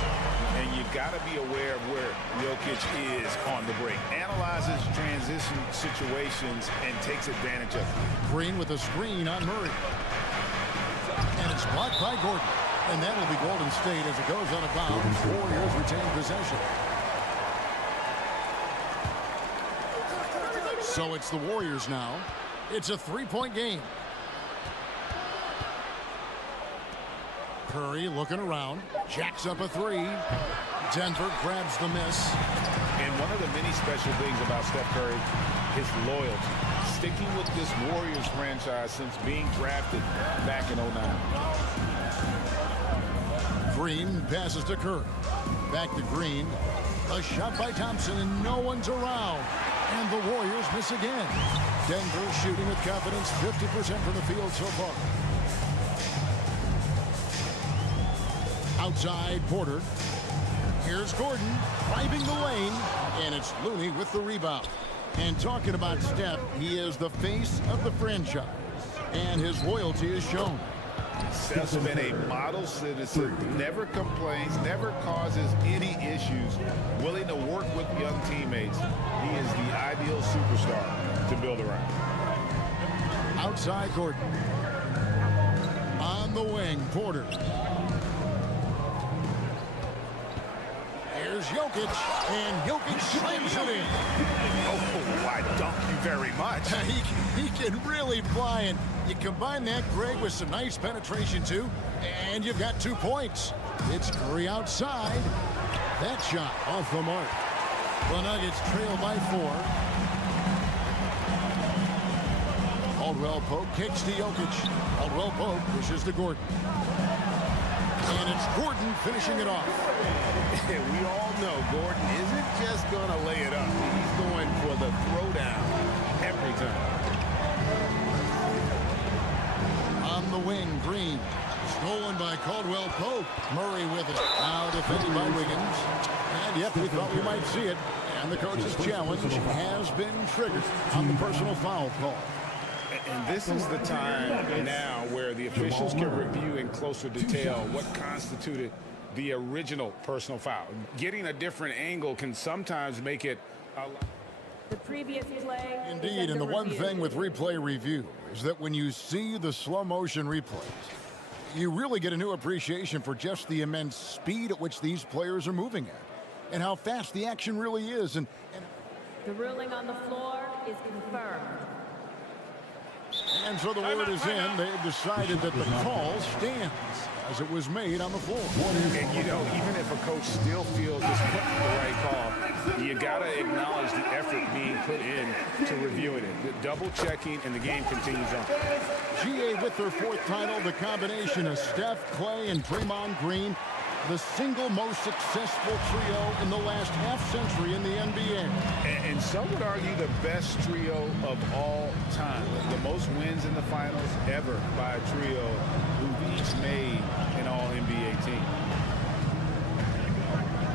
And you got to be aware of where Jokic is on the break. Analyzes transition situations and takes advantage of it. Green with a screen on Murray. And it's blocked by Gordon. And that will be Golden State as it goes out of bounds. Warriors retain possession. So it's the Warriors now. It's a 3-point game. Curry looking around. Jacks up a 3. Denver grabs the miss. And one of the many special things about Steph Curry, his loyalty. Sticking with this Warriors franchise since being drafted back in 09. Green passes to Curry. Back to Green. A shot by Thompson, and no one's around. And the Warriors miss again. Denver shooting with confidence, 50% from the field so far. Outside, Porter. Here's Gordon driving the lane, and it's Looney with the rebound. And talking about Steph, he is the face of the franchise, and his loyalty is shown. Steph's been a model citizen, never complains, never causes any issues, willing to work with young teammates. He is the ideal superstar to build around. Outside Gordon. On the wing, Porter. Here's Jokic, and Jokic slams it in. Oh, I dunk you very much. He can really fly, and you combine that, Greg, with some nice penetration, too, and you've got 2 points. It's Curry outside. That shot off the mark. The Nuggets trail by 4. Caldwell Pope kicks to Jokic. Caldwell Pope pushes to Gordon. And it's Gordon finishing it off. We all know Gordon isn't just going to lay it up. He's going for the throwdown every time. On the wing, Green. Stolen by Caldwell Pope. Murray with it. Now defended by Wiggins. And yep, we thought we might see it. And the coach's challenge has been triggered on the personal foul call. And this is the time now where the officials can review in closer detail what constituted the original personal foul. Getting a different angle can sometimes make it a lot. The previous play. Indeed, and the one thing with replay review is that when you see the slow motion replays, you really get a new appreciation for just the immense speed at which these players are moving at and how fast the action really is. And the ruling on the floor is confirmed. And so the word is in. They've decided that the call stands as it was made on the floor. And, you know, even if a coach still feels it's the right call, you got to acknowledge the effort being put in to reviewing it. The double checking, and the game continues on. GA with their 4th title, the combination of Steph, Clay, and Draymond Green, the single most successful trio in the last half-century in the NBA. And some would argue the best trio of all time. The most wins in the finals ever by a trio who've each made an All-NBA team.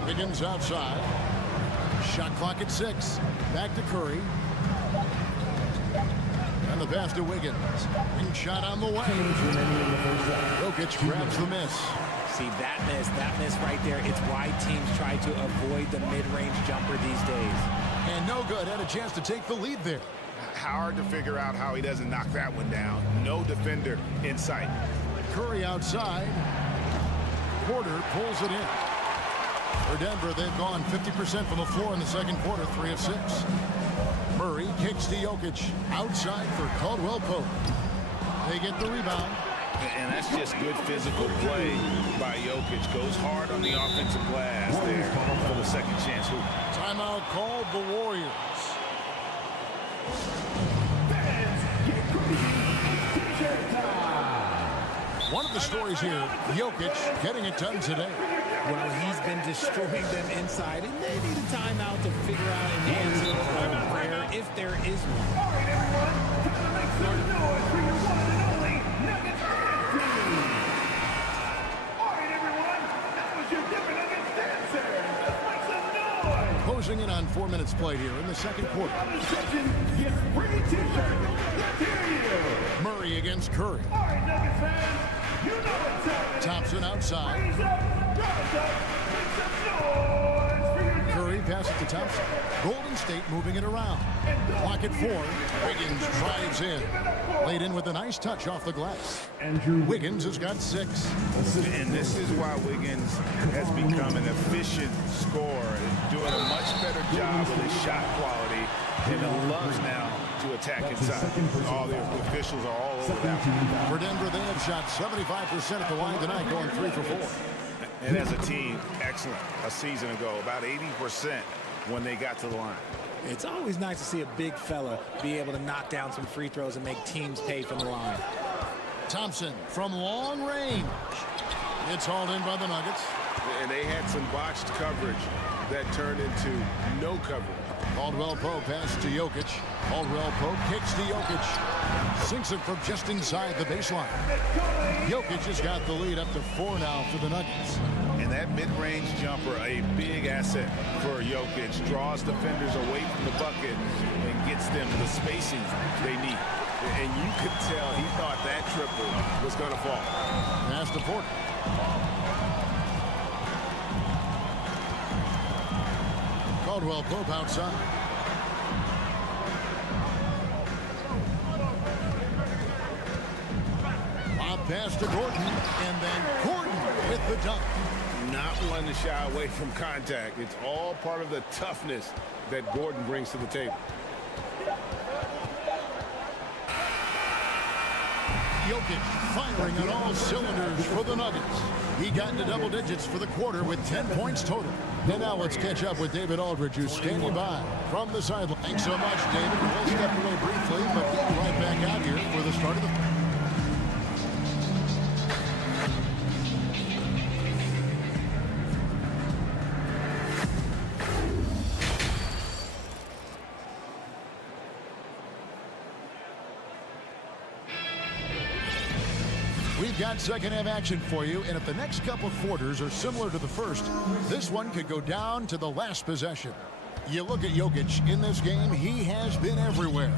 Wiggins outside. Shot clock at 6. Back to Curry. And the pass to Wiggins. Wing shot on the way. Jokic grabs the miss. See, that miss right there, it's why teams try to avoid the mid-range jumper these days. And no good. Had a chance to take the lead there. Hard to figure out how he doesn't knock that one down. No defender in sight. Curry outside. Porter pulls it in. For Denver, they've gone 50% from the floor in the second quarter, 3 of 6. Murray kicks to Jokic. Outside for Caldwell Pope. They get the rebound. And that's just good physical play by Jokic. Goes hard on the offensive glass there for the second chance hoop. Timeout called the Warriors. One of the stories here, Jokic getting it done today. Well, he's been destroying them inside, and they need a timeout to figure out an answer or prayer if there is one. All right, everyone, time to make some noise for your one and only Nuggets team. All right, everyone, that was your Denver Nuggets dancer. Let's make some noise. Closing in on 4 minutes played here in the second quarter. Section gets free t-shirts. Let's hear you. Murray against Curry. All right, Nuggets fans, you know what's happening. Thompson outside. Raise up, rise up, make some noise for your Curry passes to Thompson. Golden State moving it around. Clock at 4. Wiggins drives in. Laid in with a nice touch off the glass. Wiggins has got 6. And this is why Wiggins has become an efficient scorer, doing a much better job with his shot quality, and loves now to attack inside. All the officials are all over that. For Denver, they have shot 75% at the line tonight, going 3 for 4. And as a team, excellent. A season ago, about 80% when they got to the line. It's always nice to see a big fella be able to knock down some free throws and make teams pay from the line. Thompson from long range. It's hauled in by the Nuggets. And they had some botched coverage that turned into no coverage. Caldwell Pope pass to Jokic. Caldwell Pope kicks to Jokic. Sinks it from just inside the baseline. Jokic has got the lead up to 4 now for the Nuggets. And that mid-range jumper, a big asset for Jokic, draws defenders away from the bucket and gets them the spacing they need. And you could tell he thought that triple was going to fall. Pass to Porter. Caldwell Pope outside. Lob pass to Gordon, and then Gordon with the dunk. Not one to shy away from contact. It's all part of the toughness that Gordon brings to the table. Jokic firing on all cylinders for the Nuggets. He got into double digits for the quarter with 10 points total. And now let's catch up with David Aldridge, who's standing by from the sideline. Thanks so much, David. We'll step away briefly, but get right back out here for the start of the... We've got second half action for you, and if the next couple quarters are similar to the first, this one could go down to the last possession. You look at Jokic in this game, he has been everywhere.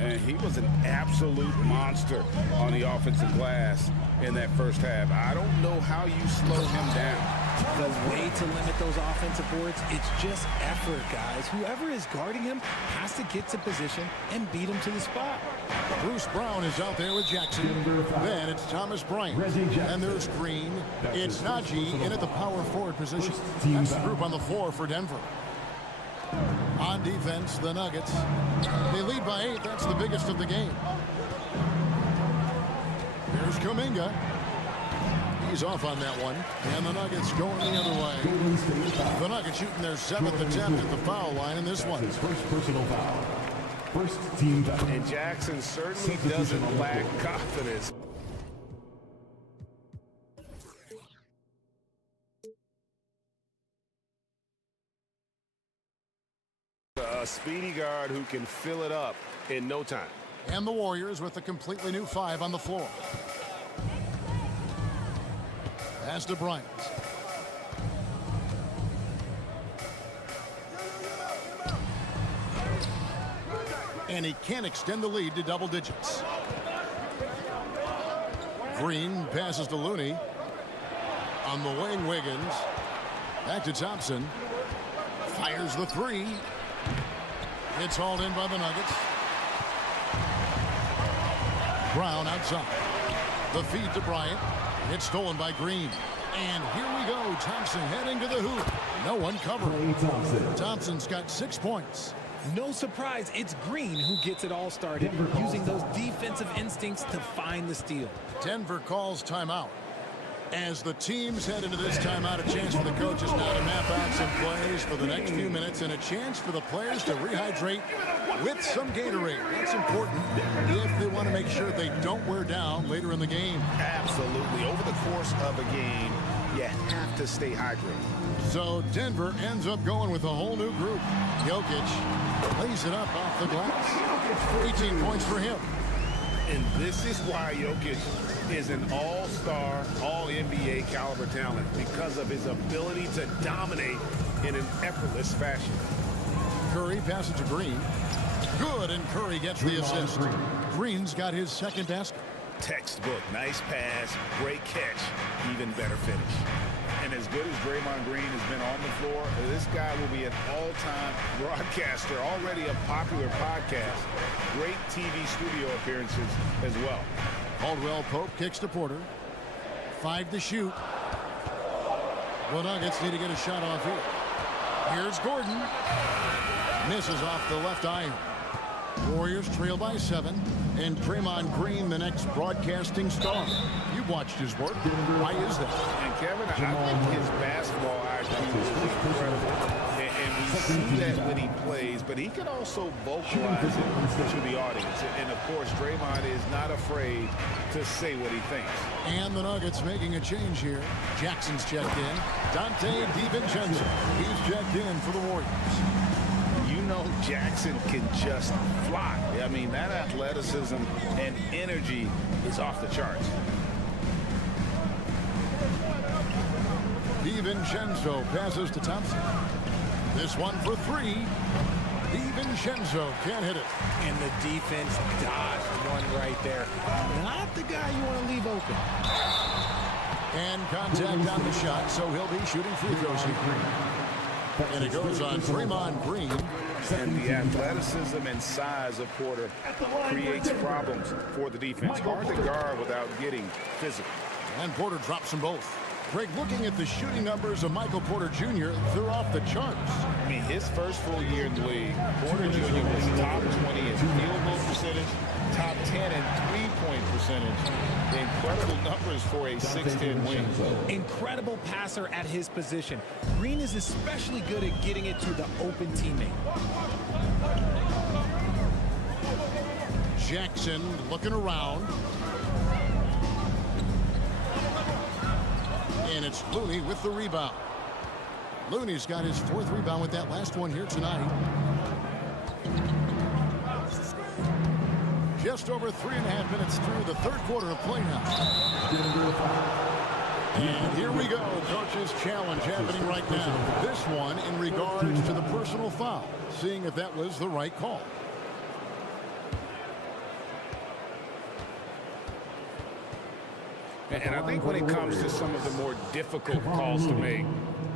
And he was an absolute monster on the offensive glass in that first half. I don't know how you slow him down. The way to limit those offensive boards, it's just effort, guys. Whoever is guarding him has to get to position and beat him to the spot. Bruce Brown is out there with Jackson. Then it's Thomas Bryant. And there's Green. It's Najee in at the power forward position. That's the group on the floor for Denver. On defense, the Nuggets. They lead by 8. That's the biggest of the game. Here's Kuminga. He's off on that one. And the Nuggets going the other way. The Nuggets shooting their 7th attempt at the foul line in this one. His first personal foul. First team foul. And Jackson certainly doesn't lack confidence. A speedy guard who can fill it up in no time. And the Warriors with a completely new 5 on the floor. Pass to Bryant. And he can't extend the lead to double digits. Green passes to Looney. On the wing, Wiggins. Back to Thompson. Fires the 3. It's hauled in by the Nuggets. Brown outside. The feed to Bryant. It's stolen by Green. And here we go. Thompson heading to the hoop. No one covering. Thompson's got 6 points. No surprise, it's Green who gets it all started, using those defensive instincts to find the steal. Denver calls timeout. As the teams head into this timeout, a chance for the coaches now to map out some plays for the next few minutes and a chance for the players to rehydrate with some Gatorade. That's important if they want to make sure they don't wear down later in the game. Absolutely. Over the course of a game, you have to stay hydrated. So Denver ends up going with a whole new group. Jokic lays it up off the glass. 18 points for him. And this is why Jokic is an all-star, all-NBA caliber talent, because of his ability to dominate in an effortless fashion. Curry passes to Green. Good, and Curry gets the assist. Green's got his 2nd basket. Textbook, nice pass, great catch, even better finish. And as good as Draymond Green has been on the floor, this guy will be an all-time broadcaster, already a popular podcast, great TV studio appearances as well. Caldwell Pope kicks to Porter. 5 to shoot. The Nuggets need to get a shot off here. Here's Gordon. Misses off the left iron. Warriors trail by 7. And Draymond Green, the next broadcasting star. You've watched his work. Why is that? And Kevin, I think his basketball IQ is incredible. And we see that when he plays, but he can also vocalize it to the audience. And of course, Draymond is not afraid to say what he thinks. And the Nuggets making a change here. Jackson's checked in. Dante DiVincenzo. He's checked in for the Warriors. You know Jackson can just fly. I mean, that athleticism and energy is off the charts. DiVincenzo passes to Thompson. This one for 3. DiVincenzo can't hit it. And the defense dodged one right there. Not the guy you want to leave open. And contact on the shot, so he'll be shooting free throws here. And it goes on Draymond Green. And the athleticism and size of Porter creates problems for the defense. Hard to guard without getting physical. And Porter drops them both. Greg, looking at the shooting numbers of Michael Porter Jr., they're off the charts. I mean, his first full year in the league, Porter Jr. was top 20 in field goal percentage, top 10 in three-point percentage. Incredible numbers for a 6'10" wing. Incredible passer at his position. Green is especially good at getting it to the open teammate. Jackson looking around. And it's Looney with the rebound. Looney's got his 4th rebound with that last one here tonight. Just over 3.5 minutes through the 3rd quarter of play now. And here we go. Coach's challenge happening right now. This one in regards to the personal foul. Seeing if that was the right call. And I think when it comes to some of the more difficult calls to make,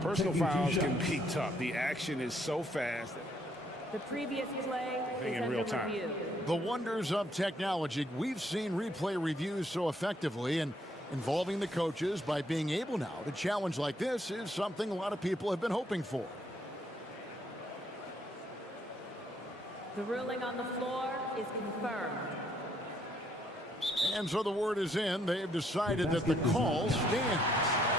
personal fouls can be tough. The action is so fast. The previous play is in real time. review. The wonders of technology. We've seen replay reviews so effectively, and involving the coaches by being able now to challenge like this is something a lot of people have been hoping for. The ruling on the floor is confirmed. And so the word is in. They've decided that the call stands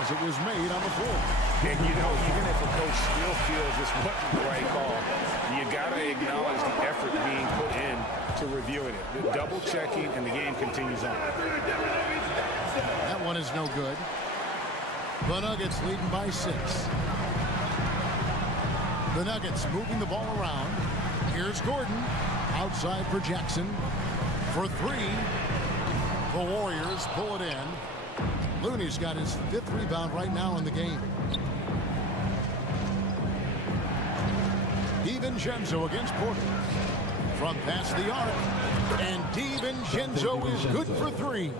as it was made on the floor. And, you know, even if a coach still feels this wasn't the right call, you got to acknowledge the effort being put in to reviewing it. The double checking, and the game continues on. That one is no good. The Nuggets leading by 6. The Nuggets moving the ball around. Here's Gordon. Outside for Jackson. For 3. The Warriors pull it in. Looney's got his 5th rebound right now in the game. DiVincenzo against Porter. From past the arc. And DiVincenzo is good for 3.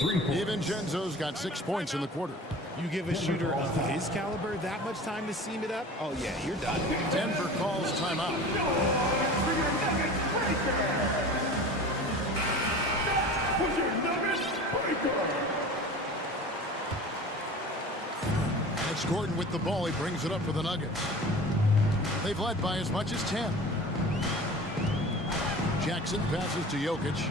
DiVincenzo's got 6 points in the quarter. You give a shooter of his caliber that much time to seam it up? Oh, yeah, you're done. Denver calls timeout. It's Gordon with the ball. He brings it up for the Nuggets. They've led by as much as 10. Jackson passes to Jokic.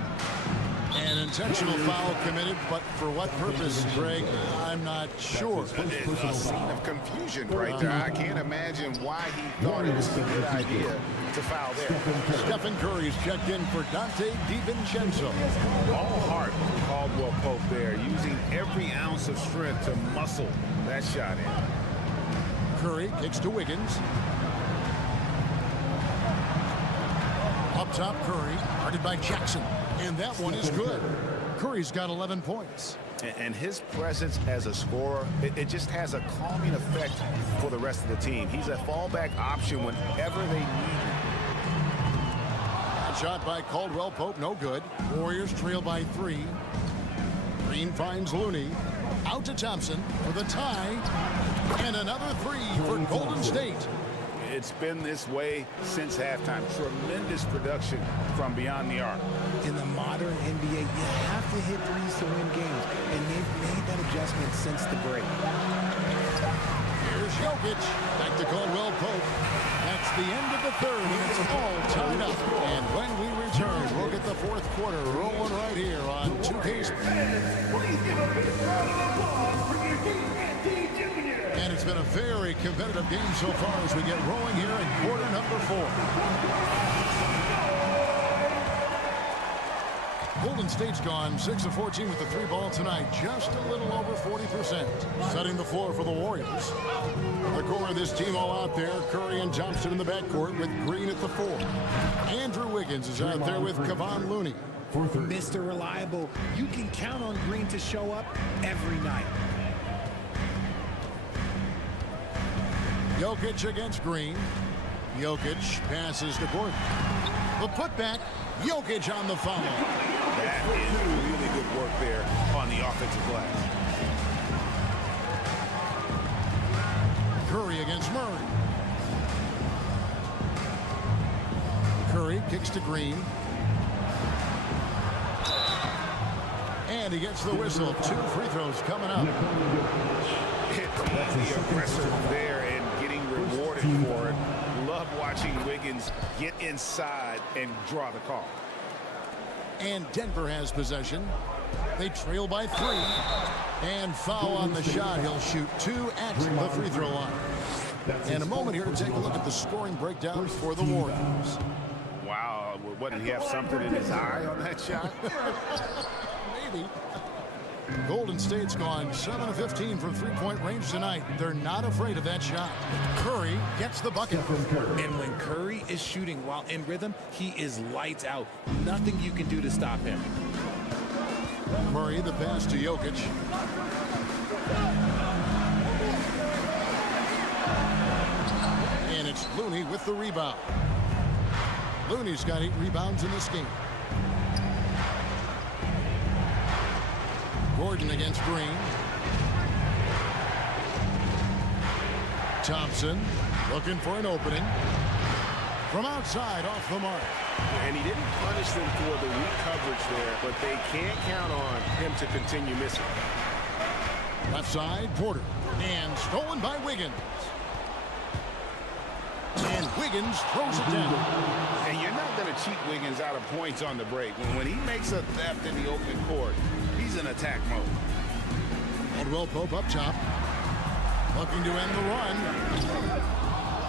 An intentional foul committed, but for what purpose, Greg? I'm not sure. It's a scene of confusion right there. I can't imagine why he thought it was a good idea to foul there. Stephen Curry's checked in for Dante DiVincenzo. All heart from Caldwell Pope there, using every ounce of strength to muscle that shot in. Curry kicks to Wiggins. Up top, Curry, guarded by Jackson. And that one is good. Curry's got 11 points. And his presence as a scorer, it just has a calming effect for the rest of the team. He's a fallback option whenever they need him. A shot by Caldwell Pope, no good. Warriors trail by 3. Green finds Looney. Out to Thompson for the tie. And another 3 for Golden State. It's been this way since halftime. Tremendous production from beyond the arc. In the modern NBA, you have to hit threes to win games, and they've made that adjustment since the break. Here's Jokic. Back to Caldwell Pope. That's the end of the third, and it's all tied up. And when we return, we'll get the 4th quarter rolling right here on 2K. And it's been a very competitive game so far as we get rolling here in quarter number 4. Golden State's gone 6 of 14 with the 3 ball tonight, just a little over 40%. Setting the floor for the Warriors. The core of this team all out there. Curry and Thompson in the backcourt with Green at the 4. Andrew Wiggins is out there with Kevon Looney. Mr. Reliable, you can count on Green to show up every night. Jokic against Green. Jokic passes to Gordon. The putback. Jokic on the foul. That is really good work there on the offensive glass. Curry against Murray. Curry kicks to Green. And he gets the whistle. 2 free throws coming up. Being the aggressor there and getting rewarded for it. Love watching Wiggins get inside and draw the call. And Denver has possession. They trail by 3. And foul on the shot. He'll shoot 2 at the free throw line. And a moment here to take a look at the scoring breakdown for the Warriors. Wow, what, did he have something in his eye on that shot? Maybe. Golden State's gone 7 of 15 from 3-point range tonight. They're not afraid of that shot. Curry gets the bucket. And when Curry is shooting while in rhythm, he is lights out. Nothing you can do to stop him. Murray, the pass to Jokic. And it's Looney with the rebound. Looney's got 8 rebounds in this game. Gordon against Green. Thompson looking for an opening. From outside, off the mark. And he didn't punish them for the weak coverage there, but they can't count on him to continue missing. Left side, Porter. And stolen by Wiggins. And Wiggins throws it down. And you're not going to cheat Wiggins out of points on the break. When he makes a theft in the open court, he's in attack mode. Caldwell Pope up top. Looking to end the run.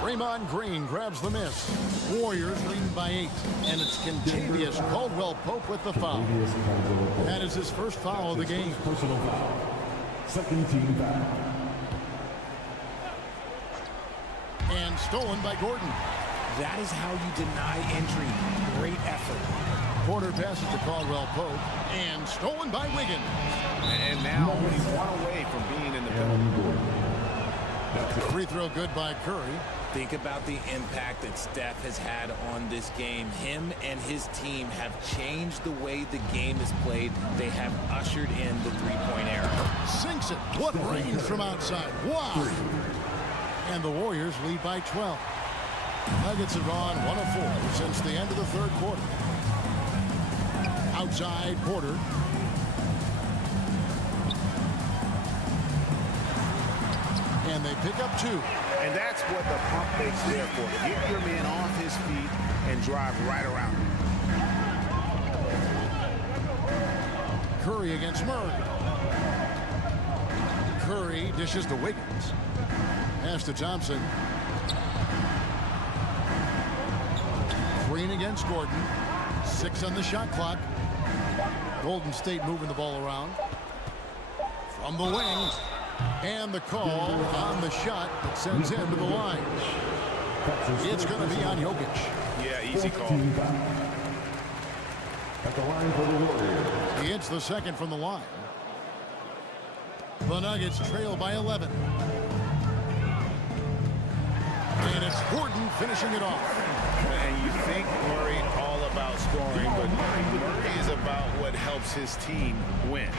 Draymond Green grabs the miss. Warriors leading by 8. And it's Contavious Caldwell Pope with the foul. That is his first foul of the game. Personal foul. Second team foul. And stolen by Gordon. That is how you deny entry. Great effort. Porter passes to Caldwell Pope. And stolen by Wiggins. And now he's 1 away from being in the penalty. Free throw good by Curry. Think about the impact that Steph has had on this game. Him and his team have changed the way the game is played. They have ushered in the three-point era. Sinks it. What range from outside. Wow. And the Warriors lead by 12. Nuggets have gone 1 of 4 since the end of the third quarter. Outside Porter. And they pick up 2. And that's what the pump fake's there for. Get your man off his feet and drive right around him. Curry against Murray. Curry dishes to Wiggins. Pass to Thompson. Green against Gordon. 6 on the shot clock. Golden State moving the ball around. From the wing. And the call on the shot that sends him to the line. It's going to be on Jokic. Yeah, easy call. At the line for the Warriors. He hits the second from the line. The Nuggets trail by 11. And it's Gordon finishing it off. And you think Murray all about scoring, but Murray is about what helps his team win.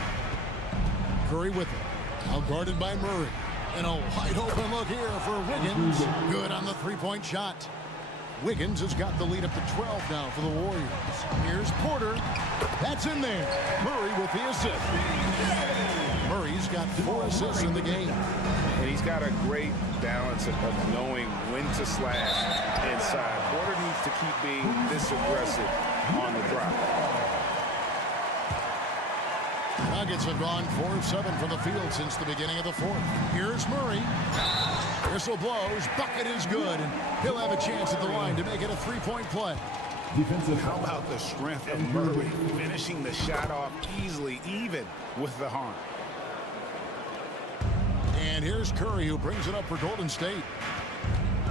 Curry with it. Now guarded by Murray. And a wide open look here for Wiggins. Good on the three-point shot. Wiggins has got the lead up to 12 now for the Warriors. Here's Porter. That's in there. Murray with the assist. Murray's got 4 assists in the game. And he's got a great balance of knowing when to slash inside. Porter needs to keep being this aggressive on the drop. Nuggets have gone 4 of 7 from the field since the beginning of the fourth. Here's Murray. Whistle blows. Bucket is good. And he'll have a chance at the line to make it a three-point play. Defensive. How about the strength of Murray finishing the shot off easily, even with the harm? And here's Curry, who brings it up for Golden State.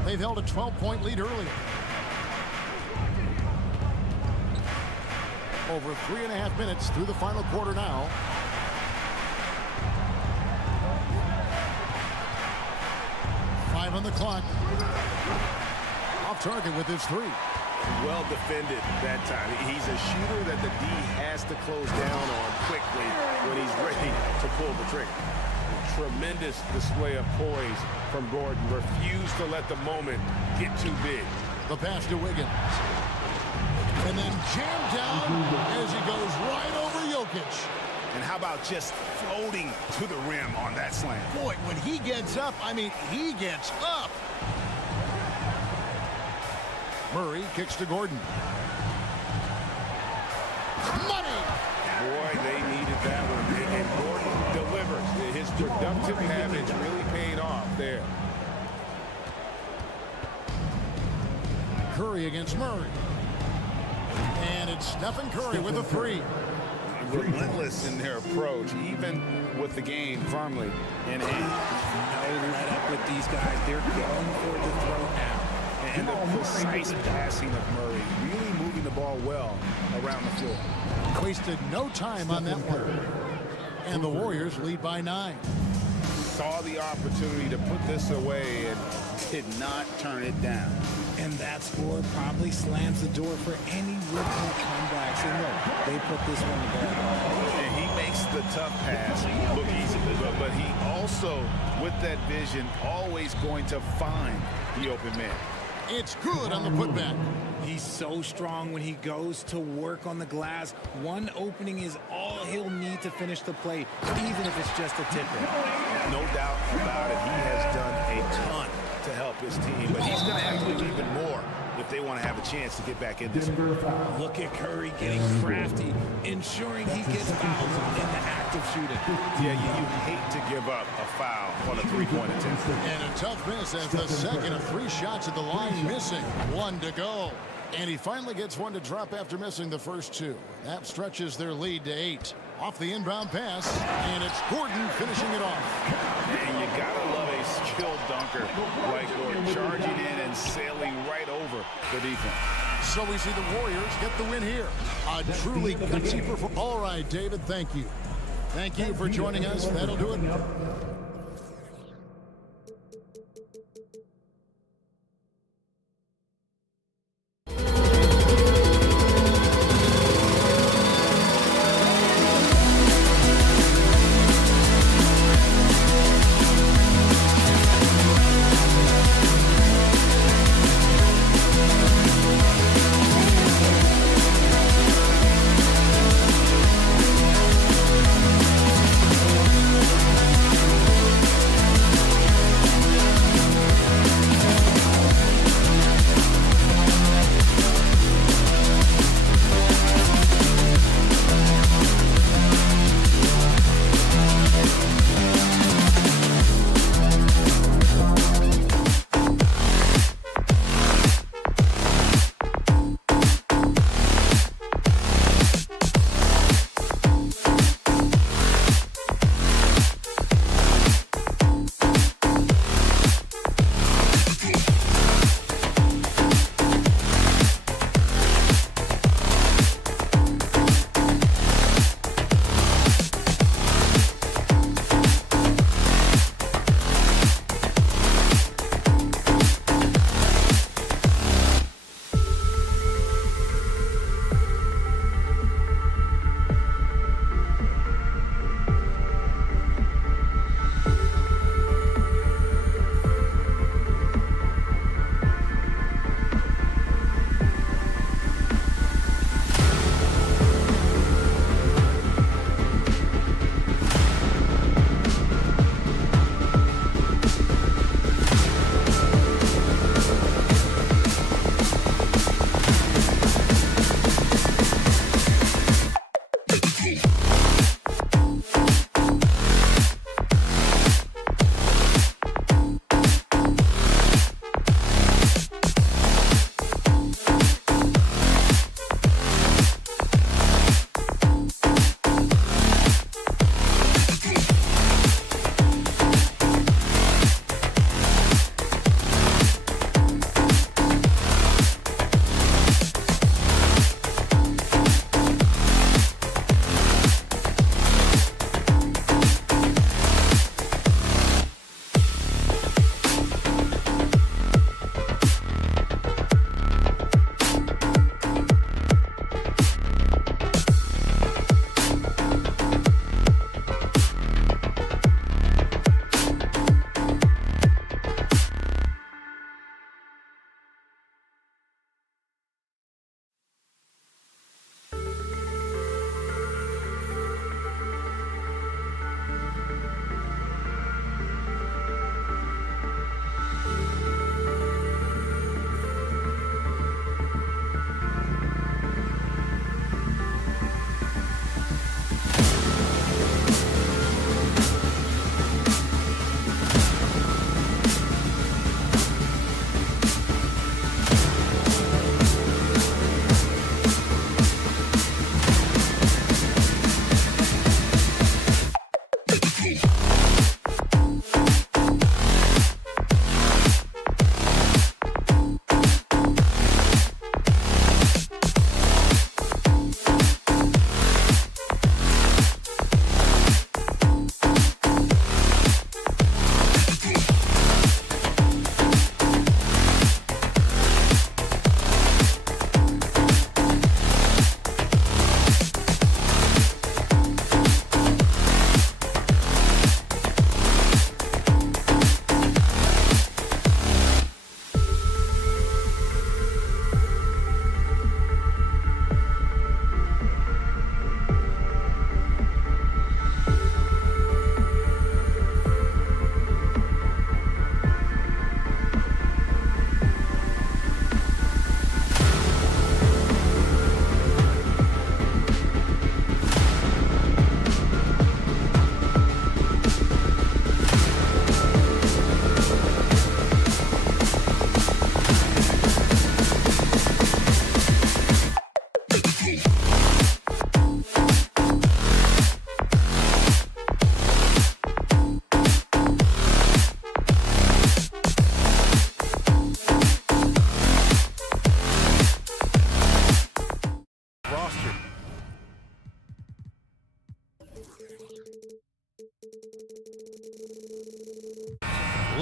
They've held a 12-point lead earlier. Over 3.5 minutes through the final quarter now. Five on the clock. Off target with his 3. Well defended that time. He's a shooter that the D has to close down on quickly when he's ready to pull the trigger. Tremendous display of poise from Gordon. Refused to let the moment get too big. The pass to Wiggins. And then jammed down as he goes right over Jokic. And how about just floating to the rim on that slam? Boy, when he gets up, I mean, he gets up. Murray kicks to Gordon. Money! Boy, they needed that one. And Gordon delivers. His productive habits really paid off there. Curry against Murray. And it's Stephen Curry with a 3. Relentless in their approach, even with the game firmly in hand. No let up with these guys. They're going for the throw now. And the precise passing of Murray, really moving the ball well around the floor. Wasted no time on that one. And the Warriors lead by 9. Saw the opportunity to put this away and did not turn it down. And that score probably slams the door for any rookie comebacks. And look, they put this one to bed. And he makes the tough pass look easy. But he also, with that vision, always going to find the open man. It's good on the putback. He's so strong when he goes to work on the glass. One opening is all he'll need to finish the play, even if it's just a tip-in. No doubt about it. He has done a ton to help his team, but he's going to have to do even more if they want to have a chance to get back in this. Look at Curry getting crafty, ensuring he gets fouls in the act of shooting. Yeah, you hate to give up a foul on a three-point attempt. And a tough miss as the second of 3 shots at the line missing. 1 to go. And he finally gets one to drop after missing the first 2. That stretches their lead to 8. Off the inbound pass, and it's Gordon finishing it off. And you gotta love a skilled dunker like Gordon, charging in and sailing right over the defense. So we see the Warriors get the win here. A truly gutsy performance. All right, David, thank you. Thank you for joining us. That'll do it.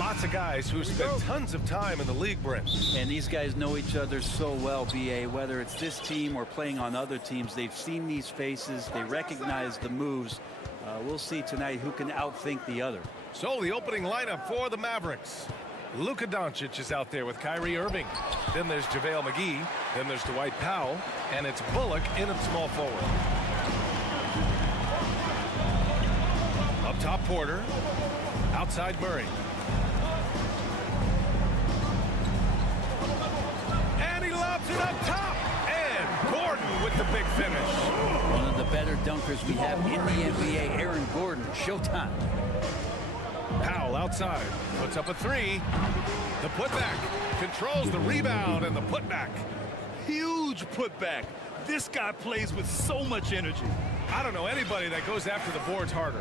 Lots of guys who have spent tons of time in the league, Brent. And these guys know each other so well, BA. Whether it's this team or playing on other teams, they've seen these faces. They recognize the moves. We'll see tonight who can outthink the other. So the opening lineup for the Mavericks. Luka Doncic is out there with Kyrie Irving. Then there's JaVale McGee. Then there's Dwight Powell. And it's Bullock in at small forward. Up top, Porter. Outside, Murray. And he lobs it up top. And Gordon with the big finish. One of the better dunkers we have in the NBA, Aaron Gordon. Showtime. Powell outside, puts up a three. The putback, controls the rebound and the putback. Huge putback. This guy plays with so much energy. I don't know anybody that goes after the boards harder.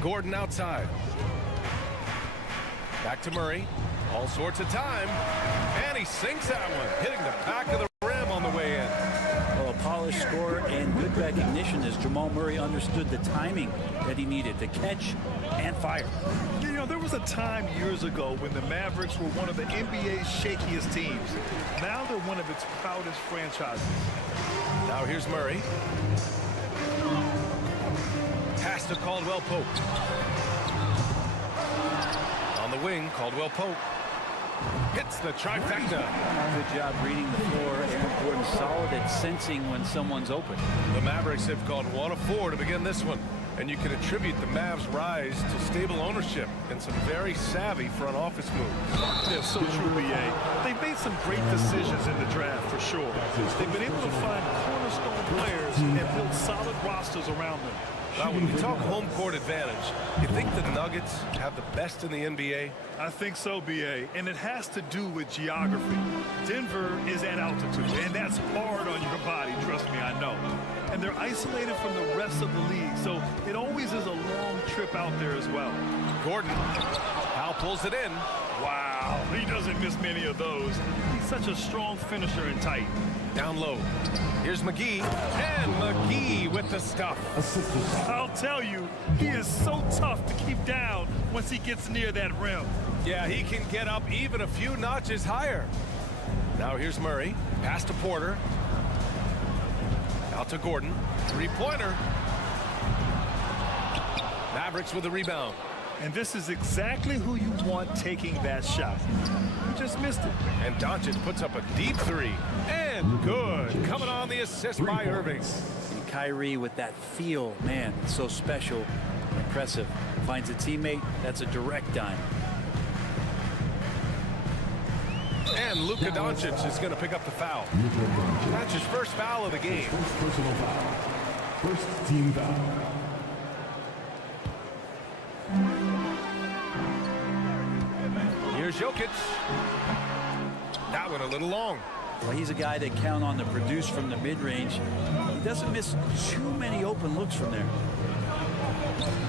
Gordon outside. Back to Murray. All sorts of time. And he sinks that one, hitting the back of the rim on the way in. Well, a polished scorer and good recognition as Jamal Murray understood the timing that he needed to catch and fire. You know, there was a time years ago when the Mavericks were one of the NBA's shakiest teams. Now they're one of its proudest franchises. Now here's Murray. Pass to Caldwell Pope. On the wing, Caldwell Pope hits the trifecta. Good job reading the floor. Aaron Gordon solid at sensing when someone's open. The Mavericks have gone 1 of 4 to begin this one. And you can attribute the Mavs' rise to stable ownership and some very savvy front office moves. That's so true, BA. They've made some great decisions in the draft, for sure. They've been able to find cornerstone players and build solid rosters around them. Now, when we talk home court advantage, you think the Nuggets have the best in the NBA? I think so, BA, and it has to do with geography. Denver is at altitude, and that's hard on your body, trust me, I know. And they're isolated from the rest of the league, so it always is a long trip out there as well. Gordon, Powell pulls it in. Wow, he doesn't miss many of those. He's such a strong finisher and tight. Down low. Here's McGee, and McGee with the stuff. I'll tell you, he is so tough to keep down once he gets near that rim. Yeah, he can get up even a few notches higher. Now here's Murray. Pass to Porter. Out to Gordon. Three-pointer. Mavericks with the rebound. And this is exactly who you want taking that shot. He just missed it. And Doncic puts up a deep three. And good. Coming on the assist by Irving. And Kyrie with that feel, man, it's so special, impressive. Finds a teammate, that's a direct dime. And Luka Doncic is going to pick up the foul. That's his first foul of the game. First personal foul. First team foul. Here's Jokic. That one a little long. Well, he's a guy that count on to produce from the mid-range. He doesn't miss too many open looks from there.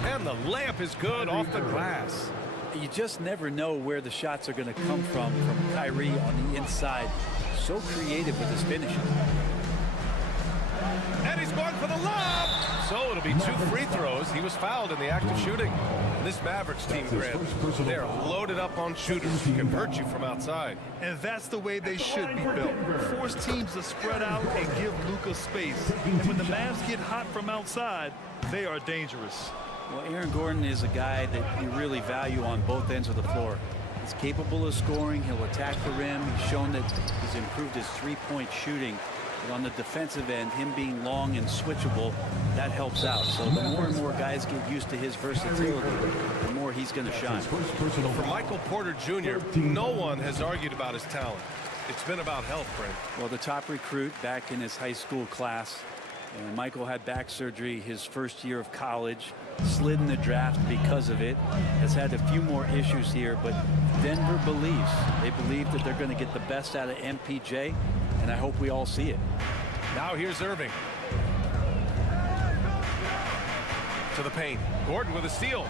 And the layup is good off the glass. You just never know where the shots are going to come from Kyrie on the inside. So creative with his finishing. And he's going for the lob. So it'll be 2 free throws. He was fouled in the act of shooting. And this Mavericks team, Grant, they're loaded up on shooters who can hurt you from outside. And that's the way they should be built. Force teams to spread out and give Luka space. And when the Mavs get hot from outside, they are dangerous. Well, Aaron Gordon is a guy that you really value on both ends of the floor. He's capable of scoring. He'll attack the rim. He's shown that he's improved his three-point shooting. But on the defensive end, him being long and switchable, that helps out. So the more and more guys get used to his versatility, the more he's going to shine. For Michael Porter Jr., no one has argued about his talent. It's been about health, Brent. Well, the top recruit back in his high school class. And Michael had back surgery his first year of college, slid in the draft because of it, has had a few more issues here, but Denver believes. They believe that they're going to get the best out of MPJ, and I hope we all see it. Now here's Irving. To the paint. Gordon with a steal.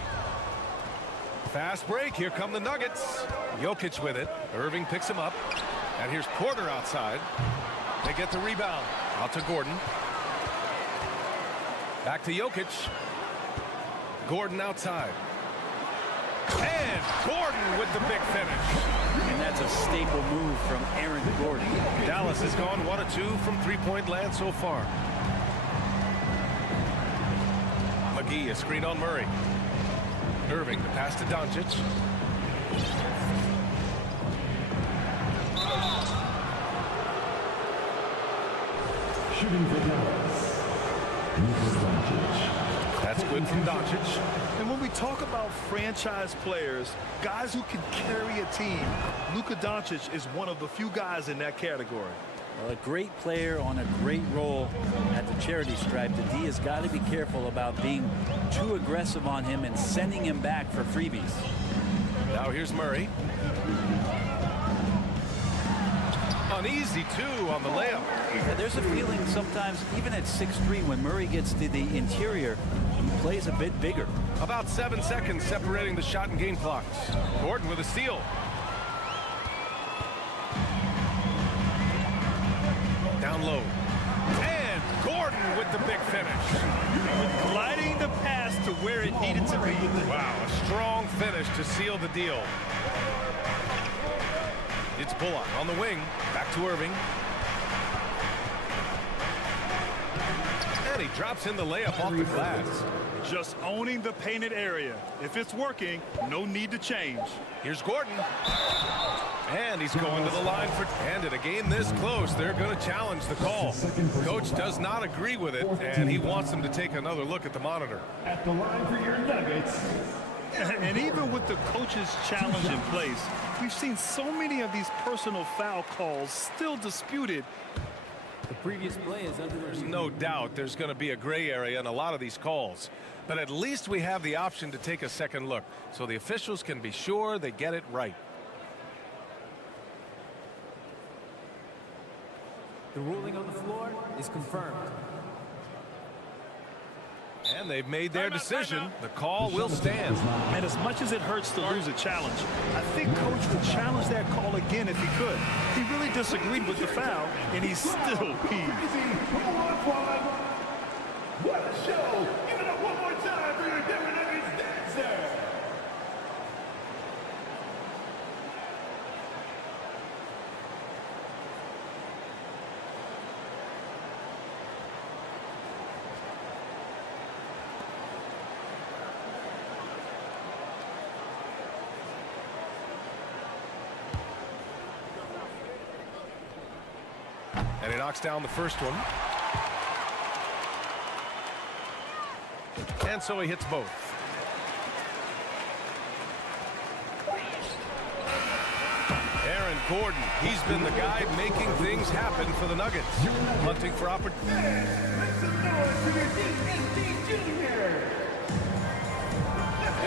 Fast break. Here come the Nuggets. Jokic with it. Irving picks him up. And here's Porter outside. They get the rebound. Out to Gordon. Back to Jokic. Gordon outside. And Gordon with the big finish. And that's a staple move from Aaron Gordon. Dallas has gone 1 of 2 from three-point land so far. McGee, a screen on Murray. Irving, the pass to Doncic. Shooting for Dallas, Luka Doncic. That's good from Doncic. And when we talk about franchise players, guys who can carry a team, Luka Doncic is one of the few guys in that category. Well, a great player on a great role at the charity stripe. The D has got to be careful about being too aggressive on him and sending him back for freebies. Now here's Murray. Uneasy, too, on the layup. Yeah, there's a feeling sometimes, even at 6'3", when Murray gets to the interior, he plays a bit bigger. About 7 seconds separating the shot and game clocks. Gordon with a steal. Down low. And Gordon with the big finish. Gliding the pass to where it needed to be. Wow, a strong finish to seal the deal. It's Bullock on the wing. Back to Irving. And he drops in the layup off the glass. Just owning the painted area. If it's working, no need to change. Here's Gordon. And he's going to the line for... And in a game this close, they're going to challenge the call. Coach does not agree with it, and he wants them to take another look at the monitor. At the line for your Nuggets. And even with the coach's challenge in place, we've seen so many of these personal foul calls still disputed. The previous play is under There's no doubt there's going to be a gray area in a lot of these calls. But at least we have the option to take a second look, so the officials can be sure they get it right. The ruling on the floor is confirmed. And they've made their decision. The call will stand. And as much as it hurts to lose a challenge, I think Coach would challenge that call again if he could. He really disagreed with the foul, and he's still peeved. What a show! Give it up one more time for your Denver Nuggets dancer! And he knocks down the first one. And so he hits both. Aaron Gordon, he's been the guy making things happen for the Nuggets. Hunting for opportunity.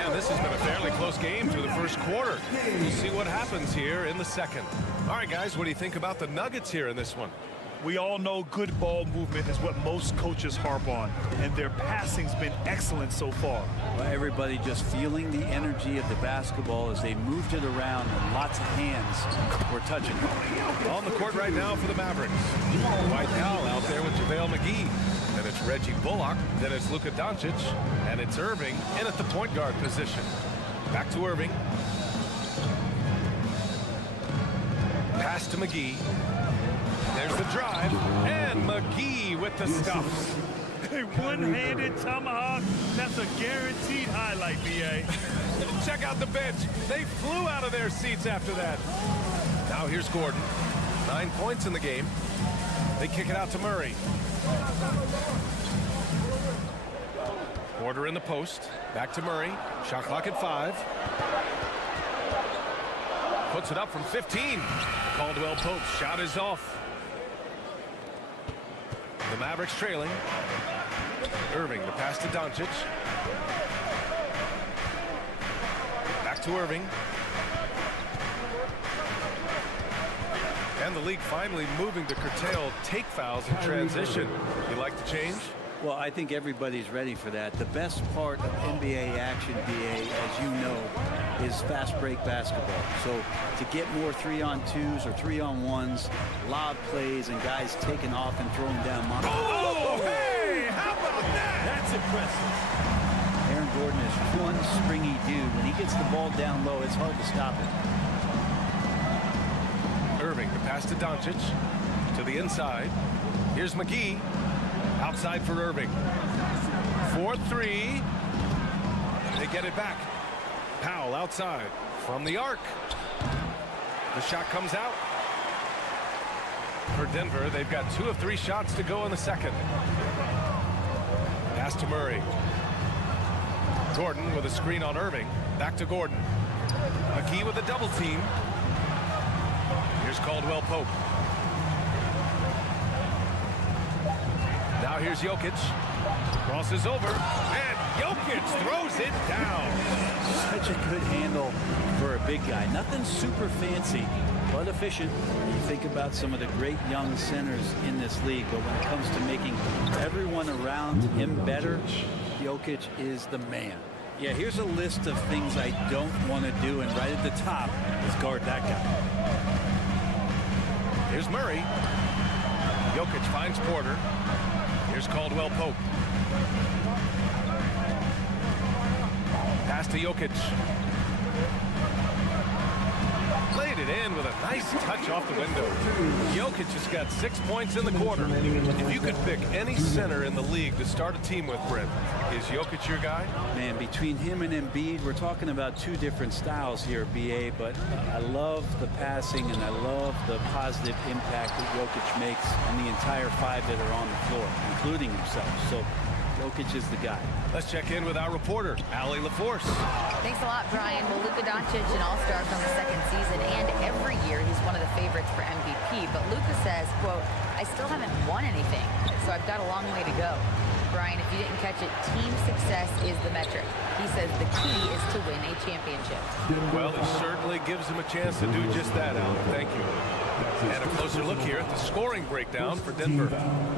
And this has been a fairly close game through the first quarter. We'll see what happens here in the second. All right, guys, what do you think about the Nuggets here in this one? We all know good ball movement is what most coaches harp on, and their passing's been excellent so far. Well, everybody just feeling the energy of the basketball as they moved it around, and lots of hands were touching it. On the court right now for the Mavericks. Dwight Powell out there with JaVale McGee. Then it's Reggie Bullock. Then it's Luka Doncic. And it's Irving in at the point guard position. Back to Irving. Pass to McGee. There's the drive, and McGee with the stuff. A one-handed tomahawk, that's a guaranteed highlight, B.A. Check out the bench. They flew out of their seats after that. Now here's Gordon. 9 points in the game. They kick it out to Murray. Porter in the post. Back to Murray. Shot clock at 5. Puts it up from 15. Caldwell Pope. Shot is off. The Mavericks trailing. Irving, the pass to Doncic. Back to Irving. And the league finally moving to curtail take fouls in transition. You like the change? Well, I think everybody's ready for that. The best part of NBA action, BA, as you know, is fast break basketball. So to get more 3-on-2s or 3-on-1s, lob plays, and guys taking off and throwing down. Oh, hey, how about that? That's impressive. Aaron Gordon is one springy dude. When he gets the ball down low, it's hard to stop it. Irving, the pass to Doncic. To the inside. Here's McGee. Outside for Irving. 4-3. They get it back. Powell outside from the arc. The shot comes out. For Denver, they've got 2 of 3 shots to go in the second. Pass to Murray. Gordon with a screen on Irving. Back to Gordon. McGee with a double team. Here's Caldwell Pope. Now here's Jokic. Crosses over. And Jokic throws it down. Such a good handle for a big guy. Nothing super fancy, but efficient. You think about some of the great young centers in this league, but when it comes to making everyone around him better, Jokic is the man. Yeah, here's a list of things I don't want to do, and right at the top is guard that guy. Here's Murray. Jokic finds Porter. Here's Caldwell Pope. Pass to Jokic. Laid it in with a nice touch off the window. Jokic has got 6 points in the quarter. If you could pick any center in the league to start a team with, Brent, is Jokic your guy? Man, between him and Embiid, we're talking about 2 different styles here, BA, but I love the passing and I love the positive impact that Jokic makes on the entire 5 that are on the floor, including himself. So Jokic is the guy. Let's check in with our reporter, Allie LaForce. Thanks a lot, Brian. Well, Luka Doncic, an all-star from the second season, and every year he's one of the favorites for MVP. But Luka says, quote, I still haven't won anything, so I've got a long way to go. Brian, if you didn't catch it, team success is the metric. He says the key is to win a championship. Well, it certainly gives him a chance to do just that, Allie. Thank you. And a closer look here at the scoring breakdown for Denver.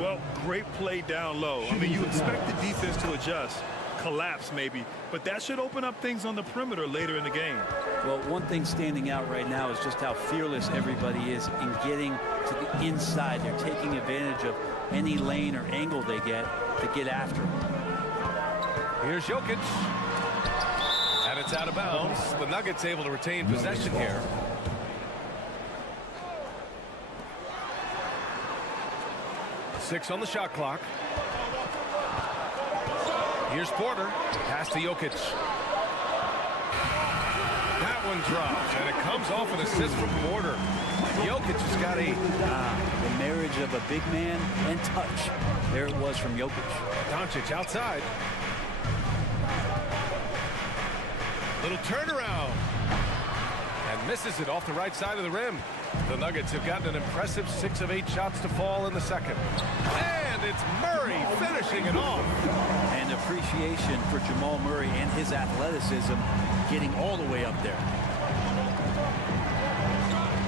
Well, great play down low. I mean, you expect the defense to adjust, collapse maybe, but that should open up things on the perimeter later in the game. Well, one thing standing out right now is just how fearless everybody is in getting to the inside. They're taking advantage of any lane or angle they get to get after him. Here's Jokic. And it's out of bounds. The Nuggets able to retain possession here. Six on the shot clock. Here's Porter. Pass to Jokic. That one drops, and it comes off an assist from Porter. Jokic has got the marriage of a big man and touch. There it was from Jokic. Doncic outside. Little turnaround. And misses it off the right side of the rim. The Nuggets have gotten an impressive 6 of 8 shots to fall in the second. And it's Murray finishing it off. And appreciation for Jamal Murray and his athleticism getting all the way up there.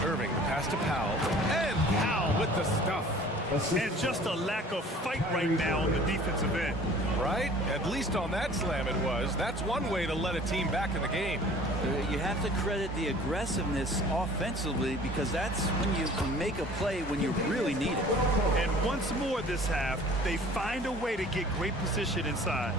Irving, the pass to Powell. And Powell with the stuff. And just a lack of fight right now on the defensive end. Right? At least on that slam it was. That's one way to let a team back in the game. You have to credit the aggressiveness offensively, because that's when you can make a play when you really need it. And once more this half, they find a way to get great position inside.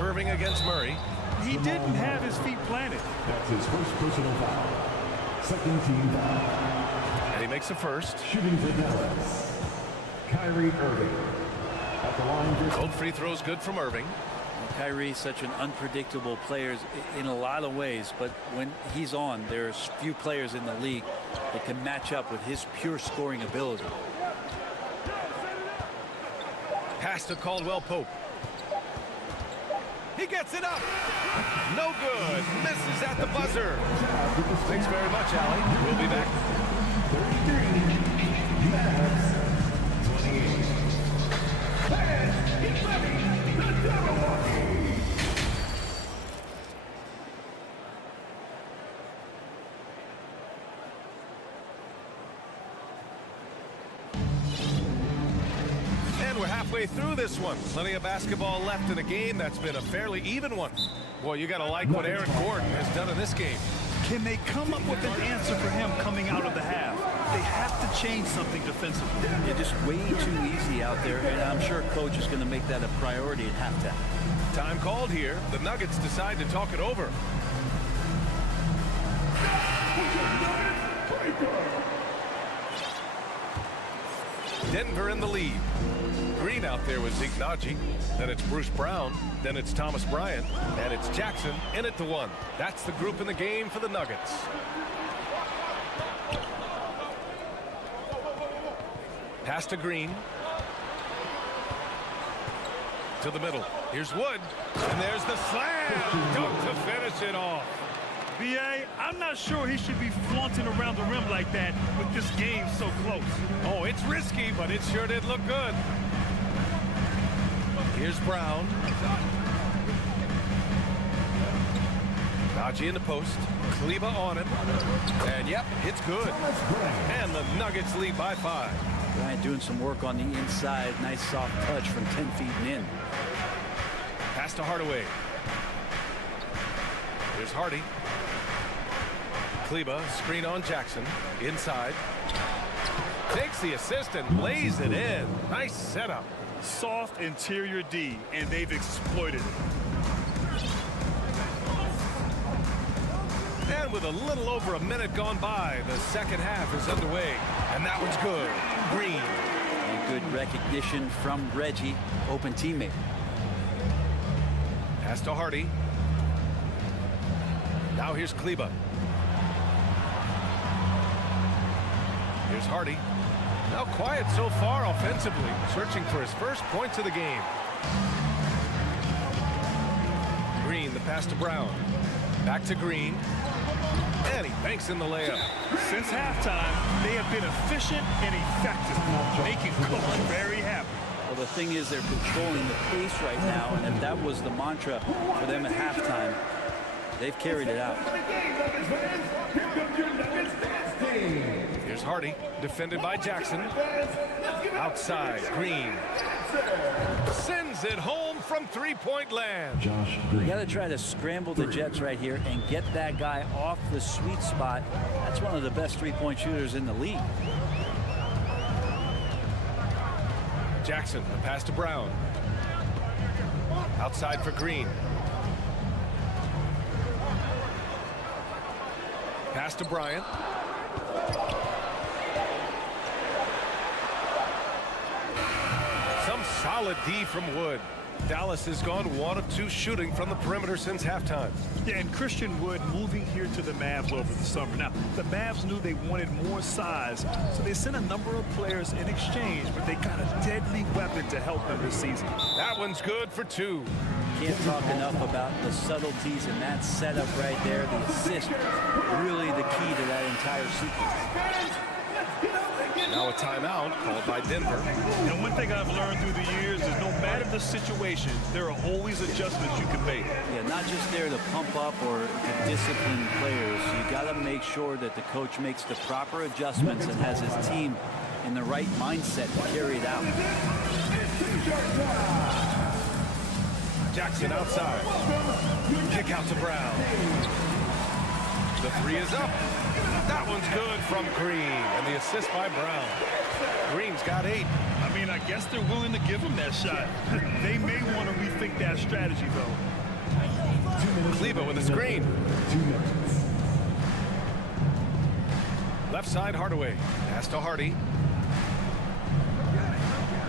Irving against Murray. He didn't have his feet planted. That's his first personal foul. Second team foul. And he makes the first. Shooting for Dallas, Kyrie Irving. At the line for cold free throws good from Irving. Kyrie, such an unpredictable player in a lot of ways, but when he's on, there's few players in the league that can match up with his pure scoring ability. Pass to Caldwell Pope. He gets it up. No good. Misses at the buzzer. Thanks very much, Allie. We'll be back. 33, Mavs, 28. And he's ready. The Jabberwocky. And we're halfway through this one. Plenty of basketball left in a game that's been a fairly even one. Boy, you got to like what Aaron Gordon has done in this game. Can they come up with an answer for him coming out of the half? They have to change something defensively. They're just way too easy out there, and I'm sure coach is going to make that a priority at halftime. Time called here. The Nuggets decide to talk it over. Denver in the lead. Green out there with Ignaji. Then it's Bruce Brown. Then it's Thomas Bryant. And it's Jackson in at the 1. That's the group in the game for the Nuggets. Pass to Green. To the middle. Here's Wood. And there's the slam. Dunk to finish it off. B.A., I'm not sure he should be flaunting around the rim like that with this game so close. Oh, it's risky, but it sure did look good. Here's Brown. Najee in the post. Kleba on him. And yep, it's good. And the Nuggets lead by 5. Bryant doing some work on the inside. Nice soft touch from 10 feet and in. Pass to Hardaway. Here's Hardy. Kleba, screen on Jackson. Inside. Takes the assist and lays it in. Nice setup. Soft interior D, and they've exploited it. And with a little over a minute gone by, the second half is underway. And that one's good. Green. And good recognition from Reggie. Open teammate. Pass to Hardy. Now here's Kleba. Here's Hardy. Now quiet so far offensively, searching for his first points of the game. Green, the pass to Brown. Back to Green. And he banks in the layup. Since halftime, they have been efficient and effective, making coach very happy. Well, the thing is, they're controlling the pace right now, and if that was the mantra for them at halftime, they've carried it out. Here's Hardy, defended by Jackson. Outside, Green. Sends it home from three-point land. You got to try to scramble the Jets right here and get that guy off the sweet spot. That's one of the best three-point shooters in the league. Jackson, the pass to Brown. Outside for Green. Pass to Bryant. Some solid D from Wood. Dallas has gone 1 of 2 shooting from the perimeter since halftime. Yeah, and Christian Wood moving here to the Mavs over the summer. Now, the Mavs knew they wanted more size, so they sent a number of players in exchange, but they got a deadly weapon to help them this season. That one's good for 2. Can't talk enough about the subtleties in that setup right there. The assist, really the key to that entire sequence. Now a timeout called by Denver. And one thing I've learned through the years is no matter the situation, there are always adjustments you can make. Yeah, not just there to pump up or to discipline players. You got to make sure that the coach makes the proper adjustments and has his team in the right mindset to carry it out. Jackson outside. Kick out to Brown. The 3 is up. That one's good from Green, and the assist by Brown. Green's got 8. I mean, I guess they're willing to give him that shot. They may want to rethink that strategy, though. Kleba with a screen. Left side, Hardaway. Pass to Hardy.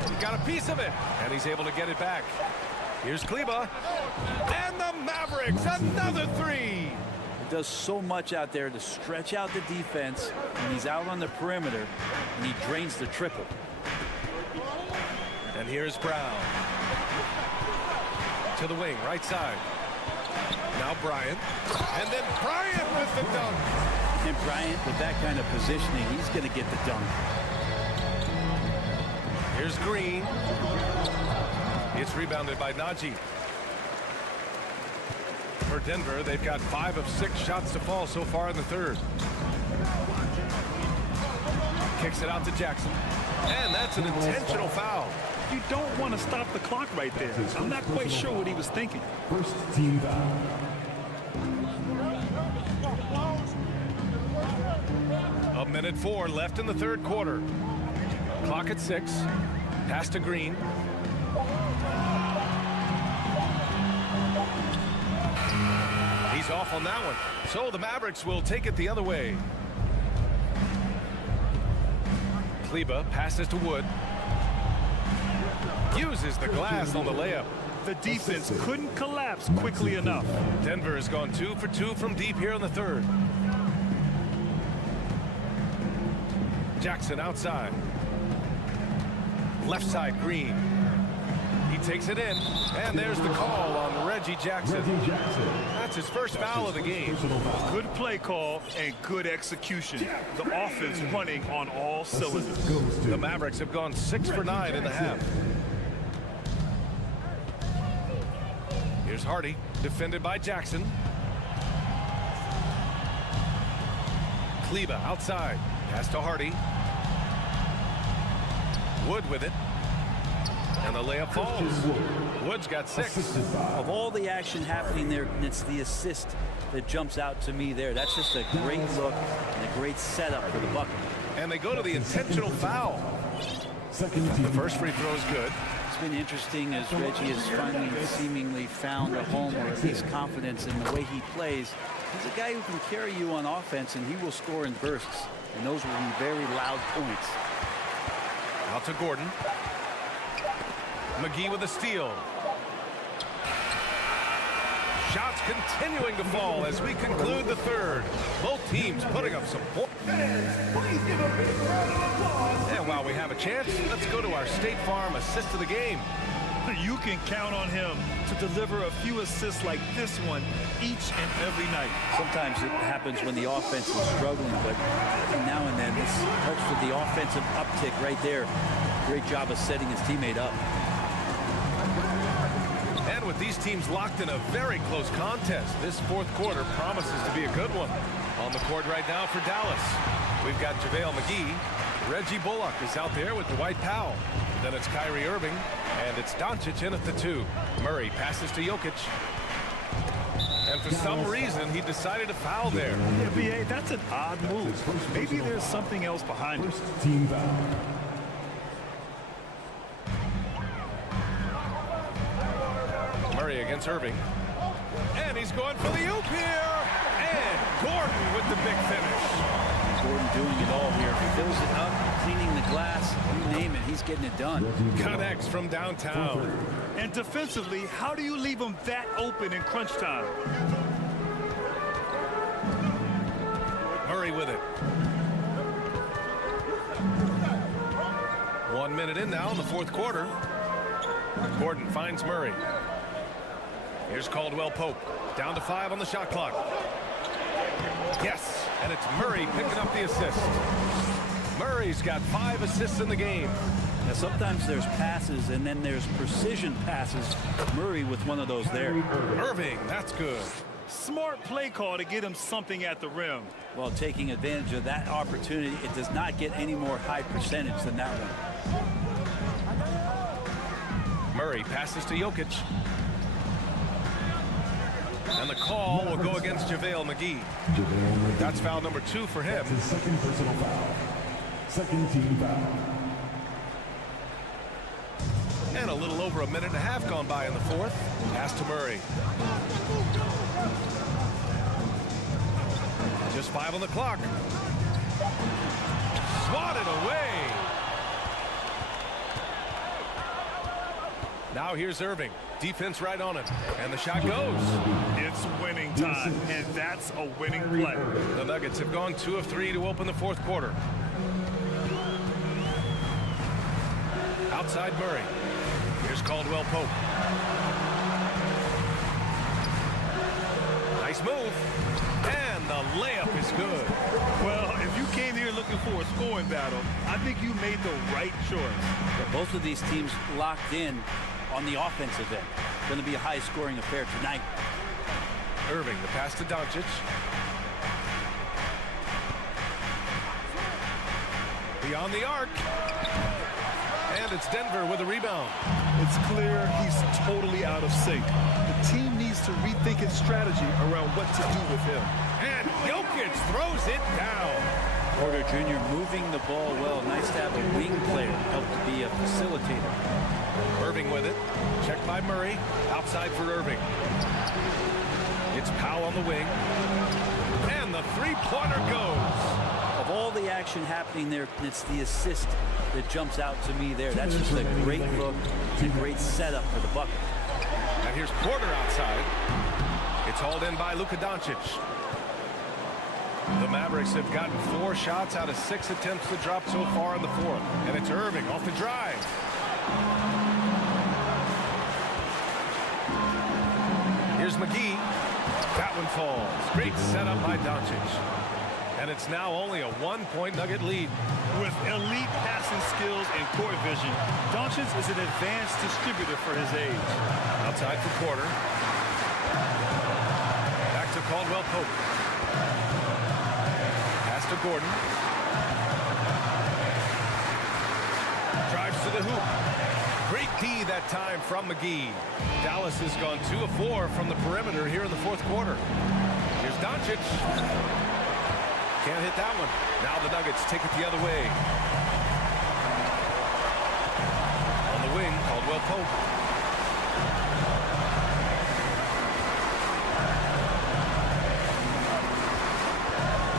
He got a piece of it, and he's able to get it back. Here's Kleba. And the Mavericks, another 3. Does so much out there to stretch out the defense, and he's out on the perimeter, and he drains the triple. And here's Brown. To the wing, right side. Now Bryant. And then Bryant with the dunk. And Bryant, with that kind of positioning, he's going to get the dunk. Here's Green. It's rebounded by Najee. For Denver, they've got 5 of 6 shots to fall so far in the third. Kicks it out to Jackson. And that's an intentional foul. You don't want to stop the clock right there. I'm not quite sure what he was thinking. First team foul. A Minute 4 left in the third quarter. Clock at 6. Pass to Green. He's off on that one. So the Mavericks will take it the other way. Kleber passes to Wood. Uses the glass on the layup. The defense couldn't collapse quickly enough. Denver has gone 2 for 2 from deep here in the third. Jackson outside. Left side, Green. He takes it in, and there's the call on Reggie Jackson. That's his first foul of the game. Good play call and good execution. The offense running on all cylinders. The Mavericks have gone 6 for 9 in the half. Here's Hardy, defended by Jackson. Kleber outside. Pass to Hardy. Wood with it. And the layup falls. Wood's got 6. Of all the action happening there, it's the assist that jumps out to me there. That's just a great look and a great setup for the bucket. And they go to the intentional foul. The first free throw is good. It's been interesting as Reggie has finally seemingly found a home, or at least confidence in the way he plays. He's a guy who can carry you on offense, and he will score in bursts. And those will be very loud points. Out to Gordon. McGee with a steal. Shots continuing to fall as we conclude the third. Both teams putting up some points. And while we have a chance, let's go to our State Farm assist of the game. You can count on him to deliver a few assists like this one each and every night. Sometimes it happens when the offense is struggling, but now and then this helps with the offensive uptick right there. Great job of setting his teammate up. And with these teams locked in a very close contest, this fourth quarter promises to be a good one. On the court right now for Dallas, we've got JaVale McGee. Reggie Bullock is out there with Dwight Powell. Then it's Kyrie Irving, and it's Doncic in at the 2. Murray passes to Jokic. And for some reason, he decided to foul there. Yeah, B.A., that's an odd move. Maybe there's something else behind it. Team foul. Murray against Irving. And he's going for the oop here. And Gordon with the big finish. Gordon doing it all here. Fills it up, cleaning the glass, you name it, he's getting it done. Connects from downtown. And defensively, how do you leave them that open in crunch time? Murray with it. 1 minute in now in the fourth quarter. Gordon finds Murray. Here's Caldwell Pope. Down to 5 on the shot clock. Yes, and it's Murray picking up the assist. Murray's got 5 assists in the game. Now, sometimes there's passes and then there's precision passes. Murray with one of those there. Irving, that's good. Smart play call to get him something at the rim. Well, taking advantage of that opportunity, it does not get any more high percentage than that one. Murray passes to Jokic. And the call will go against JaVale McGee. That's foul number 2 for him. That's his second personal foul. Second team foul. And a little over a minute and a half gone by in the fourth. Pass to Murray. Just 5 on the clock. Swatted away. Now here's Irving. Defense right on him. And the shot goes. It's winning time, and that's a winning play. The Nuggets have gone 2 of 3 to open the fourth quarter. Outside Murray. Here's Caldwell Pope. Nice move. And the layup is good. Well, if you came here looking for a scoring battle, I think you made the right choice. But both of these teams locked in on the offensive end. Going to be a high-scoring affair tonight. Irving, the pass to Doncic. Beyond the arc. And it's Denver with a rebound. It's clear he's totally out of sync. The team needs to rethink its strategy around what to do with him. And Jokic throws it down. Porter Jr. moving the ball well. Nice to have a wing player help to be a facilitator. Irving with it. Checked by Murray. Outside for Irving. It's Powell on the wing. And the three-pointer goes. Of all the action happening there, it's the assist that jumps out to me there. That's just a great look. It's a great setup for the bucket. And here's Porter outside. It's hauled in by Luka Doncic. The Mavericks have gotten 4 shots out of 6 attempts to drop so far in the fourth. And it's Irving off the drive. Here's McGee. That one falls. Great setup by Doncic. And it's now only a 1-point Nugget lead. With elite passing skills and court vision, Doncic is an advanced distributor for his age. Outside for Porter. Back to Caldwell Pope. Pass to Gordon. Drives to the hoop. Great D that time from McGee. Dallas has gone 2 of 4 from the perimeter here in the fourth quarter. Here's Doncic. Can't hit that one. Now the Nuggets take it the other way. On the wing, Caldwell Pope.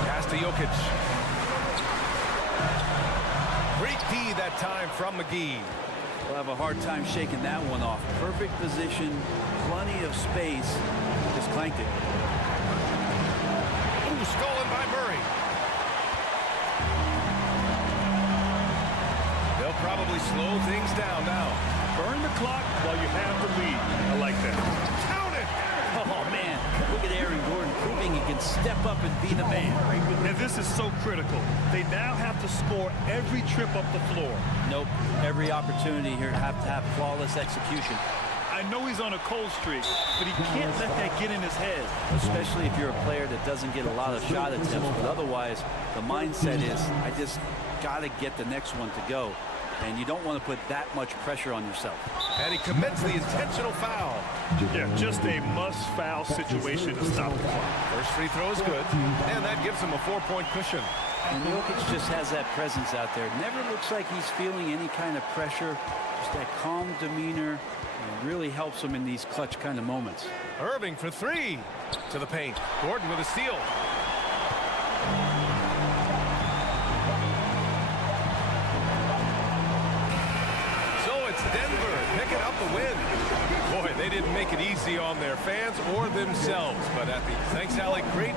Pass to Jokic. Great D that time from McGee. We'll have a hard time shaking that one off. Perfect position, plenty of space. Just clanked it. Ooh, stolen by Murray. They'll probably slow things down now. Burn the clock while you have the lead. I like that. Count it! Oh, man. Look at Aaron Gordon proving he can step up and be the man. And this is so critical. They now have to score every trip up the floor. Nope. Every opportunity here to have flawless execution. I know he's on a cold streak, but he can't let that get in his head. Especially if you're a player that doesn't get a lot of shot attempts. But otherwise, the mindset is, I just got to get the next one to go. And you don't want to put that much pressure on yourself. And he commits the intentional foul. Yeah, just a must-foul situation to stop the clock. First free throw is good, and that gives him a 4-point cushion. And Jokic just has that presence out there. Never looks like he's feeling any kind of pressure. Just that calm demeanor. It really helps him in these clutch kind of moments. Irving for 3 to the paint. Gordon with a steal. So it's Denver picking up the win. Boy, they didn't make it easy on their fans or themselves. But at the thanks, Alec. Great.